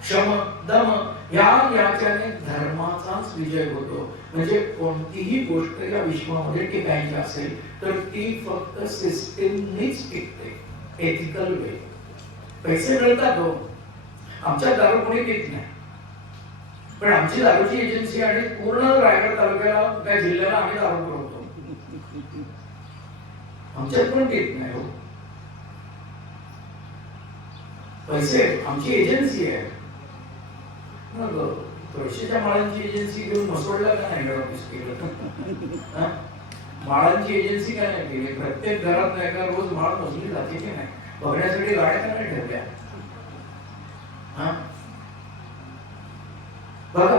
क्षम दम याच्याने धर्माचाच विजय होतो. म्हणजे कोणतीही गोष्ट या विश्वामध्ये टिकायची असेल तर ती फक्त सिस्टीमनीच टिकते, एथिकल वे. पैसे मिळतात हो, आमच्या दारू कोणी पित नाही, पण आमची दारूची एजन्सी आणि पूर्ण रायगड तालुक्याला त्या जिल्ह्याला आम्ही दारू पुरवतो. आमच्यात पण पित नाही हो, पैसे आमची एजन्सी आहे. मग पैशाच्या माळांची एजन्सी घेऊन मसोडला का नाही ऑफिस केलं, माळांची एजन्सी काय नाही केली. प्रत्येक घरात नाही का रोज माळ मोजली जाते की नाही, बघण्यासाठी गाड्या का नाही ठेवल्या. बघा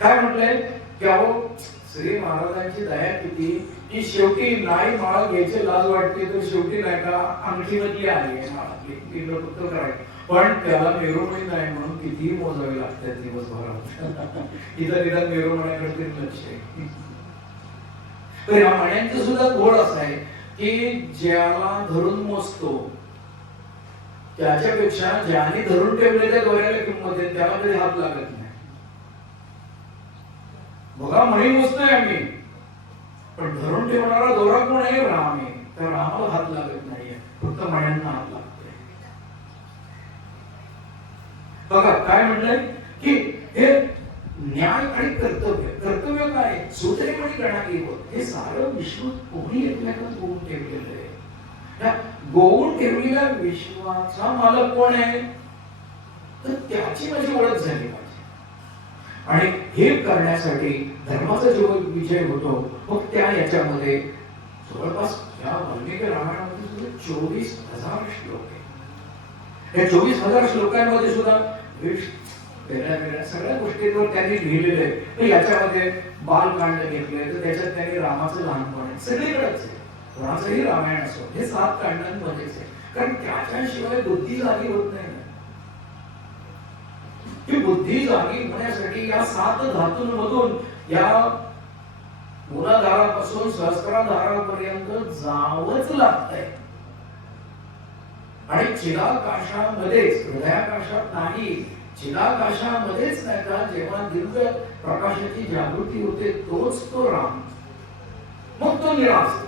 काय म्हटलंय की अहो श्री महाराजांची दया किती की शेवटी नाही माळ घ्यायची लाज वाटते तर शेवटी नाही का अंगठी मधली आली आहे माळातली फक्त करायची, पण त्याला मिरवणी नाही म्हणून कितीही मोजावे लागतात दिवसभरात. इथं तिथं मिरवण्याकडे लक्ष आहे. तर या मण्यांचं सुद्धा गोड असं आहे की ज्याला धरून मोजतो त्याच्यापेक्षा ज्याने धरून ठेवलेल्या दोऱ्याला किंमत आहे, त्याला कधी हात लागत नाही. बघा मणी मोजतोय आम्ही, पण धरून ठेवणारा दोरा कोण आहे, राम आहे. तर रामाला हात लागत नाहीये, फक्त मण्यांना हात लागतोय. बघा काय म्हटलंय की हे न्याय आणि कर्तव्य. कर्तव्य काय, सूत्रेमणी गणाली होत, हे सारं विश्व कोणी एकमेकांत गोवून ठेवलेलं आहे. गोवून ठेवलेल्या विश्वाचा मालक कोण आहे, तर त्याची माझी ओळख झाली पाहिजे. आणि हे करण्यासाठी धर्माचा जो विजय होतो, मग त्या याच्यामध्ये जवळपास या वाल्मिकी रामायणामध्ये 24,000 श्लोक आहे. या 24,000 श्लोकांमध्ये सुद्धा वेगळ्या वेगळ्या सगळ्या गोष्टींवर त्यांनी लिहिलेले आहे. तर याच्यामध्ये बालकांड घेतले, तर त्याच्यात त्यांनी रामाचं लहानपण आहे सगळीकडेच आहे. कोणाचंही रामायण असो, हे 7 कांडांमध्येच आहे. कारण त्याच्याशिवाय बुद्धी जागी होत नाही. ही बुद्धी जागी होण्यासाठी या 7 धातूंमधून या मूलाधारापासून सहस्त्राधारापर्यंत जावंच लागतंय. आणि चिदाकाशामध्येच, हृदयाकाशात नाही, चिदाकाशामध्येच नाही का जेव्हा दिव्य प्रकाशाची जागृती होते तोच तो राम. मग तो निळा असतो,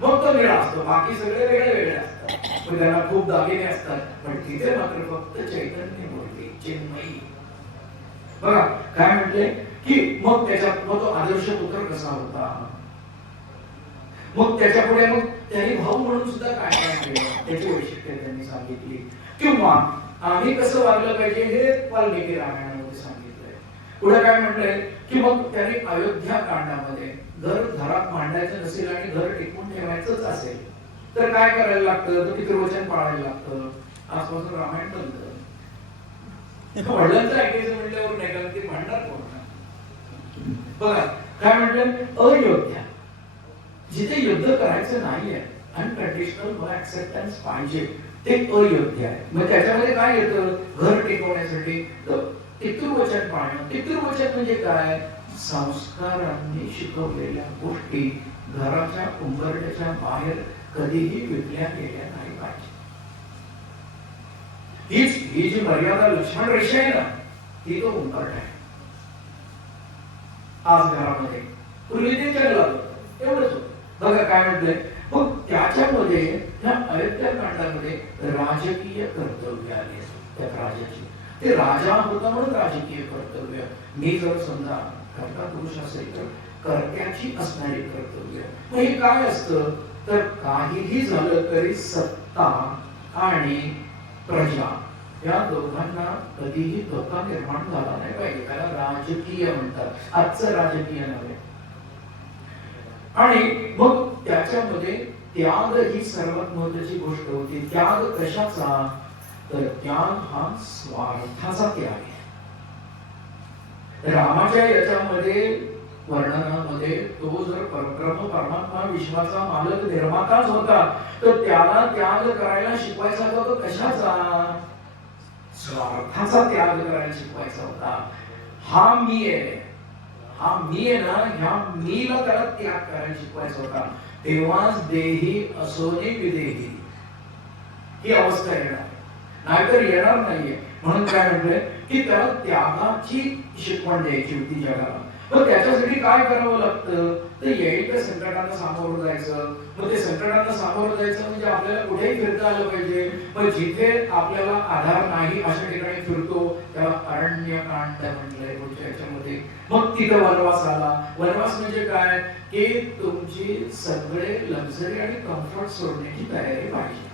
मग तो निळा असतो. बाकी सगळे वेगळे वेगळे असतात, पण त्यांना खूप दागिने असतात, पण तिथे मात्र फक्त चैतन्य मूर्ती चिन्मयी. बघा काय म्हटले की मग त्याच्यात मग तो आदर्श पुत्र कसा होता, मग त्याच्या पुढे मग त्यांनी भाऊ म्हणून सुद्धा काय काय केलं त्याची वैशिष्ट्ये त्यांनी सांगितली. किंवा आम्ही कसं वागलं पाहिजे हे वाल्मिकी रामायणामध्ये सांगितलंय. पुढे काय म्हटलंय की मग त्यांनी अयोध्या कांडामध्ये घर घरात मांडायचं नसेल आणि घर टिकून ठेवायचंच असेल तर काय करायला लागतं, तर पितृवचन पाळायला लागतं. आजपासून रामायण बनतं. वडिलांचं ऐकायचं म्हटल्यावर नाही, कारण ते भांडणार कोण. बघा काय म्हटलं, अयोध्या जिथे युद्ध करायचं नाहीये, अनकंडिशनल ऍक्सेप्टन्स पाहिजे, ते अयोध्या आहे. मग त्याच्यामध्ये काय येतं, घर टिकवण्यासाठी पितृवचन पाळणं. पितृवचन म्हणजे काय, संस्कारांनी शिकवलेल्या गोष्टी घराच्या उंबरठ्याच्या बाहेर कधीही विकल्या गेल्या नाही पाहिजे. ही जी मर्यादा लक्ष्मण रेषा आहे ना, ती तो उंबरठा आहे. आज घरामध्ये पूर्वी ते जंगलात एवढंच होतं. बघा काय म्हटलंय, मग त्याच्यामध्ये या अयोध्या कांडामध्ये राजकीय कर्तव्य आले. त्या राजाची, ते राजा होता म्हणून राजकीय कर्तव्य. मी जर समजा कर्ता पुरुष असेल तर कर्त्याची असणारी कर्तव्य. मग हे काय असतं, तर काहीही झालं तरी सत्ता आणि प्रजा या दोघांना कधीही धोका निर्माण झाला नाही पाहिजे. त्याला राजकीय म्हणतात, आजचं राजकीय नव्हे. आणि मग त्याच्यामध्ये त्याग ही सर्वात महत्वाची गोष्ट होती. त्याग कशाचा, तर त्याग हा स्वार्थाचा त्याग आहे. रामाच्या याच्यामध्ये वर्णनामध्ये तो जर परब्रह्म परमात्मा विश्वाचा मालक निर्माताच होता, तर त्याला त्याग करायला शिकवायचा होता. तो कशाचा, स्वार्थाचा त्याग करायला शिकवायचा होता. हा मी आहे, हा मी आहे ना, ह्या मीला त्याला त्याग करायला शिकवायचा होता. तेव्हाच देही असोने विदेही ही अवस्था येणार, नाहीतर येणार नाहीये. म्हणून काय म्हटलंय की त्याला त्यागाची शिकवण द्यायची होती जगाला. पण त्याच्यासाठी काय करावं लागतं, तर येईल त्या संकटांना सामोरं जायचं. मग ते संकटांना सामोरं जायचं म्हणजे आपल्याला कुठेही फिरता आलं पाहिजे. मग जिथे आपल्याला आधार नाही अशा ठिकाणी फिरतो, त्याला अरण्यकांड म्हटलंय पुढच्या याच्यामध्ये. मग तिथं वनवास आला. वनवास म्हणजे काय, की तुमची सगळे लक्झरी आणि कम्फर्ट सोडण्याची तयारी पाहिजे.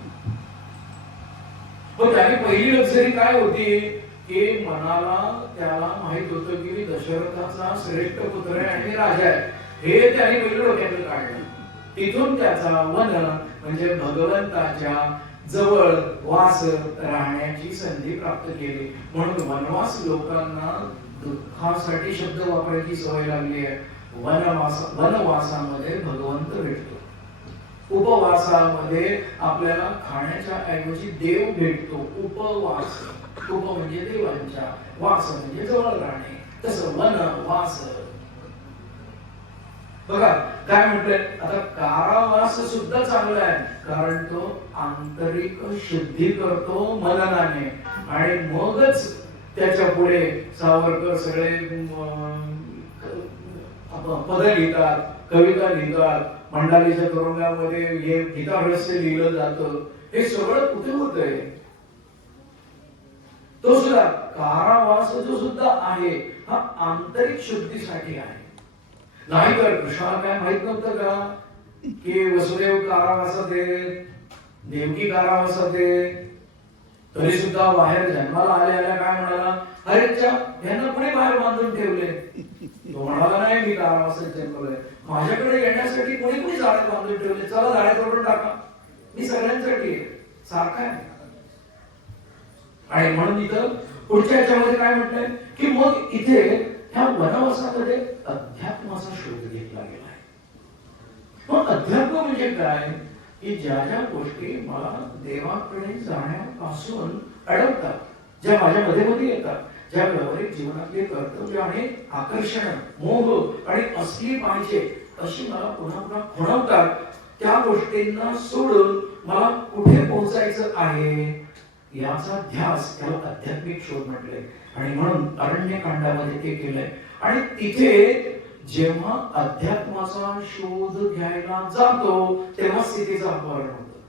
पण त्याने पहिली लक्झरी काय होती, की मनाला त्याला माहित होतं की मी दशरथाचा श्रेष्ठ पुत्र आहे आणि राजा आहे, हे त्याने पहिलं डोक्यातून काढलं. तिथून त्याचा वन म्हणजे भगवंताच्या जवळ वास राहण्याची संधी प्राप्त केली. म्हणून वनवास लोकांना दुःखासाठी शब्द वापरायची सवय लागली आहे. वनवासामध्ये भगवंत भेटतो, उपवासामध्ये आपल्याला खाण्याच्या ऐवजी देव भेटतो. उपवास, उप म्हणजे देवांच्या, वास म्हणजे जवळ राहणे, तसं वनवास. बघा काय म्हटलंय, आता कारावास सुद्धा चांगला आहे, कारण तो आंतरिक शुद्धी करतो मननाने. आणि मगच त्याच्या पुढे सावरकर सगळे पद लिहितात, कविता लिहितात. मंडालीच्या तुरुंगामध्ये हे गीतारहस्य लिहिलं जातं. हे सगळं कुठे होतंय, तो सुद्धा कारावास जो सुद्धा आहे हा आंतरिक शुद्धीसाठी आहे. नाहीतर कृष्णाला काय माहित नव्हतं का की वसुदेव कारावासात आहे, देवकी कारावासात आहे. तरी सुद्धा बाहेर जन्माला आल्या काय म्हणाला, अरे यांना कोणी बाहेर बांधून ठेवले? तो म्हणाला, नाही मी कारावासात जन्मलोय, माझ्याकडे येण्यासाठी कोणी जाळे बांधून ठेवले, चला जाळे तोडून टाका, मी सगळ्यांसाठी सारखा आहे. आणि म्हणून इथं पुढच्या याच्यामध्ये काय म्हटलंय की मग इथे ह्या वनवासामध्ये अध्यात्माचा शोध घेतला गेलाय. मग अध्यात्म म्हणजे काय की ज्या ज्या गोष्टी मला देवाकडे जाण्यापासून अडवतात, ज्या माझ्या मध्ये येतात, ज्या व्यावहारिक जीवनातले कर्तव्य आणि आकर्षण, मोह आणि असली पाहिजे अशी मला पुन्हा पुन्हा खुणवतात, त्या गोष्टींना सोडून मला कुठे पोहोचायचं आहे याचा ध्यास, त्याला आध्यात्मिक शोध म्हटलंय. आणि म्हणून अरण्यकांडामध्ये ते केलंय. आणि तिथे जेव्हा अध्यात्माचा शोध घ्यायला जातो तेव्हा स्थितीचं अपहरण होतं.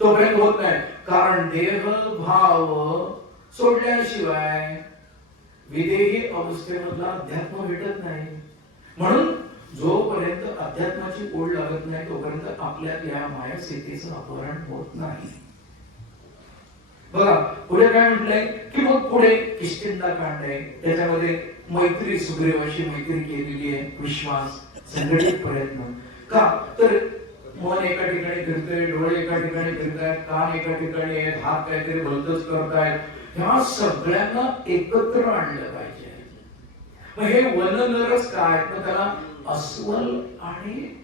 तोपर्यंत होत नाही, कारण देह भाव सोडल्याशिवाय विदेही अवस्थेमधला अध्यात्म भेटत नाही. म्हणून जोपर्यंत अध्यात्माची ओढ लागत नाही तोपर्यंत आपल्यात या माया स्थितीचं अपहरण होत नाही. बघा पुढे काय म्हटलंय की मग पुढे किष्किंधा कांड आहे, त्याच्यामध्ये मैत्री, सुग्रीवाशी मैत्री केलेली आहे, विश्वास, संघटित प्रयत्न. का तर मन एका ठिकाणी फिरतंय, डोळे एका ठिकाणी फिरतायत, कान एका ठिकाणी आहेत, हात काहीतरी भलतच करतायत, ह्या सगळ्यांना एकत्र आणलं पाहिजे. मग हे वननरच काय, मग त्याला अस्वल आणि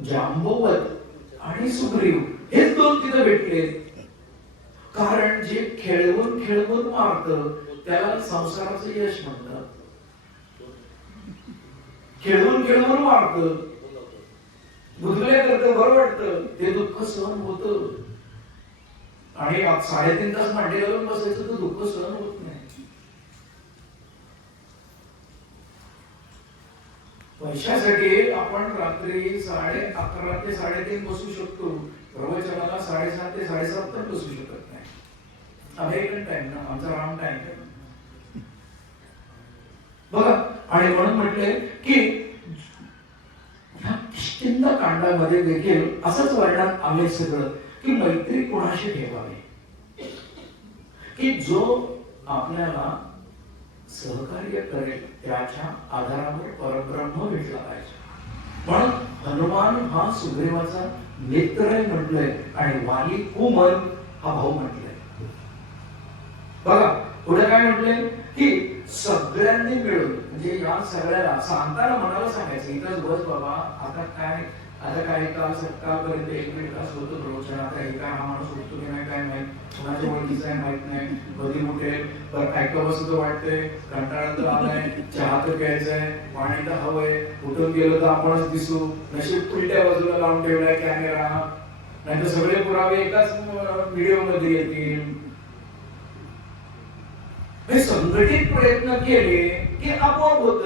जांबवत आणि सुग्रीव हेच दोन तिथे भेटले. कारण जे खेळवून खेळवून मारतं त्याला संसाराचं यश म्हणतात. खेळवून खेळवून मारतं, गुदगुल्या करतं, बरं वाटतं, ते दुःख सहन होतं. आणि 3.5 तास मांडी घालून बसायचं तर दुःख सहन होत नाही. पैशासाठी आपण रात्री 11:30 ते 3:30 बसू शकतो, प्रवचनाला 7:30 ते 7:30 पण बसू शकत नाही. अमेरिकन टाइम ना, आमचा राम टाइम आहे बघा. आणि म्हणून म्हटलंय की ह्या किष्किंधा कांडामध्ये देखील असंच वर्णन आले सगळं की मैत्री कोणाशी ठेवावी, की जो आपल्याला सहकार्य करेल त्याच्या आधारावर परब्रह्म भेटला पाहिजे. म्हणून हनुमान हा सुग्रीवाचा मित्र आहे म्हटलंय आणि वाली कुमल हा भाऊ म्हटलंय. बघा पुढे काय म्हटलंय की सगळ्यांनी मिळून, म्हणजे या सगळ्याला सांगताना मनाला सांगायचं इथंच बस बाबा, आता काही काल सत्काळपर्यंत 1 तास होतो प्रवचन, आता हे काय हा माणूस उठतो की नाही काय माहित, कोणाच्या ओळखीचं आहे माहित नाही, कधी उठेल, बरं ऐकावं सुद्धा वाटतंय, कंटाळा तर आलाय, चहा तर प्यायचाय, पाणी तर हवंय, उठून गेलो तर आपणच दिसू, नशीब उलट्या बाजूला लावून ठेवलाय कॅमेरा, नाहीतर सगळे पुरावे एकाच व्हिडिओ मध्ये येतील. हे संघटित प्रयत्न केले की आपोआप होत.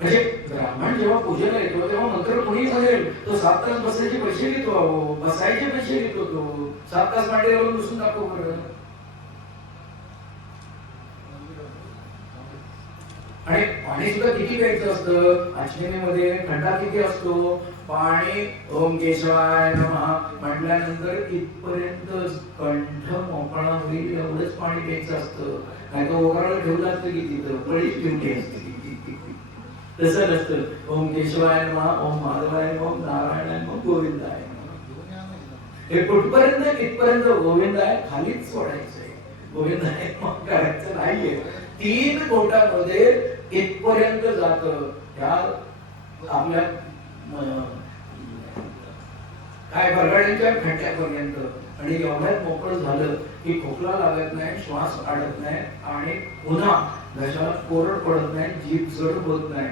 म्हणजे ब्राह्मण जेव्हा पूजेला येतो तेव्हा मंत्र कोणी म्हणेल तो 7 तास बसायचे पैसे घेतो, अहो बसायचे पैसे घेतो, तो 7 तास मांडी घालून बसून दाखव बरं. आणि पाणी सुद्धा किती प्यायचं असतं, अश्विनीमध्ये खड्डा किती असतो, पाणी ओम केशवाय नमः म्हटल्यानंतर इथपर्यंत कंठ मोकळा होईल एवढंच पाणी प्यायचं असतं. नाही तर ओघाला ठेवलं असतं की तिथं पळीच ठेवली असते. तसं नसतं. ओम केशवाय नमः, ओम माधवाय नमः, ओम नारायणाय नमः, गोविंदाय नमः. हे कुठपर्यंत इथपर्यंत गोविंदाय खालीच सोडायचंय, गोविंदाय मग करायचं नाहीये. 3 बोटामध्ये इथपर्यंत जात, त्या आपल्या काय बरगाड्यांच्या खड्ड्यापर्यंत. आणि एवढ्यात मोकळं झालं की खोकला लागत नाही, श्वास अडत नाही आणि पुन्हा घशाला कोरड पडत नाही, जीभ जड होत नाही.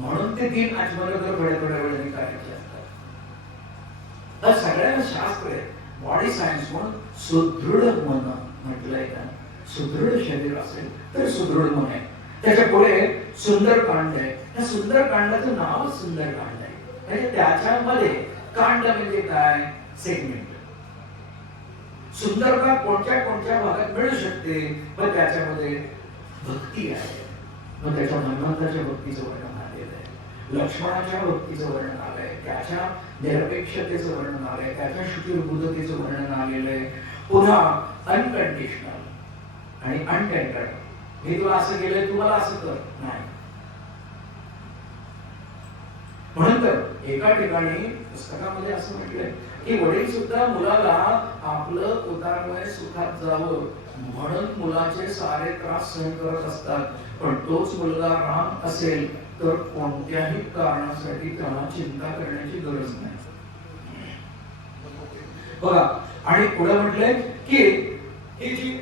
म्हणून ते 3 आचमन थोड्या वेळाने करायचे असतात. सगळ्यांना शास्त्र आहे, बॉडी सायन्स म्हणून सुदृढ मन म्हटलंय का, सुदृढ शरीर असेल तर सुदृढ मन आहे. त्याच्या पुढे सुंदरकांड आहे, त्या सुंदरकांडाचं नाव सुंदरकांड आहे. म्हणजे त्याच्यामध्ये कांड म्हणजे काय, सेगमेंट. सुंदरता कोणत्या कोणत्या भागात मिळू शकते, पण त्याच्यामध्ये भक्ती आहे. मग त्याच्या हनुमंताच्या भक्तीचं वर्णन आलेलं आहे, लक्ष्मणाच्या भक्तीचं वर्णन आलंय, त्याच्या निरपेक्षतेचं वर्णन आलंय, त्याच्या शुचिर्बुद्धतेचं वर्णन आलेलं आहे. पुन्हा अनकंडिशनल आणि अनटेंटेड. मी तुला असं केलंय, तुम्हाला असं कर नाही. म्हणून तर एका ठिकाणी पुस्तकामध्ये असं म्हटलंय की वडील सुद्धा मुलाला आपलं उतारवय सुखात जावं म्हणून मुलाचे सारे त्रास सहन करत असतात. पण तोच मुलगा राम असेल तर कोणत्याही कारणासाठी त्याला चिंता करण्याची गरज नाही. बघा, आणि पुढे म्हटलंय की ही जी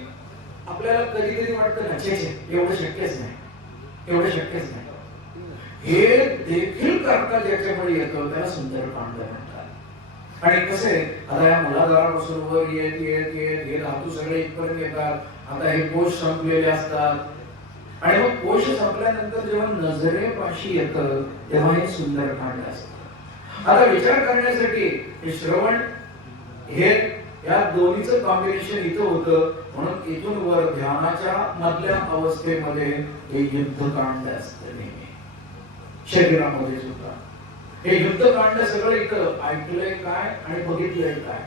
आपल्याला कधी कधी वाटतं ना, एवढं शक्यच नाही, एवढं शक्यच नाही, हे देखील करता ज्याच्यामुळे येतो त्याला सुंदरकांड म्हणतात. आणि कसे आता या मुलाधारापासून वर येत येत येत हे धातू सगळे इथपर्यंत येतात. आता हे कोश संपलेले असतात आणि मग कोश संपल्यानंतर जेव्हा नजरेपाशी येतं तेव्हा हे सुंदरकांड असतं. आता विचार करण्यासाठी हे श्रवण हे या दोन्हीचं कॉम्बिनेशन इथं होतं. म्हणून इथून वर ध्यानाच्या मधल्या अवस्थेमध्ये हे युद्धकांड असतं नेहमी. शरीरामध्ये सुद्धा हे युद्धकांड सगळं इथं ऐकलंय काय आणि बघितलंय काय,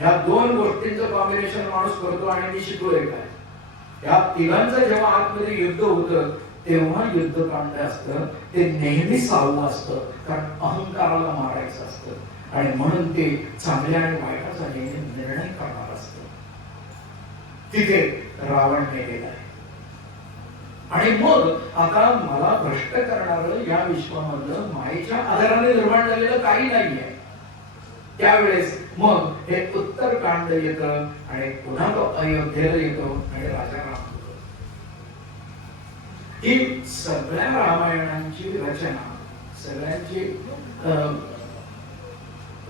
या दोन गोष्टींचं कॉम्बिनेशन माणूस करतो आणि मी शिकलोय काय. या तिघांचं जेव्हा आतमध्ये युद्ध होतं तेव्हा युद्धकांड असतं. ते नेहमी सावं असतं, कारण अहंकाराला मारायचं असतं आणि म्हणून ते चांगल्या आणि वाईटाचा नेहमी निर्णय करणार असतं. तिथे रावण गेलेला आहे. आणि मग आता मला भ्रष्ट करणारं या विश्वामधलं मायेच्या आधाराने निर्माण झालेलं काही नाहीये. त्यावेळेस मग हे उत्तरकांड येतं आणि पुन्हा तो अयोध्येला येतो आणि राजा राम होतो. ही सगळ्या रामायणांची रचना, सगळ्यांची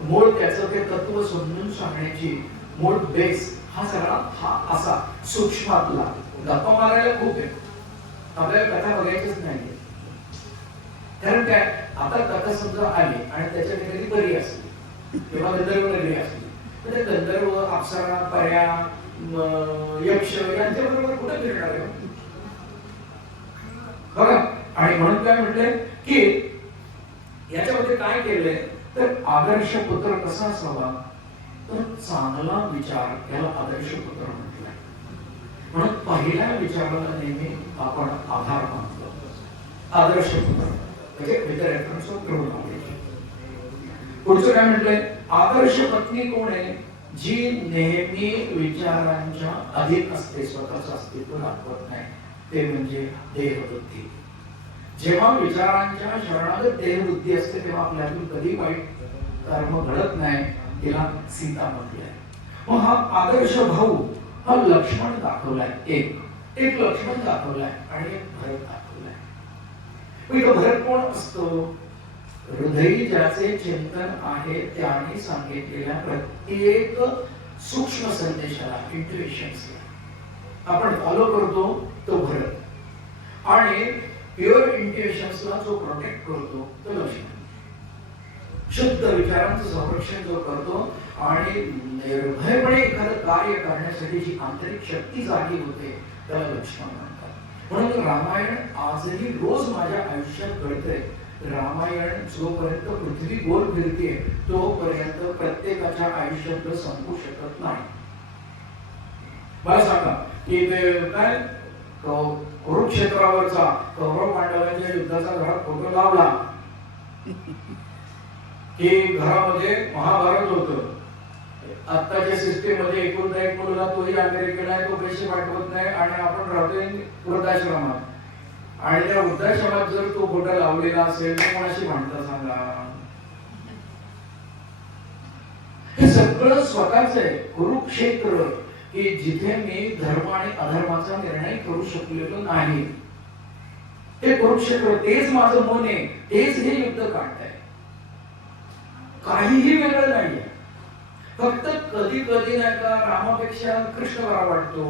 मूळ त्याचं ते तत्व समजून सांगण्याची मूळ बेस हा सगळा हा असा सूक्ष्मातला. गप्पा मारायला खूप आहे, आपल्याला कथा बघायचीच नाही. कारण काय, आता कथा समजा आली आणि त्याच्या ठिकाणी बरी असली किंवा गंधर्व नगरी असली तर ते गंधर्व, अप्सरा, पर्या, यक्ष यांच्या बरोबर कुठे फिरणार आहे बघा. आणि म्हणून काय म्हटलंय की याच्यामध्ये काय केलंय तर आदर्श पुत्र कसा असावा तर चांगला विचार याला आदर्श पुत्र म्हटलंय. म्हणून पहिल्या विचाराला नेहमी आपण आधार मानतो. आदर्श पुत्र म्हणजे with reference of true knowledge. पुढचं काय म्हटलंय, आदर्श पत्नी कोण आहे, जी नेहमी विचारांच्या अधीन असते, स्वतःचं अस्तित्व दाखवत नाही. ते म्हणजे देहबुद्धी. जेव्हा विचारांच्या शरणागत देहबुद्धी असते तेव्हा आपल्यातून कधी वाईट कर्म घडत नाही. तिला सीता म्हटलंय. मग हा आदर्श भाऊ हा लक्ष्मण दाखवलाय, एक लक्ष्मण दाखवलाय आणि एक भरत दाखवलाय. भरत कोण असतो, हृदयी ज्याचे चिंतन आहे त्याने सांगितलेल्या प्रत्येक सूक्ष्म संदेशाला, इंट्युएशन्सला आपण फॉलो करतो तो भरत. आणि प्युअर इंट्युएशन्सला जो प्रोटेक्ट करतो तो लक्ष्मण. शुद्ध विचारांचं संरक्षण जो करतो आणि निर्भयपणे एखादं कार्य करण्यासाठी जी आंतरिक शक्ती जागी होते त्याला लक्ष्मण म्हणतात. म्हणून रामायण आजही रोज माझ्या आयुष्यात घडतंय. रामायण जोपर्यंत पृथ्वी गोल फिरते तोपर्यंत प्रत्येकाच्या आयुष्यात संपू शकत नाही. मला सांगा की ते काय कुरुक्षेत्रावरचा कौरव पांडवांच्या युद्धाचा घरात फोटो लावला की घरामध्ये महाभारत होतं. आत्ताच्या सिस्टीम मध्ये एकुलता एक मुलगा, तोही अमेरिकेला आहे, तो पैसे पाठवत नाही आणि आपण राहतोय वृद्धाश्रमात. आणि त्या वृद्धाश्रमात जर तो फोटो लावलेला असेल तर कोणाशी भांडता सांगा. हे सगळं स्वतःच आहे. कुरुक्षेत्र की जिथे मी धर्म आणि अधर्माचा निर्णय करू शकलेलो नाही, ते कुरुक्षेत्र, तेच माझं मन आहे, तेच हे युद्ध काढतंय. काहीही वेगळं नाहीये. फक्त कधी कधी नाही का रामापेक्षा कृष्ण बरा वाटतो,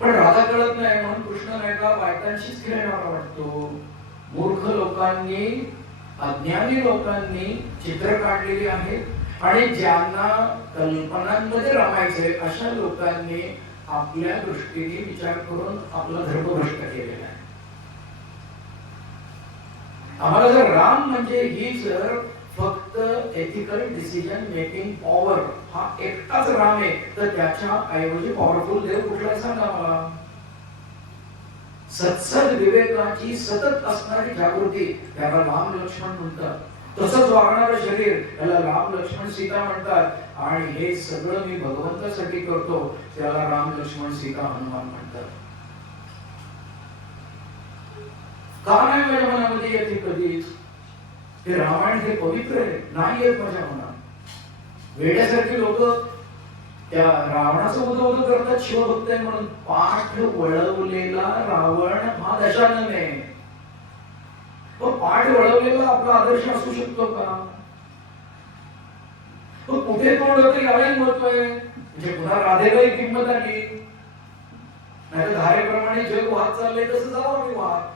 पण राधा कळत नाही म्हणून कृष्ण नाही का बायकांशीच खेळणारा वाटतो. मूर्ख लोकांनी, अज्ञानी लोकांनी चित्र काढलेली आहेत आणि ज्यांना कल्पनांमध्ये रमायचंय अशा लोकांनी आपल्या दृष्टीने विचार करून आपला धर्म भ्रष्ट केलेला आहे. आम्हाला जर राम म्हणजे ही जर फक्त एथिकल डिसिजन मेकिंग पॉवर हा एकटाच राम आहे, तर त्याच्या ऐवजी पॉवरफुल देव कुठला आहे सांगा मला. सत्सद विवेकाची सतत असणारी जागृती त्याला राम लक्ष्मण म्हणतात. तसंच वागणारं शरीर याला राम लक्ष्मण सीता म्हणतात. आणि हे सगळं मी भगवंतासाठी करतो त्याला राम लक्ष्मण सीता हनुमान म्हणतात. का नाही माझ्या मनामध्ये येते कधीच? हे रामायण हे पवित्र आहे, नाही येत माझ्या मनात. वेड्यासारखी लोक त्या रावणाचं उदो करतात शिवभक्त आहे म्हणून. पाठ वळवलेला रावण हा दशानन आहे. पाठ वळवलेला आपला आदर्श असू शकतो का? कुठे तोड होते यालाही महत्व आहे. म्हणजे पुन्हा राधेलाही किंमत आली, नाही धारेप्रमाणे जग वाहत चाललंय तसं जावं मी वाहत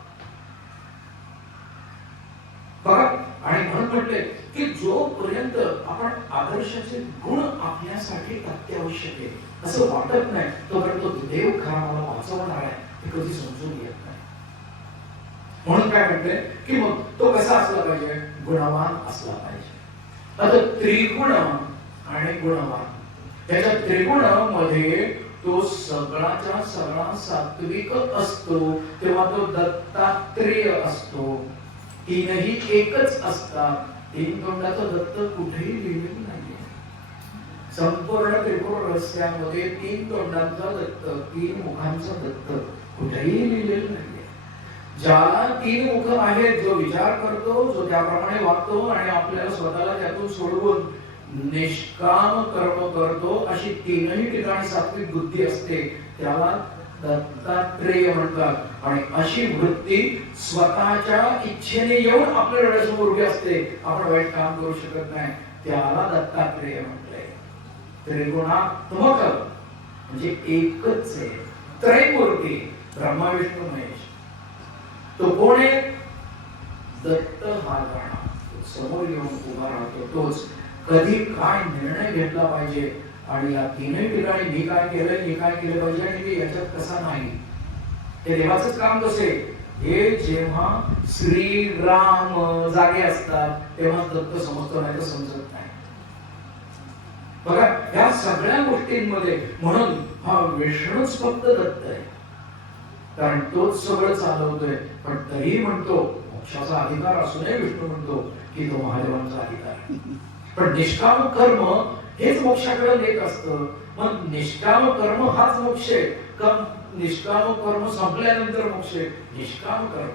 बघा. आणि म्हणून म्हटले की जोपर्यंत आपण आदर्शाचे गुण आपल्यासाठी अत्यावश्यक आहे असं वाटत नाही तोपर्यंत तो देव खरा मला वाचवणार आहे हे कधी समजून येत नाही. म्हणून काय म्हटले की मग तो कसा असला पाहिजे? गुणवान असला पाहिजे. आता त्रिगुण आणि गुणवान, त्याच्या त्रिगुण मध्ये तो सगळाच्या सगळा सात्विक असतो तेव्हा तो दत्तात्रेय असतो. तीनही एकच असतात. तीन तोंडाचा दत्त कुठेही लिहिलेलं नाहीये. संपूर्ण त्रिपुर रहस्यामध्ये तीन तोंडांचा दत्त, तीन मुखांचा दत्त कुठेही लिहिलेलं नाहीये. ज्याला तीन मुख आहेत, जो विचार करतो, जो त्याप्रमाणे वागतो आणि आपल्याला स्वतःला त्यातून सोडवून निष्काम कर्म करतो, अशी तीनही ठिकाणी सात्विक बुद्धी असते, त्याला दत्तात्रेय म्हणतात. आणि अशी वृत्ती स्वतःच्या इच्छेने येऊन आपल्या डोळ्यासमोर उभी असते, आपण वाईट काम करू शकत नाही, त्याला दत्तात्रेय म्हटलंय. त्रिगुणात्मक म्हणजे एकच आहे, त्रैमूर्ती ब्रह्मा विष्णू महेश. तो कोण आहे? दत्त हा गणा समोर येऊन उभा राहतो. तोच कधी काय निर्णय घेतला पाहिजे आणि या तीनही ठिकाणी मी काय केलं, मी काय केलं पाहिजे आणि मी याच्यात कसा नाही, हे देवाचंच काम कसे. हे जेव्हा श्रीराम जागे असतात तेव्हा दत्त समजतो, नाही तर समजत नाही. बघा या सगळ्या गोष्टींमध्ये म्हणून हा विष्णूच फक्त दत्त आहे, कारण तोच सगळं चालवतोय. पण तरी म्हणतो मोक्षाचा अधिकार असूनही विष्णू म्हणतो की तो महादेवांचा अधिकार आहे. पण निष्काम कर्म हेच मोक्षाकडे नेत असतं. मग निष्काम कर्म हाच मोक्ष आहे का? निष्काम कर्म संपल्यानंतर मोक्ष आहे? निष्काम कर्म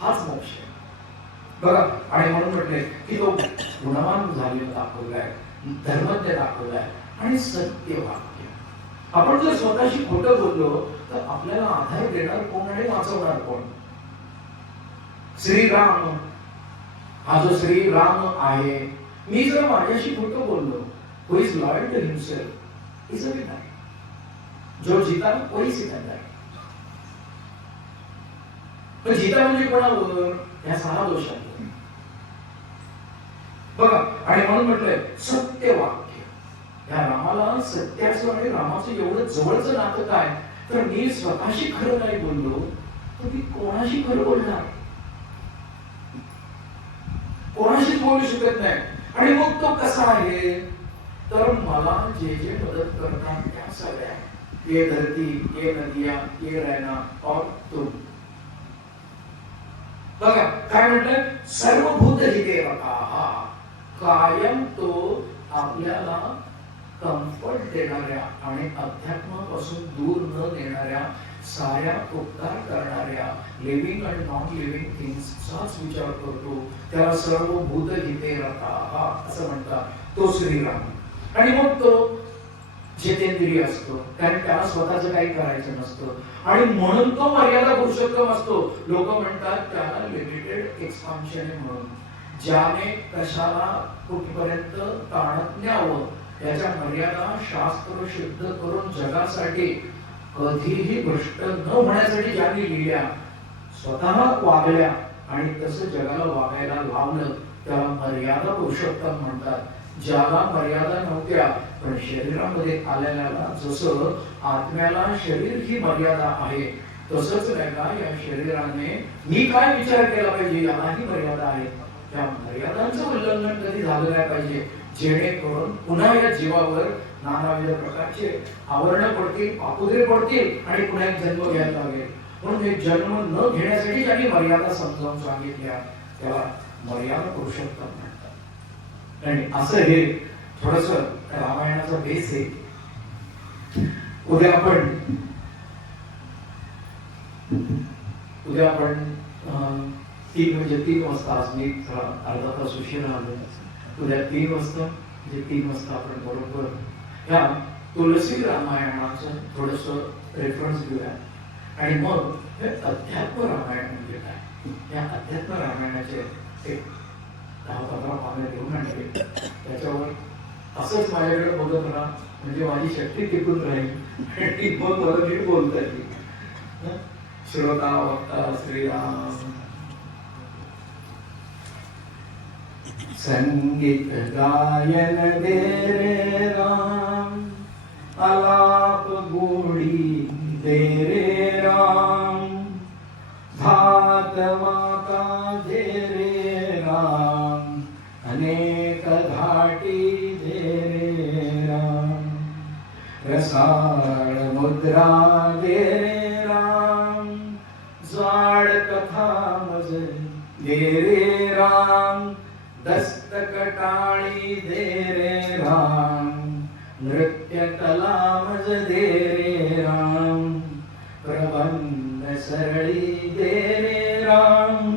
हाच मोक्ष आहे बघा. आणि म्हणून म्हटले की तो गुणवान झालेला दाखवलाय, धर्मज्ञ दाखवलाय आणि सत्य वाक्य. आपण जर स्वतःशी खोटं बोललो तर आपल्याला आधार देणार कोण आणि वाचवणार कोण? श्रीराम हा जो श्रीराम आहे, मी जर माझ्याशी खोटं बोललो, who is loyal to himself is a winner. जो जीता वही सिकंदर. पण जीता म्हणजे कोणावर? या 6 दोषांवर बघा. आणि म्हणून म्हटलंय सत्य वाक्य. या रामाला सत्याचं आणि रामाचं एवढं जवळचं नातं काय? तर मी स्वतःशी खरं नाही बोललो तर मी कोणाशी खरं बोलणार? कोणाशीच बोलू शकत नाही. आणि मग तो कसा आहे? तर मला जे जे मदत करतात त्या सगळ्या, ये धरती, ये नदिया, ये रहना और तुम. बघा काय म्हटलंय? सर्वभूत हिते रताः. कायम तो आपल्याला कम्फर्ट देणाऱ्या आणि अध्यात्मापासून दूर न नेणाऱ्या, साऱ्या उपकार करणाऱ्या लिव्हिंग आणि नॉन लिव्हिंग थिंग्सचाच विचार करतो, त्याला सर्वभूत हिते रताः असं म्हणतात. तो श्रीराम. आणि मग तो जितेंद्रिय असतो, कारण त्याला स्वतःचं काही करायचं नसतं आणि म्हणून तो मर्यादा पुरुषोत्तम असतो. लोक म्हणतात त्याला लिमिटेड एक्सपान्शन आहे म्हणून. ज्याने कशाला कुठपर्यंत ताणत न्यावं याच्या मर्यादा शास्त्र सिद्ध करून जगासाठी कधीही भ्रष्ट न होण्यासाठी ज्यांनी लिहिल्या, स्वतः वागल्या आणि तसं जगाला वागायला लावलं, त्याला मर्यादा पुरुषोत्तम म्हणतात. ज्याला मर्यादा नव्हत्या पण शरीरामध्ये आलेल्याला, जसं आत्म्याला शरीर ही मर्यादा आहे तसंच नाही का या शरीराने मी काय विचार केला पाहिजे यालाही मर्यादा आहे. त्या मर्यादांचं उल्लंघन कधी झालं नाही पाहिजे, जेणेकरून पुन्हा या जीवावर नानाविध प्रकारचे आवरण पडतील, पापुद्रे पडतील आणि पुन्हा एक जन्म घ्यायला लागेल. म्हणून एक जन्म न घेण्यासाठी ज्यांनी मर्यादा समजावून सांगितल्या त्याला मर्यादा पुरुषोत्तम म्हणतात. आणि असं हे थोडस रामायणाचा बेस आहे. उद्या आपण म्हणजे 3 वाजता, आज मी थोडा अर्धा तास उशीर आलो. उद्या 3 वाजता म्हणजे 3 वाजता आपण बरोबर या तुलसी रामायणाचं थोडस रेफरन्स घेऊया आणि मग हे अध्यात्म रामायण म्हणजे काय, या अध्यात्म रामायणाचे एक 10-15 पानं घेऊन आणले. त्याच्यावर असंच माझ्याकडे बघत राहा म्हणजे माझी शक्ती टिकून राहील आणि मग मला नीट बोलता येईल. श्रोता वक्ता श्रीराम. संगीत गायन दे रे राम, आलाप गोडी दे रे राम, धात माता दे रे राम, अनेक घाटी दे रे राम, रसाळ मुद्रा दे रे राम, जाड कथा मज दे रे राम, दस्तक टाळी दे रे राम, नृत्य कला मज दे रे राम, प्रबंध सरळी दे रे राम,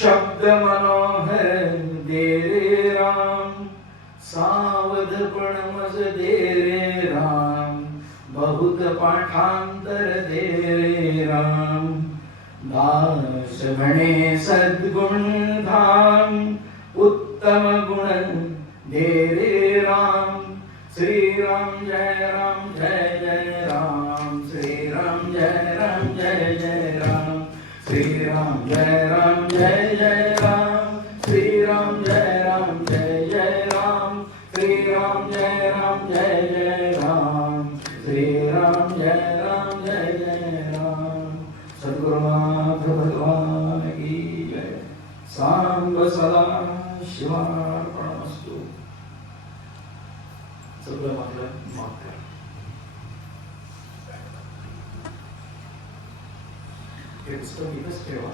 शब्द मनोहर दे रे राम, सावधपण मज दे रे राम, बहुत पाठांतर दे रे राम, दास म्हणे सद्गुण धाम, उत्तम गुण दे रे राम, श्रीराम जय राम जय जय राम, श्रीराम जय राम जय जय राम, श्रीराम जय राम जय जय राम, श्रीराम जय राम जय जय राम, श्रीराम जय राम जय जय राम, श्रीराम जय राम जय जय राम. सद्गुरुनाथ भगवान की जय. सांब सदा शिवार्पणमस्तु. सगळं आपलं माफ करा. हे पुस्तक इथंच ठेवा.